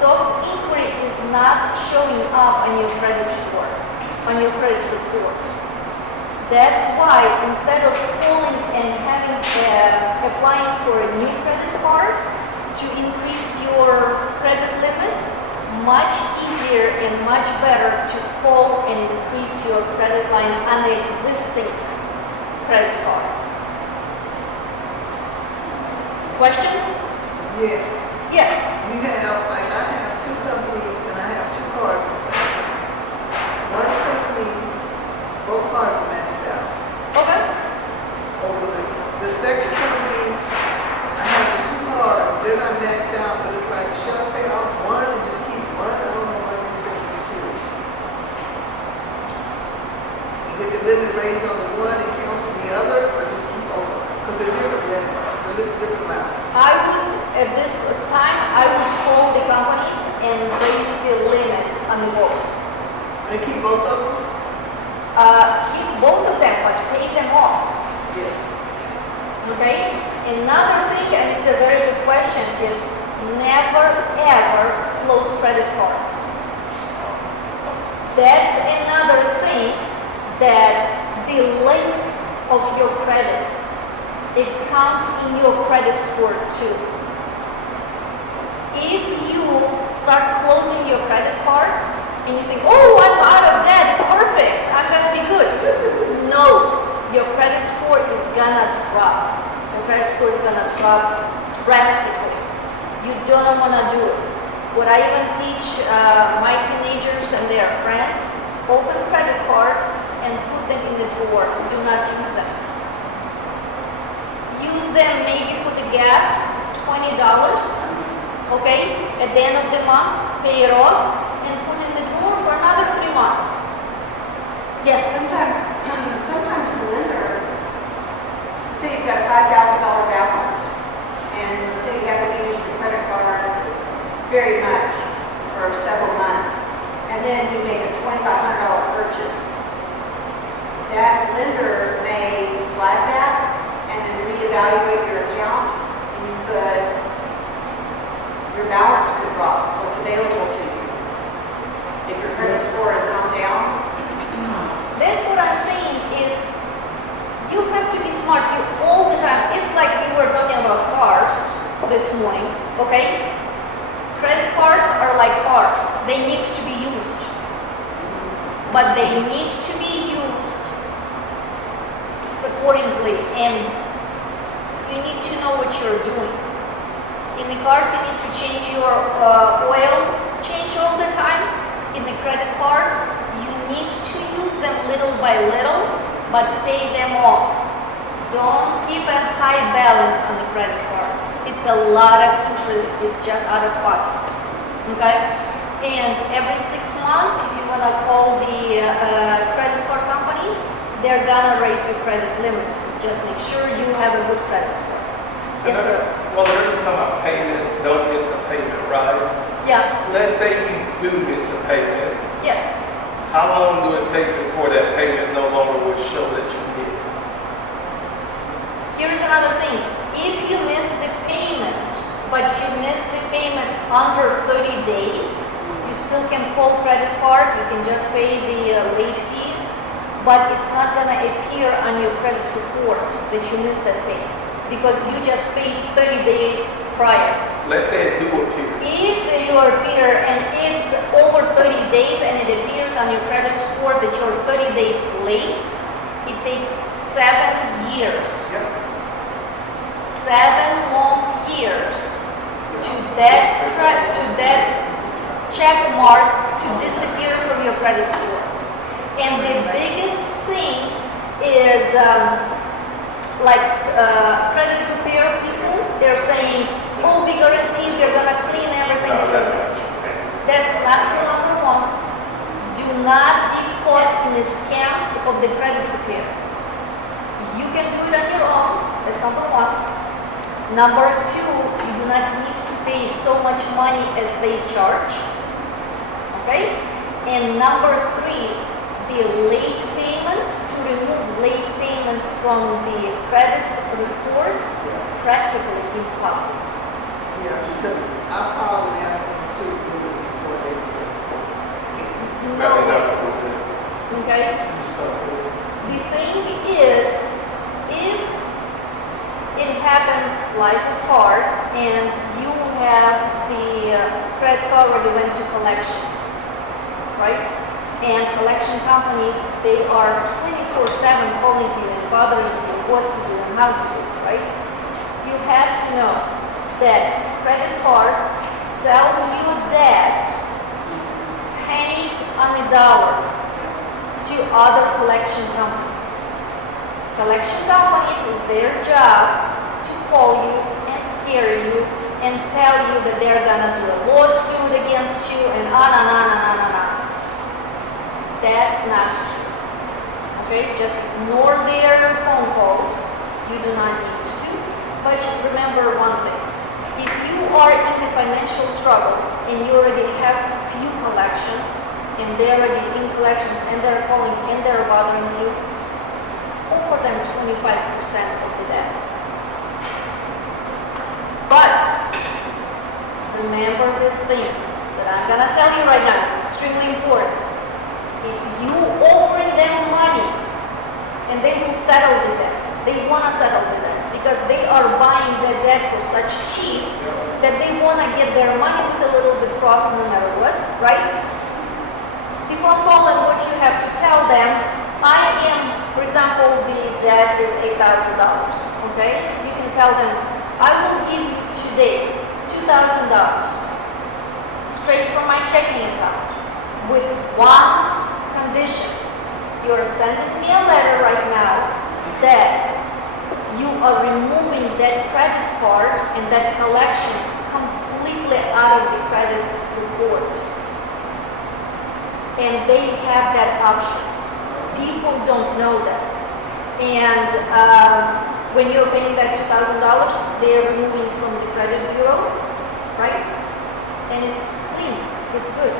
Soft inquiry is not showing up on your credit score, on your credit report. That's why instead of calling and having applying for a new credit card to increase your credit limit, much easier easier and much better to call and increase your credit line on the existing credit card. Questions? Yes. Yes. You have, like, I have two companies and I have two cars at the same time. One company, both cars are maxed out. Okay. Over the second company, I have the two cars, they're not maxed out, but it's like, should I pay off one and just keep one? I don't know why they say it's two. You get the limit raised on the one and cancel the other, or just keep both of them? Because they're different limits, they're different amounts. I would, at this time, I would call the companies and raise the limit on the both. And keep both of them? Keep both of them, but pay them off. Yeah. Okay? Another thing, and it's a very good question, is never ever close credit cards. That's another thing that the length of your credit, it counts in your credit score too. If you start closing your credit cards and you think, oh, I'm out of debt, perfect, I'm gonna be good. No, your credit score is gonna drop. Your credit score is gonna drop drastically. You don't wanna do it. What I even teach my teenagers and their friends, open credit cards and put them in the drawer. Do not use them. Use them maybe for the gas, $20, okay? At the end of the month, pay it off and put it in the drawer for another 3 months. Yes? Sometimes the lender, say you've got a $5,000 balance, and say you haven't used your credit card very much for several months, and then you make a $2,500 purchase. That lender may flag that and then reevaluate your account, and your balance could drop, what's available to you. If your credit score has gone down, That's what I'm saying is you have to be smart. You all the time. It's like we were talking about cars this morning, okay? Credit cards are like cars. They need to be used. But they need to be used accordingly, and you need to know what you're doing. In the cars, you need to change your oil change all the time. In the credit cards, you need to use them little by little, but pay them off. Don't keep a high balance on the credit cards. It's a lot of interest. It's just out of pocket. Okay? And every 6 months, if you want to call the credit card companies, they're gonna raise your credit limit. Just make sure you have a good credit score. Yes, sir. Well, there's some payments, don't miss a payment, right? Yeah. Let's say you do miss a payment. Yes. How long do it take before that payment no longer will show that you missed? Here's another thing. If you miss the payment, but you miss the payment under 30 days, you still can call credit card. You can just pay the late fee, but it's not gonna appear on your credit report that you missed that payment because you just paid 30 days prior. Let's say it do appear. If you appear and it's over 30 days and it appears on your credit score that you're 30 days late, it takes 7 years. 7 long years to that check mark to disappear from your credit score. And the biggest thing is credit repair people, they're saying, oh, we guarantee they're gonna clean everything. No, that's not true. That's not true, number one. Do not be caught in the scams of the credit repair. You can do it on your own, that's number one. Number two, you do not need to pay so much money as they charge. Okay? And number three, the late payments, to remove late payments from the credit report, practically impossible. Yeah, because I've called and asked them to do it before they said. No, No. they're not doing it. Okay? The thing is, if it happened, life is hard, and you have the credit card already went to collection, right? And collection companies, they are 24/7 calling you and bothering you what to do and how to do, right? You have to know that credit cards sells you debt pennies on a dollar to other collection companies. Collection companies is their job to call you and scare you and tell you that they're gonna do a lawsuit against you and on and on and on and on. That's not true. Okay, just ignore their phone calls. You do not need to. But remember one thing. If you are in the financial struggles and you already have few collections and they're already in collections and they're calling and they're bothering you, offer them 25% of the debt. But remember this thing that I'm gonna tell you right now, it's extremely important. If you offering them money and they will settle the debt, they wanna settle the debt because they are buying the debt for such cheap that they wanna get their money with a little bit profit no matter what, right? The phone call and what you have to tell them, I am, for example, the debt is $8,000, okay? You can tell them, I will give you today $2,000 straight from my checking account with one condition. You are sending me a letter right now that you are removing that credit card and that collection completely out of the credit report. And they have that option. People don't know that. And when you're paying that $2,000, they're removing from the credit bureau, right? And it's clean, it's good.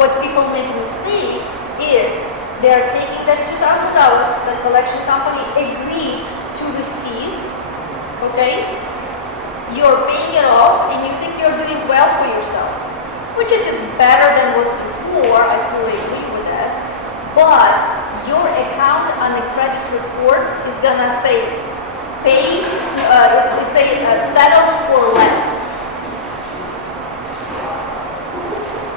What people make a mistake is they're taking that $2,000 that collection company agreed to receive, okay? You're paying it off and you think you're doing well for yourself, which is it's better than was before, I fully agree with that. But your account on the credit report is gonna say paid, it's say settled for less.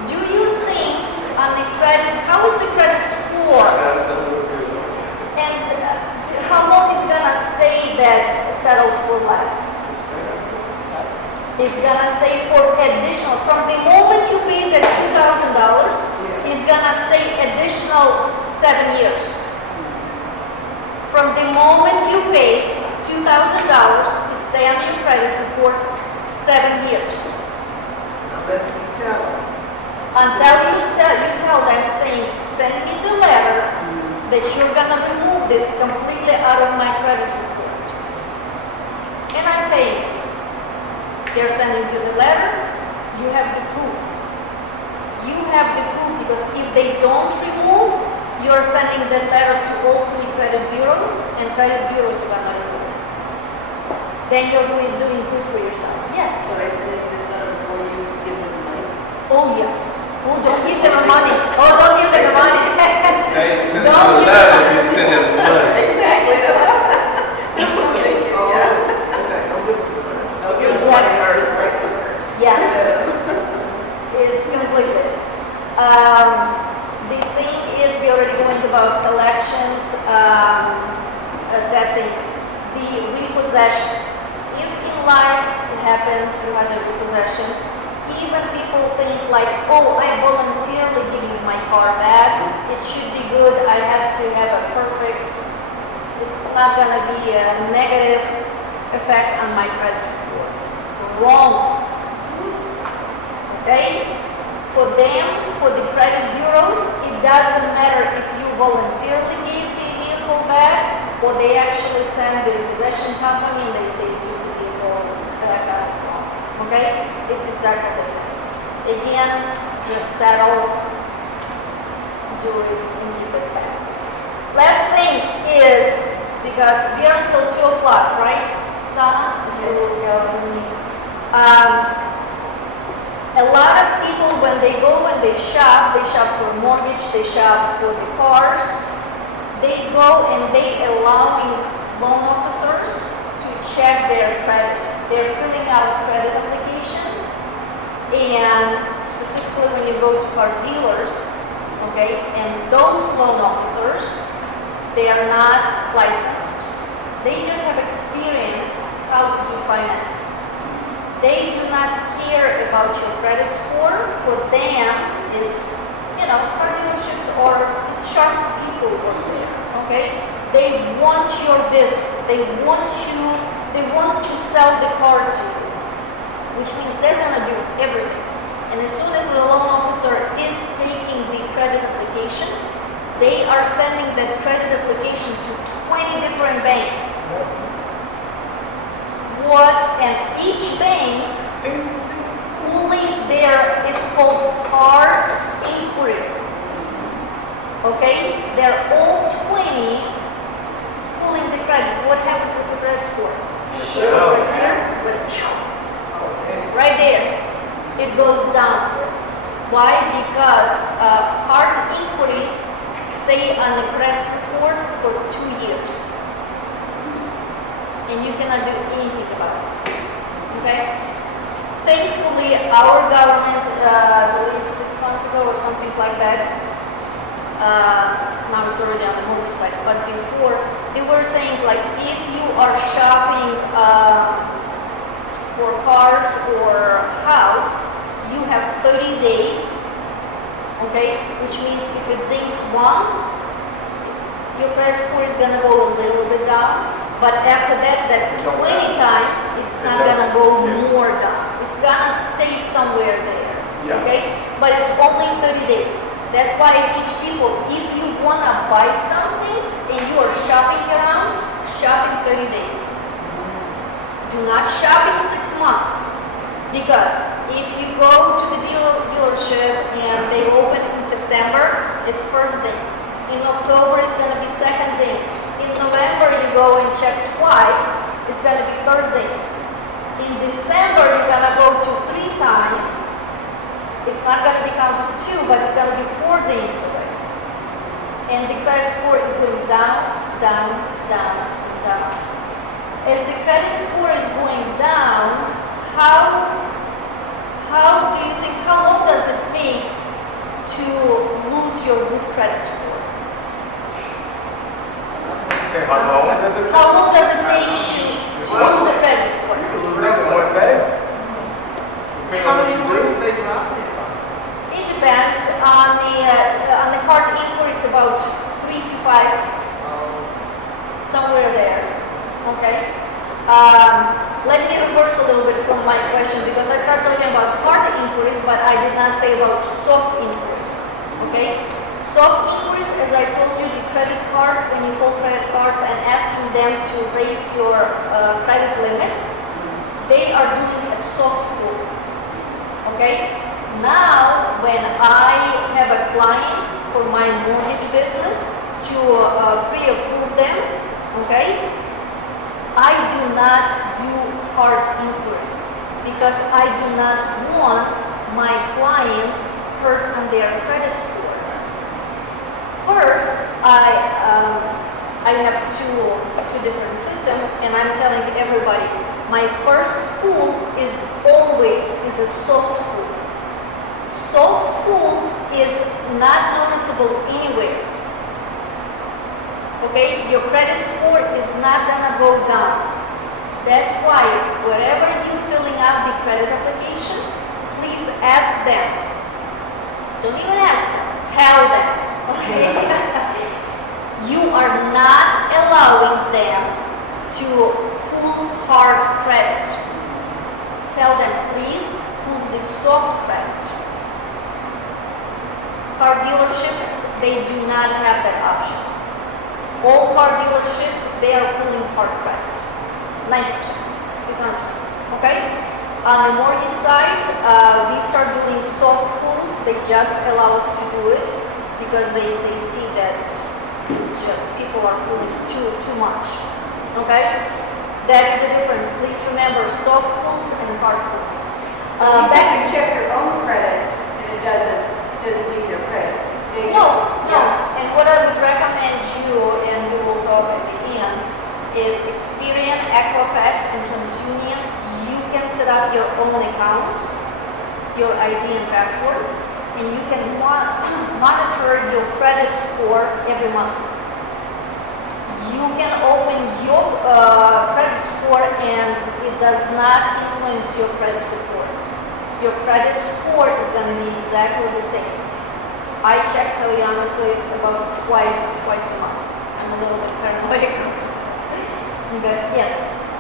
Do you think on the credit, how is the credit score? And how long is gonna stay that settled for less? It's gonna stay for additional, from the moment you pay that $2,000, it's gonna stay additional 7 years. From the moment you pay $2,000, it stays on your credit report 7 years. Unless you tell them. Until you tell them saying, send me the letter that you're gonna remove this completely out of my credit report. And I'm paying. They're sending you the letter, you have the proof. You have the proof because if they don't remove, you're sending the letter to all 3 credit bureaus and credit bureaus are gonna remove it. Then you're doing good for yourself. Yes. So they send you this letter before you give them the money? Oh yes. Oh, don't give them money. Oh, don't give them money. They send you Don't a give letter them if you send them money. Exactly. Oh, Yeah. okay, don't give them. Don't give us money first. Yeah. It's completed. The thing is, we already going about elections, that thing, the repossessions. If in life it happened, you had a repossession, even people think like, oh, I voluntarily giving my car back, it should be good, I have to have a perfect, it's not gonna be a negative effect on my credit report. Wrong. Okay? For them, for the credit bureaus, it doesn't matter if you voluntarily gave the vehicle back or they actually send the possession company and they do the vehicle back and so on. Okay? It's exactly the same. Again, just settle, do it, and give it back. Last thing is, because we're until 2 o'clock, right, Donna? A lot of people, when they go and they shop for mortgage, they shop for the cars, they go and they allowing loan officers to check their credit. They're filling out credit application and specifically usually when you go to car dealers, okay, and those loan officers, they are not licensed. They just have experience how to do finance. They do not care about your credit score. For them, is, car dealerships or it's sharp people over there, okay? They want your business. They want to sell the car to you, which means they're gonna do everything. And as soon as the loan officer is taking the credit application, they are sending that credit application to 20 different banks. And each bank pulling it's called card inquiry. Okay? They're all 20 pulling the credit. What happened with the credit score? Right here. Right there. It goes down. Why? Because card inquiries stay on the credit report for 2 years. And you cannot do anything about it. Okay? Thankfully, our government, I believe 6 months ago or something like that, now it's already on the motorcycle, but before, they were saying like if you are shopping for cars or house, you have 30 days, okay? Which means if it dings once, your credit score is gonna go a little bit down. But after that 20 times, it's not gonna go more down. It's gonna stay somewhere there, okay? But it's only 30 days. That's why I teach people, if you wanna buy something and you are shopping around, shop in 30 days. Do not shop in 6 months. Because if you go to the dealership and they open in September, it's first day. In October, it's gonna be second day. In November, you go and check twice, it's going to be third day. In December, you're going to go to 3 times. It's not going to be counted 2, but it's going to be 4 days away. And the credit score is going down, down, down, down. As the credit score is going down, how do you think, how long does it take to lose your good credit score? How long does it take? How long does it take to lose a credit score? You can lose it in 1 day. Depending How on what many you points do. are they dropping it by? It depends on the card inquiry. It's about 3 to 5, somewhere there. Okay. Let me reverse a little bit from my question because I started talking about hard inquiries, but I did not say about soft inquiries. Okay. Soft inquiries, as I told you, the credit cards, when you call credit cards and asking them to raise your credit limit, they are doing a soft pull. Okay? Now, when I have a client for my mortgage business to pre-approve them, okay, I do not do hard inquiry because I do not want my client hurt on their credit score. First, I have two different systems, and I'm telling everybody, my first pull is always a soft pull. Soft pull is not noticeable anywhere. Okay, your credit score is not gonna go down. That's why wherever you're filling out the credit application, please ask them. Don't even ask them, tell them. Okay? You are not allowing them to pull hard credit. Tell them, please pull the soft credit. Car dealerships, they do not have that option. All car dealerships, they are pulling hard credit. 90%. It's 100%. Okay? On the mortgage side, we start doing soft pulls. They just allow us to do it because they see that it's just people are pulling too much. Okay? That's the difference. Please remember soft pulls and hard pulls. Back and check your own credit and it doesn't meet your credit. No. And what I would recommend you, and we will talk at the end, is Experian, Equifax, and TransUnion. You can set up your own accounts, your ID and password. and you can monitor your credit score every month. You can open your credit score and it does not influence your credit report. Your credit score is going to be exactly the same. I check, tell you honestly, about twice a month. I'm a little bit paranoid. Okay, yes.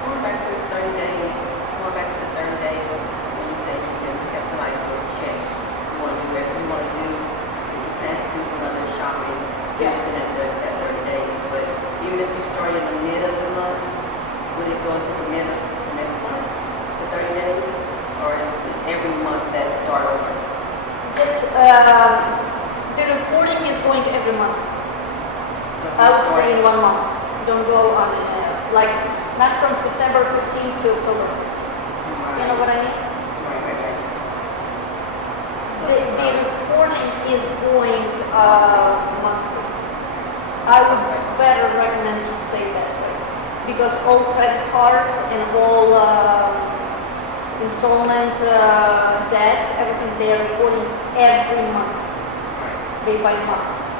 Going back to this 30-day, going back to the 30-day, when you say you can have somebody for a check, you want to do whatever you want to do, if you plan to do some other shopping, Yeah. within that 30 days. But even if you start in the mid of the month, would it go into the mid of the next month, the 30 days, or every month that start over? Just the reporting is going to every month. So if I you would start- say in 1 month. Don't go on like not from September 15th to October 15th. You know what I mean? Right. So The it's about- reporting is going monthly. I would better recommend to stay that way because all credit cards and all installment debts, everything they're reporting every month. They by months.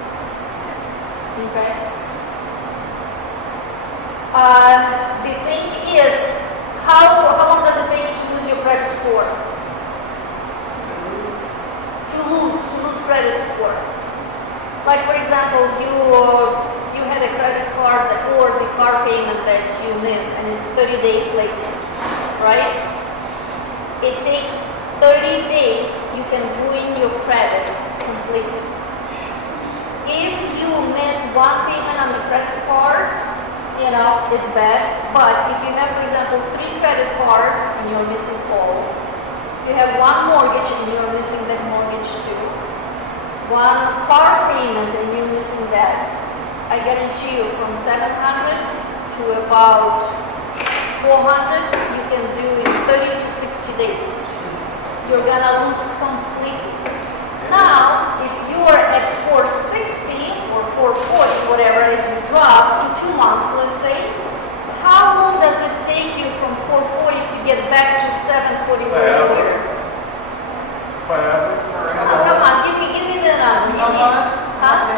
Okay. The thing is, how long does it take to lose your credit score? To lose credit score. Like for example, you had a credit card or the car payment that you missed, and it's 30 days late, right? It takes 30 days. You can ruin your credit completely. If you miss one payment on the credit card, you know, it's bad. But if you have, for example, 3 credit cards and you're missing all, you have 1 mortgage and you're missing that mortgage too, 1 car payment and you're missing that, I guarantee you from 700 to about 400, you can do in 30 to 60 days. You're gonna lose completely. Now, if you are at 460 or 440, whatever it is you dropped in 2 months, let's say, how long does it take you from 440 to get back to 740? Forever. Come on, give me the number. Give me, huh?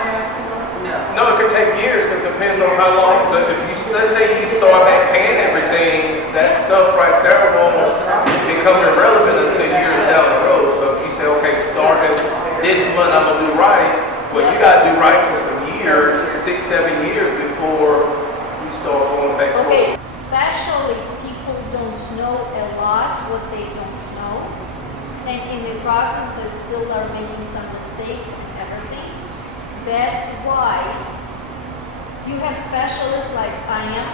No, it could take years because it depends on how long. But if you, let's say you start back paying everything, that stuff right there won't become irrelevant until years down the road. So if you say, okay, starting this month I'm gonna do right, well, you gotta do right for some years, 6, 7 years before you start going back to Okay, it. especially people don't know a lot what they don't know, and in the process they still are making some mistakes and everything. That's why you have specialists like I am.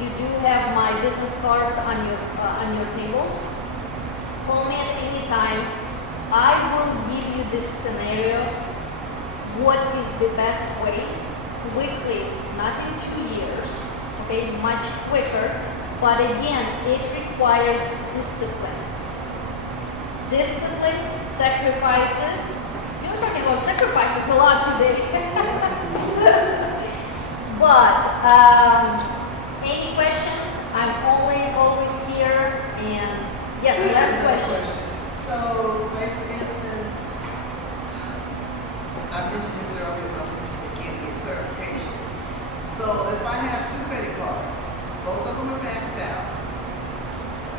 You do have my business cards on your tables. Call me at any time. I will give you this scenario. What is the best way? Quickly, not in 2 years. Okay, much quicker. But again, it requires discipline. Discipline, sacrifices. You're talking about sacrifices a lot today. But any questions? I'm always here. And yes, last question. So, say for instance, I mentioned this earlier, but I'm mentioning it again to get clarification. So if I have 2 credit cards, both of them are maxed out,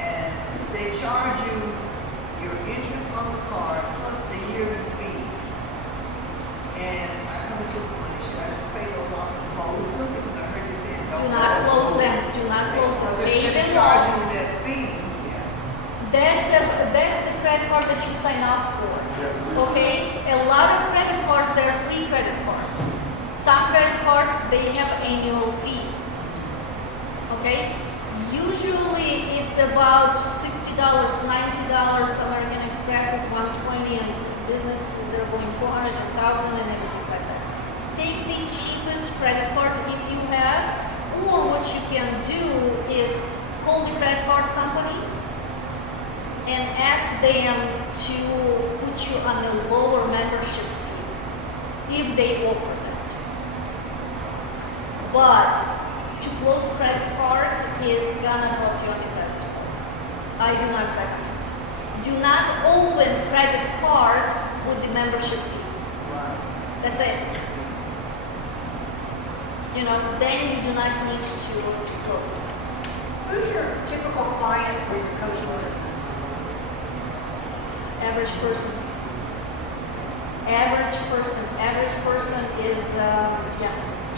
and they charge you your interest on the card plus the yearly fee, and I come into some money, should I just pay those off and close them? Because I heard you saying Do not close them. Do not close them. They're Pay still them charging off. that fee. That's the credit card that you sign up for. Okay? A lot of credit cards, they are free credit cards. Some credit cards, they have annual fee. Okay? Usually it's about $60, $90. American Express is $120, and business they're going 400 and 1,000 and everything like that. Take the cheapest credit card if you have, or what you can do is call the credit card company and ask them to put you on a lower membership fee if they offer that. But to close credit card is gonna drop you on the credit score. I do not recommend. Do not open credit card with the membership fee. That's it. You know, then you do not need to close it. Who's your typical client for your coaching business? Average person. Average person is, yeah.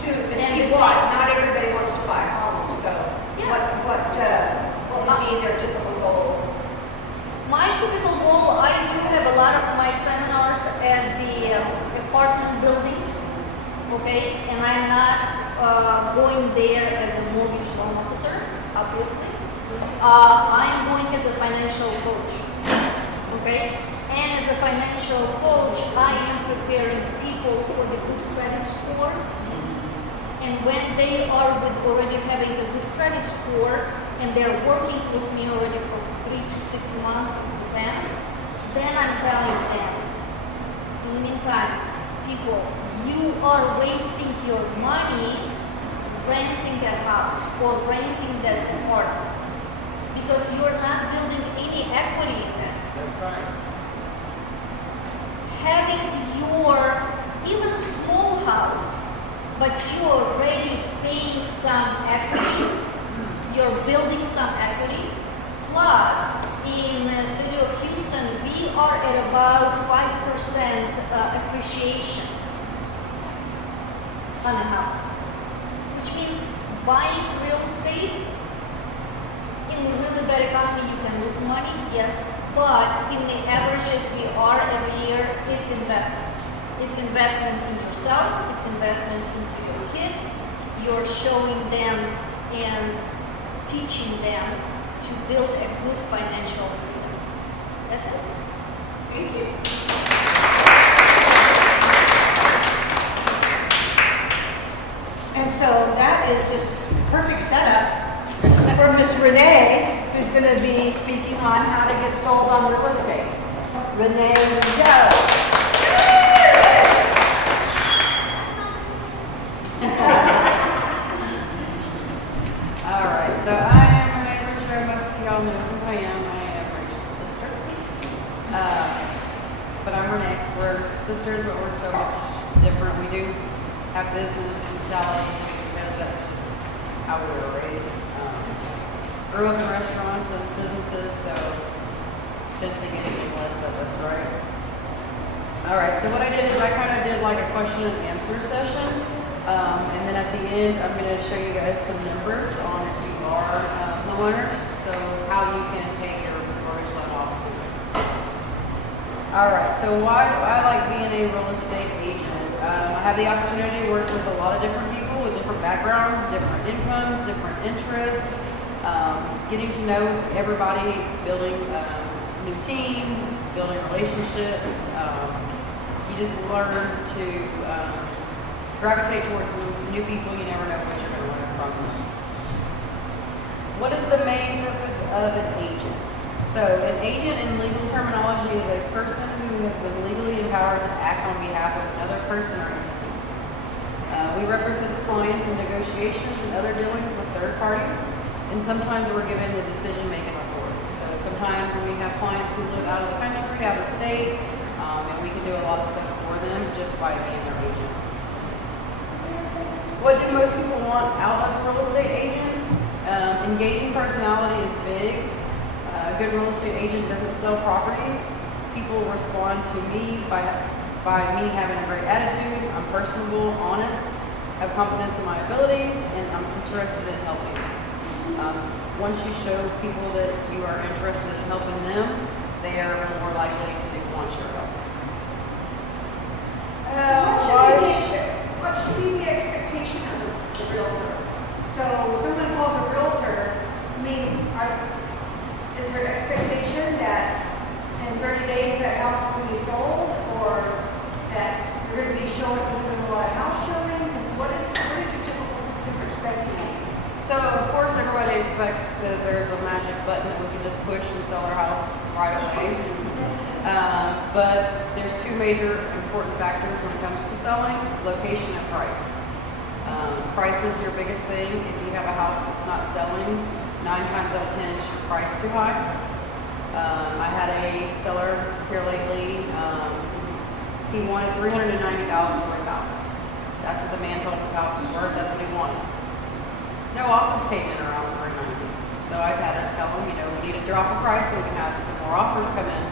And And see the what? same- Not everybody wants to buy homes, so Yeah. what would be their typical goal? My typical goal, I do have a lot of my seminars at the apartment buildings, okay? And I'm not going there as a mortgage loan officer, obviously. I'm going as a financial coach, okay? And as a financial coach, I am preparing people for the good credit score. And when they are already having a good credit score and they're working with me already for 3 to 6 months, it depends, then I'm telling them, in the meantime, people, you are wasting your money renting that house or renting that apartment because you're not building any equity in it. That's right. Having your even small house, but you're already paying some equity, you're building some equity. Plus, in the city of Houston, we are at about 5% appreciation on a house, which means buying real estate in the really bad economy, you can lose money, yes, but in the averages we are every year, it's investment. It's investment in yourself, it's investment into your kids. You're showing them and teaching them to build a good financial freedom. That's it. Thank you. And so that is just perfect setup for Miss Renee, who's going to be speaking on how to get sold on real estate. Renee, go. All right, so I am Renee Richard. Most of y'all know who I am. I am Rachel's sister. But I'm Renee. We're sisters, but we're so much different. We do have business mentality just because that's just how we were raised. Grew up in restaurants and businesses, so didn't think anything less of us, right? All right, so what I did is I kind of did like a question and answer session. And then at the end, I'm going to show you guys some numbers on if you are homeowners, so how you can pay your mortgage loan off soon. All right, so why do I like being a real estate agent? I have the opportunity to work with a lot of different people with different backgrounds, different incomes, different interests, getting to know everybody, building a new team, building relationships. You just learn to gravitate towards new people. You never know what you're going to learn from them. What is the main purpose of an agent? So an agent in legal terminology is a person who has been legally empowered to act on behalf of another person or entity. We represent clients in negotiations and other dealings with third parties, and sometimes we're given the decision-making authority. So sometimes we have clients who live out of the country, out of state, and we can do a lot of stuff for them just by being their agent. What do most people want out of a real estate agent? Engaging personality is big. A good real estate agent doesn't sell properties. People respond to me by me having a great attitude. I'm personable, honest, have confidence in my abilities, and I'm interested in helping. Once you show people that you are interested in helping them, they are more likely to want your help. What should be the expectation of the realtor? So someone calls a realtor, I mean, is there an expectation that in 30 days that house will be sold, or that you're going to be showing doing a lot of house showings? And what is your typical consumer expecting? So of course everybody expects that there's a magic button that we can just push and sell our house right away. But there's two major important factors when it comes to selling: location and price. Price is your biggest thing. If you have a house that's not selling, 9 times out of 10 is your price too high. I had a seller here lately. He wanted $390,000 for his house. That's what the man told him his house was worth. That's what he wanted. No offers came in around $390,000. So I had to tell him, we need to drop a price so we can have some more offers come in.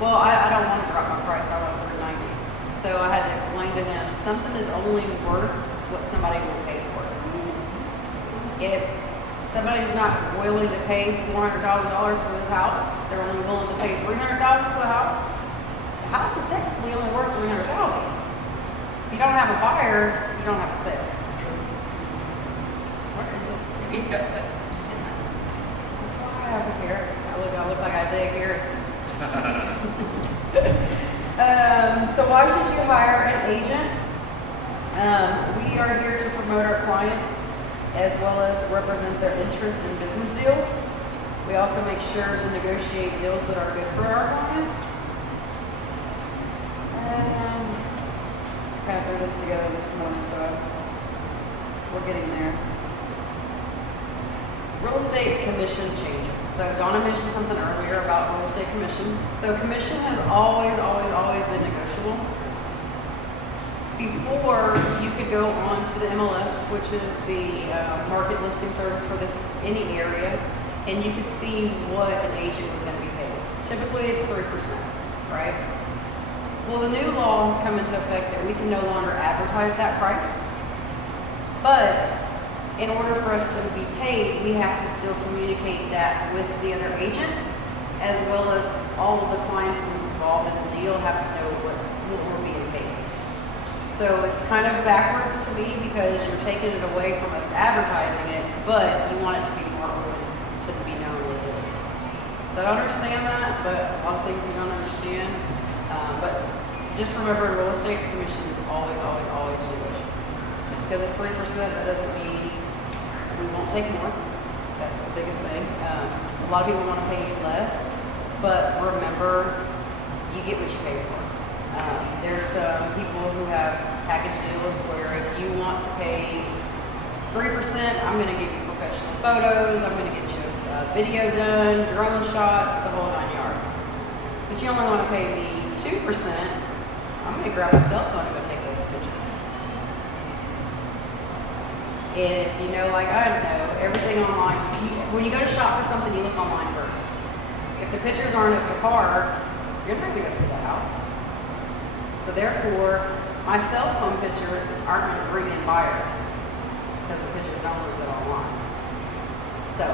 Well, I don't want to drop my price. I want $390,000. So I had to explain to him something is only worth what somebody will pay for it. If somebody's not willing to pay $400,000 for this house, they're only willing to pay $300,000 for the house. The house is technically only worth $300,000. If you don't have a buyer, you don't have a sale. Where is this? There's a fly over here. I look like Isaiah Garrett. So why should you hire an agent? We are here to promote our clients as well as represent their interests in business deals. We also make sure to negotiate deals that are good for our clients. Kind of threw this together this morning, so we're getting there. Real estate commission changes. So Donna mentioned something earlier about real estate commission. So commission has always been negotiable. Before, you could go on to the MLS, which is the market listing service for any area, and you could see what an agent was going to be paid. Typically, it's 3%, right? Well, the new law has come into effect that we can no longer advertise that price, but in order for us to be paid, we have to still communicate that with the other agent, as well as all of the clients involved in the deal have to know what we're being paid. So it's kind of backwards to me because you're taking it away from us advertising it, but you want it to be more open to be known what it is. So I understand that, but a lot of things we don't understand. But just remember, real estate commission is always negotiable. Just because it's 3%, that doesn't mean we won't take more. That's the biggest thing. A lot of people want to pay you less, but remember, you get what you pay for. There's some people who have package deals where if you want to pay 3%, I'm going to give you professional photos, I'm going to get you a video done, drone shots, the whole 9 yards. But you only want to pay me 2%, I'm going to grab my cell phone and go take those pictures. And if you know, like I know, everything online, when you go to shop for something, you look online first. If the pictures aren't up to par, you're not going to go see the house. So therefore, my cell phone pictures aren't going to bring in buyers because the pictures don't look good online. So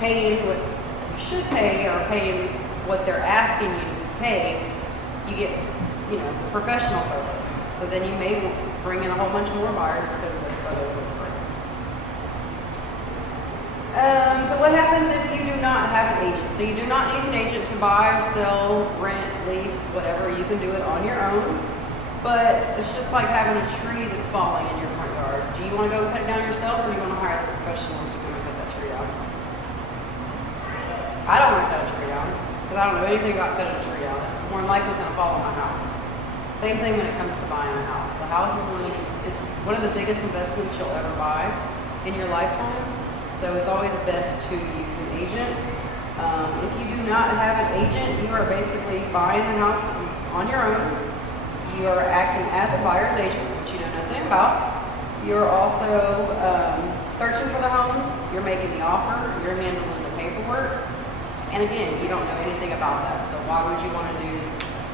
paying what you should pay or paying what they're asking you to pay, you get, professional photos. So then you may bring in a whole bunch more buyers because of those photos look great. So what happens if you do not have an agent? So you do not need an agent to buy, sell, rent, lease, whatever. You can do it on your own. But it's just like having a tree that's falling in your front yard. Do you want to go cut it down yourself, or do you want to hire the professionals to come and cut that tree down? I don't want to cut a tree down because I don't know anything about cutting a tree down. More than likely it's going to fall on my house. Same thing when it comes to buying a house. A house is one of the biggest investments you'll ever buy in your lifetime. So it's always best to use an agent. If you do not have an agent, you are basically buying the house on your own. You are acting as a buyer's agent, which you know nothing about. You're also searching for the homes. You're making the offer. You're handling the paperwork. And again, you don't know anything about that. So why would you want to do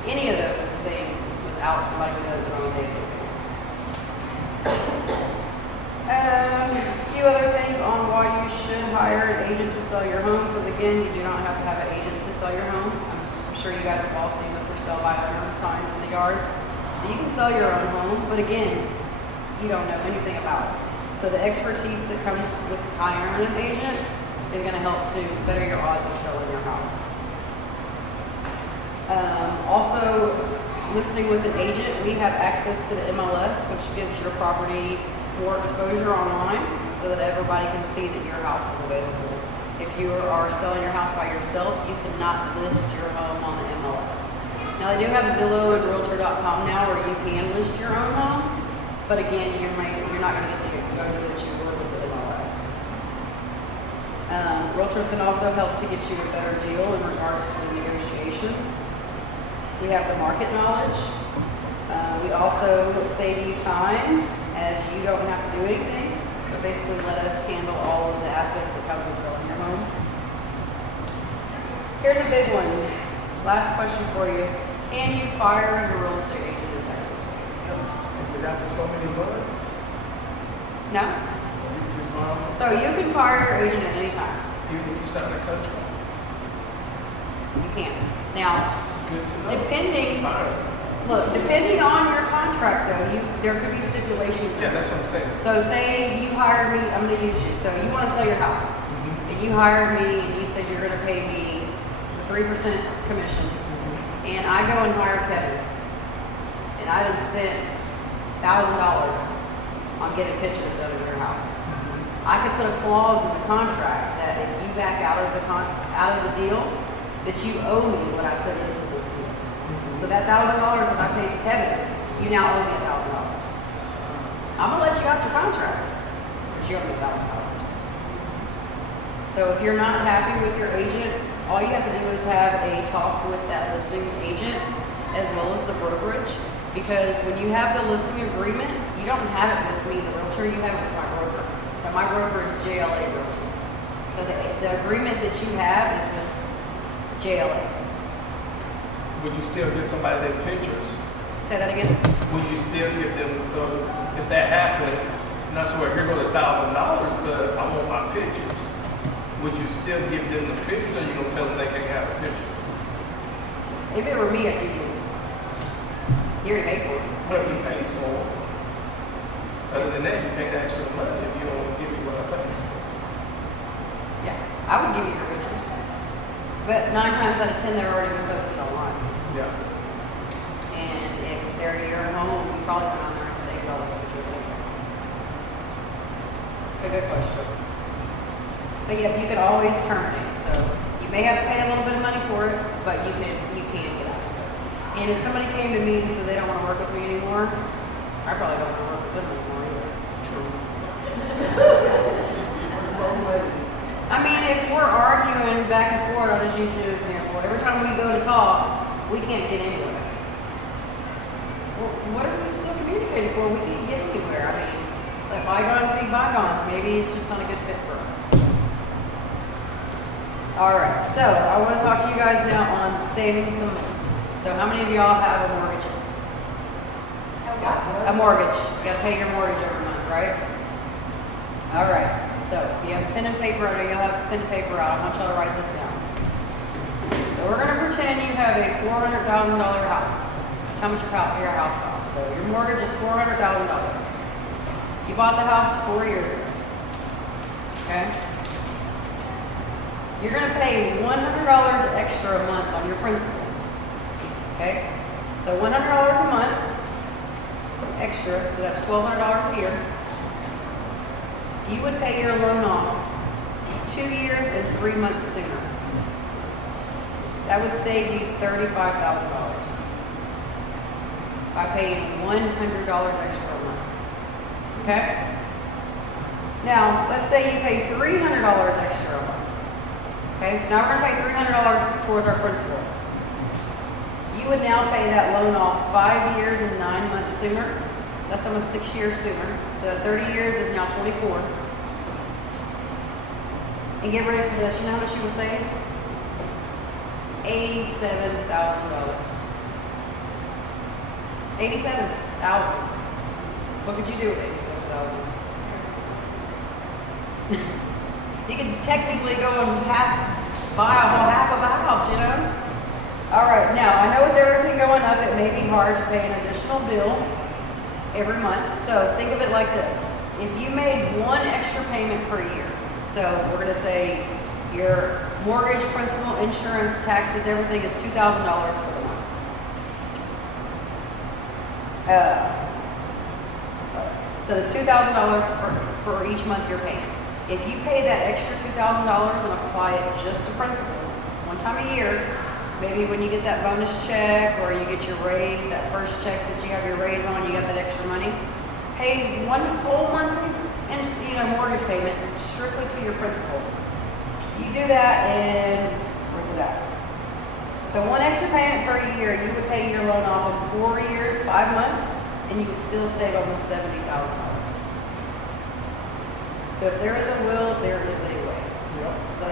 any of those things without somebody who does it on a daily basis? A few other things on why you should hire an agent to sell your home, because again, you do not have to have an agent to sell your home. I'm sure you guys have all seen the for sale by owner signs in the yards. So you can sell your own home, but again, you don't know anything about it. So the expertise that comes with hiring an agent is going to help to better your odds of selling your house. Also, listing with an agent, we have access to the MLS, which gives your property more exposure online so that everybody can see that your house is available. If you are selling your house by yourself, you cannot list your home on the MLS. Now, they do have Zillow and Realtor.com now where you can list your own homes, but again, you're not going to get the exposure that you would with the MLS. Realtors can also help to get you a better deal in regards to the negotiations. We have the market knowledge. We also save you time, as you don't have to do anything, but basically let us handle all of the aspects that comes with selling your home. Here's a big one. Last question for you. Can you fire your real estate agent in Texas? Is it after so many months? No? You can just fire them? So you can fire your agent at any time. Even if you sign a contract? You can. Now, Good to know. depending, Fire us. look, depending on your contract though, there could be stipulations. Yeah, that's what I'm saying. So say you hired me, I'm gonna use you. So you wanna sell your house. And you hired me and you said you're gonna pay me the 3% commission. And I go and hire Kevin. And I done spent $1,000 on getting pictures done of your house. I could put a clause in the contract that if you back out of the deal, that you owe me what I put into this deal. So that $1,000 that I paid Kevin, you now owe me $1,000. I'm gonna let you out your contract, but you owe me $1,000. So if you're not happy with your agent, all you have to do is have a talk with that listing agent as well as the brokerage. Because when you have the listing agreement, you don't have it with me, the realtor, you have it with my broker. So my broker is JLA Realty. So the agreement that you have is with JLA. Would you still give somebody their pictures? Say that again? Would you still give them, so if that happened, and I swear, here goes $1,000, but I want my pictures. Would you still give them the pictures, or you gonna tell them they can't have the pictures? If it were me, I'd give you. You already paid for it. What if you pay for them? Other than that, you can't ask for the money if you don't want to give me what I paid for. Yeah, I would give you your pictures. But 9 times out of 10, they're already been posted online. Yeah. And if they're your home, you probably went on there and saved all those pictures anyway. It's a good question. But yeah, you can always terminate. So you may have to pay a little bit of money for it, but you can get out. And if somebody came to me and said they don't want to work with me anymore, I probably don't want to work with them anymore either. True. I mean, if we're arguing back and forth, I'll just use you as an example. Every time we go to talk, we can't get anywhere. Well, what are we still communicating for? We can't get anywhere. I mean, let bygones be bygones. Maybe it's just not a good fit for us. All right, so I want to talk to you guys now on saving some money. So how many of y'all have a mortgage? A mortgage. You got to pay your mortgage every month, right? All right. So if you have a pen and paper, I know you'll have pen and paper out. I want y'all to write this down. So we're going to pretend you have a $400,000 house. That's how much your house costs. So your mortgage is $400,000. You bought the house 4 years ago. Okay? You're going to pay $100 extra a month on your principal. Okay? So $100 a month extra, so that's $1,200 a year. You would pay your loan off 2 years and 3 months sooner. That would save you $35,000 by paying $100 extra a month. Okay? Now, let's say you pay $300 extra a month. Okay, so now we're going to pay $300 towards our principal. You would now pay that loan off 5 years and 9 months sooner. That's almost 6 years sooner. So that 30 years is now 24. And get ready for this. You know how much you would save? $87,000. $87,000. What could you do with $87,000? You could technically go and buy a whole half of a house, you know? All right, now I know with everything going up, it may be hard to pay an additional bill every month. So think of it like this. If you made one extra payment per year, so we're going to say your mortgage, principal, insurance, taxes, everything is $2,000 for the month. So the $2,000 for each month you're paying. If you pay that extra $2,000 and apply it just to principal, one time a year, maybe when you get that bonus check or you get your raise, that first check that you have your raise on, you got that extra money, pay one whole monthly and mortgage payment strictly to your principal. You do that in, where's it at? So one extra payment per year, you would pay your loan off in 4 years, 5 months, and you would still save almost $70,000. So if there is a will, there is a way. So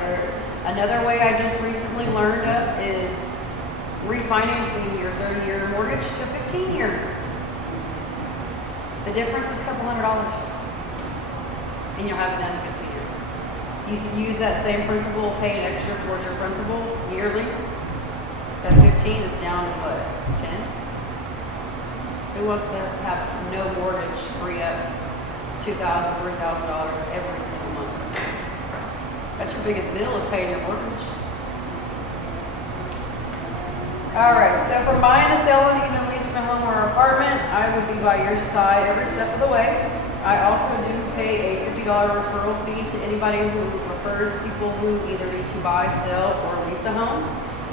another way I just recently learned of is refinancing your 30-year mortgage to 15-year. The difference is a couple $100, and you'll have it done in 50 years. You use that same principal, pay an extra towards your principal yearly. That 15 is down to what, 10? Who wants to have no mortgage, free up $2,000, $3,000 every single month? That's your biggest bill, is paying your mortgage. All right, so for buying and selling, even leasing a home or apartment, I would be by your side every step of the way. I also do pay a $50 referral fee to anybody who refers people who either need to buy, sell, or lease a home.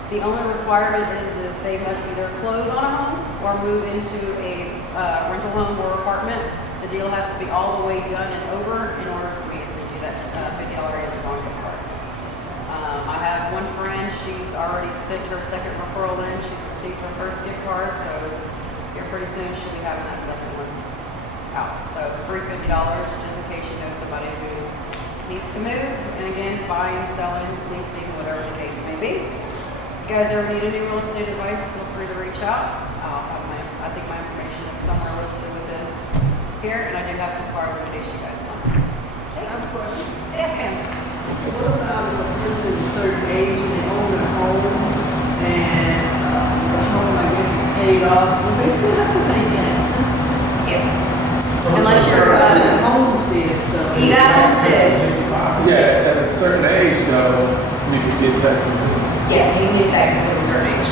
The only requirement is they must either close on a home or move into a rental home or apartment. The deal has to be all the way done and over in order for me to send you that $50 Amazon gift card. I have one friend, she's already sent her second referral in. She's received her first gift card, so here pretty soon she'll be having that second one out. So free $50, just in case you know somebody who needs to move. And again, buying, selling, leasing, whatever the case may be. If you guys ever need any real estate advice, feel free to reach out. I think my information is somewhere listed within here, and I do have some cards in case you guys want. Thanks. Yes, ma'am. What about if a person is a certain age and they own their home and the home, I guess, is paid off, but they still have to pay taxes? Yeah. Unless you're, homestead stuff. you got homestead. Yeah, at a certain age though, you can get taxes. Yeah, you can get taxes at a certain age.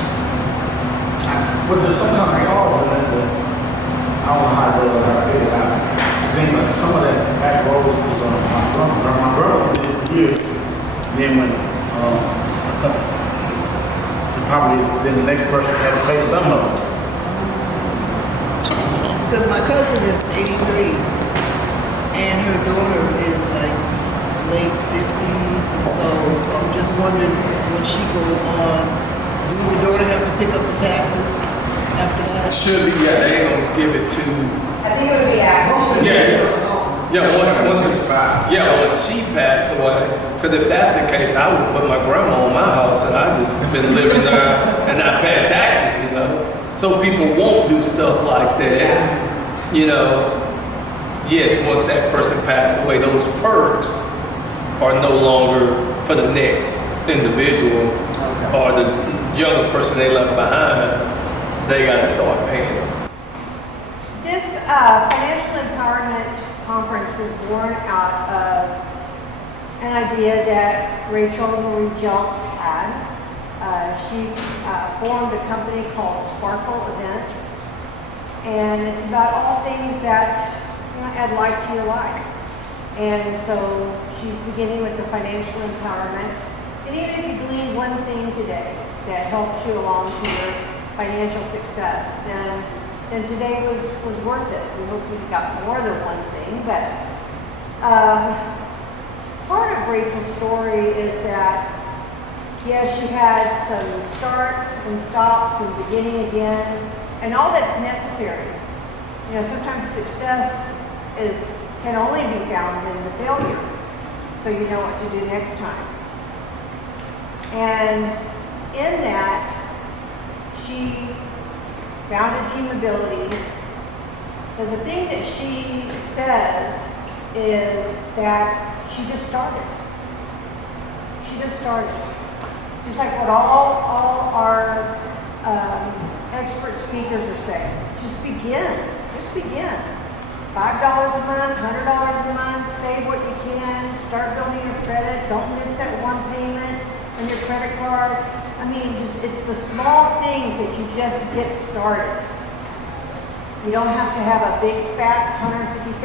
But there's some kind of clause in that, I don't know how it goes, I figured out. I think like some of that back roads was on my grandma did it for years. And then when, then the next person had to pay some of it. Because my cousin is 83 and her daughter is like late 50s. And so I'm just wondering when she goes on, do the daughter have to pick up the taxes after that? Should be, yeah, they ain't gonna give it to, I think it would be after. once she passed away. Because if that's the case, I would put my grandma on my house and I just been living there and not paying taxes, you know? So people won't do stuff like that. You know, yes, once that person passed away, those perks are no longer for the next individual or the younger person they left behind. They got to start paying. This financial empowerment conference was born out of an idea that Rachel Marie Jelks had. She formed a company called Sparkle Events, and it's about all things that add life to your life. And so she's beginning with the financial empowerment. And even if you glean one thing today that helps you along to your financial success, then today was worth it. We hope we got more than one thing, but part of Rachel's story is that, yes, she had some starts and stops and beginning again, and all that's necessary. Sometimes success can only be found in the failure, so you know what to do next time. And in that, she founded T.E.A.M Abilities. But the thing that she says is that she just started. She just started. Just like what all our expert speakers are saying. Just begin. Just begin. $5 a month, $100 a month, save what you can, start building your credit, don't miss that one payment on your credit card. I mean, it's the small things that you just get started. You don't have to have a big fat $150,000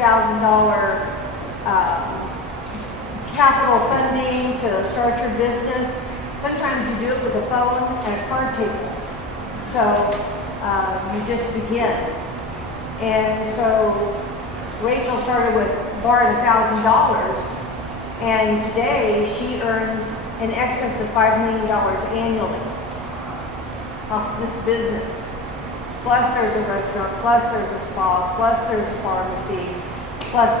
capital funding to start your business. Sometimes you do it with a phone and a card table. So you just begin. And so Rachel started with borrowing $1,000, and today she earns in excess of $5 million annually. off this business. Plus there's a restaurant, plus there's a spa, plus there's a pharmacy, plus.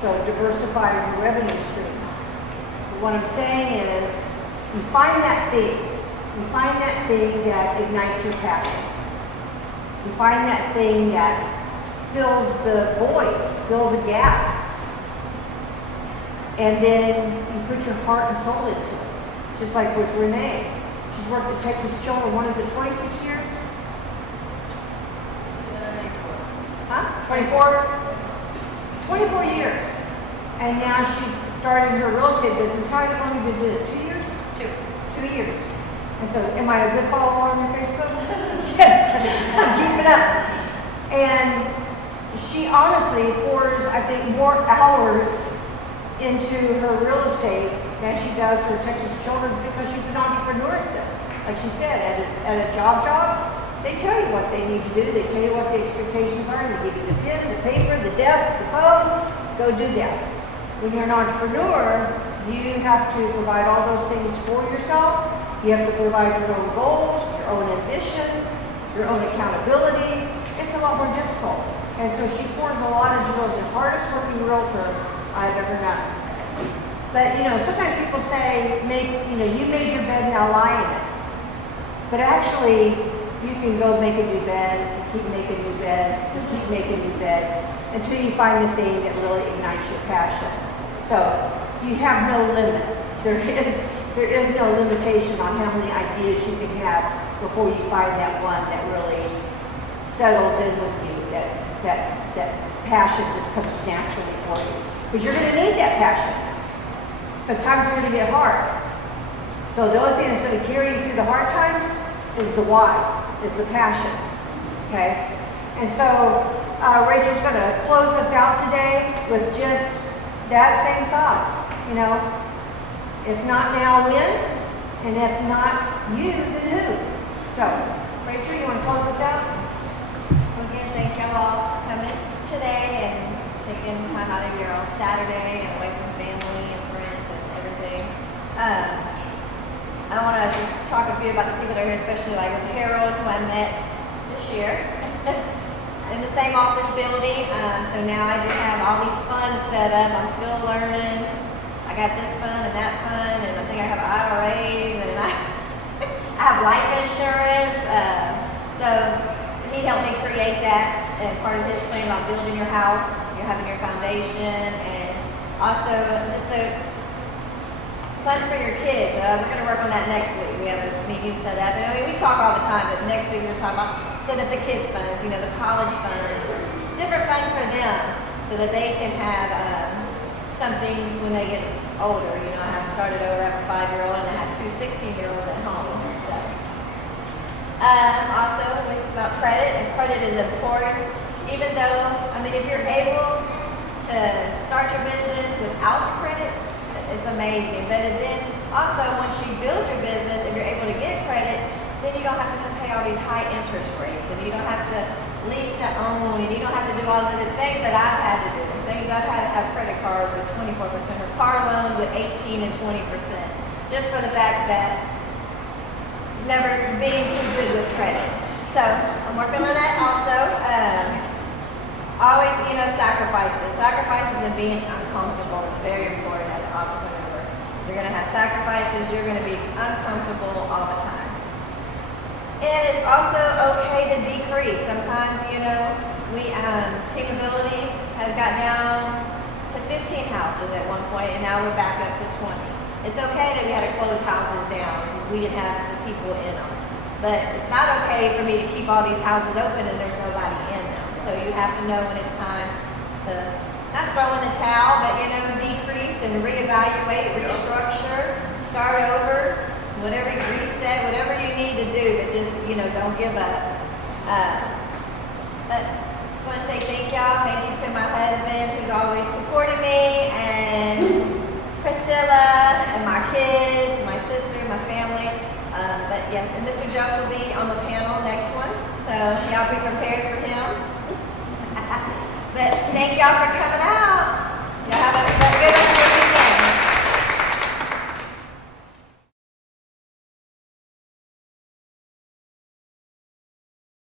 So diversify your revenue streams. But what I'm saying is, you find that thing that ignites your passion. You find that thing that fills the void, fills a gap. And then you put your heart and soul into it. Just like with Renee. She's worked with Texas Children, what is it, 26 years? 24? 24 years. And now she's started her real estate business. How long have you been doing it? 2 years? 2 years. And so, am I a good follower on your Facebook? Yes, I'm keeping up. And she honestly pours, I think, more hours into her real estate than she does her Texas Children's because she's an entrepreneur at this. Like she said, at a job, they tell you what they need to do. They tell you what the expectations are. They give you the pen, the paper, the desk, the phone. Go do that. When you're an entrepreneur, you have to provide all those things for yourself. You have to provide your own goals, your own ambition, your own accountability. It's a lot more difficult. And so she pours a lot into those. The hardest working realtor I've ever known. But sometimes people say, you made your bed, now lie in it. But actually, you can go make a new bed, and keep making new beds, and keep making new beds, until you find the thing that really ignites your passion. So, you have no limit. There is no limitation on how many ideas you can have before you find that one that really settles in with you, that passion just comes naturally for you. Because you're going to need that passion. Because times are going to get hard. So the only thing that's going to carry you through the hard times is the why, is the passion. Okay? And so Rachel's going to close us out today with just that same thought. If not now, when? And if not you, then who? So, Rachel, you want to close us out? Again, thank y'all all for coming today and taking time out of your own Saturday and away from family and friends and everything. I want to just talk a few about the people that are here, especially like with Harold, who I met this year in the same office building. So now I just have all these funds set up. I'm still learning. I got this fund and that fund, and I think I have IRAs, and I have life insurance. So he helped me create that, and part of his plan about building your house, you're having your foundation, and also just funds for your kids. We're going to work on that next week. We have a meeting set up. And we talk all the time, but next week we're going to talk about set up the kids' funds, the college funds, different funds for them so that they can have something when they get older. I have started over, I have a 5-year-old and I have 2 16-year-olds at home. So, also about credit, and credit is important. Even though, if you're able to start your business without credit, it's amazing. But then also, once you build your business, if you're able to get credit, then you don't have to pay all these high interest rates, and you don't have to lease to own, and you don't have to do all the things that I've had to do. Things I've had to have credit cards with 24% or car loans with 18 and 20%, just for the fact that never being too good with credit. So I'm working on that also. Always, sacrifices and being uncomfortable is very important as an entrepreneur. You're going to have sacrifices. You're going to be uncomfortable all the time. And it's also okay to decrease. Sometimes, we Team Abilities has got down to 15 houses at one point, and now we're back up to 20. It's okay that we had to close houses down and we didn't have the people in them. But it's not okay for me to keep all these houses open and there's nobody in them. So you have to know when it's time to not throw in the towel, but decrease and reevaluate, restructure, start over, whatever, reset, whatever you need to do, but just don't give up. But I just want to say thank y'all. Thank you to my husband who's always supported me, and Priscilla, and my kids, my sister, my family. But yes, and Mr. Jelks will be on the panel next one, so y'all be prepared for him. But thank y'all for coming out.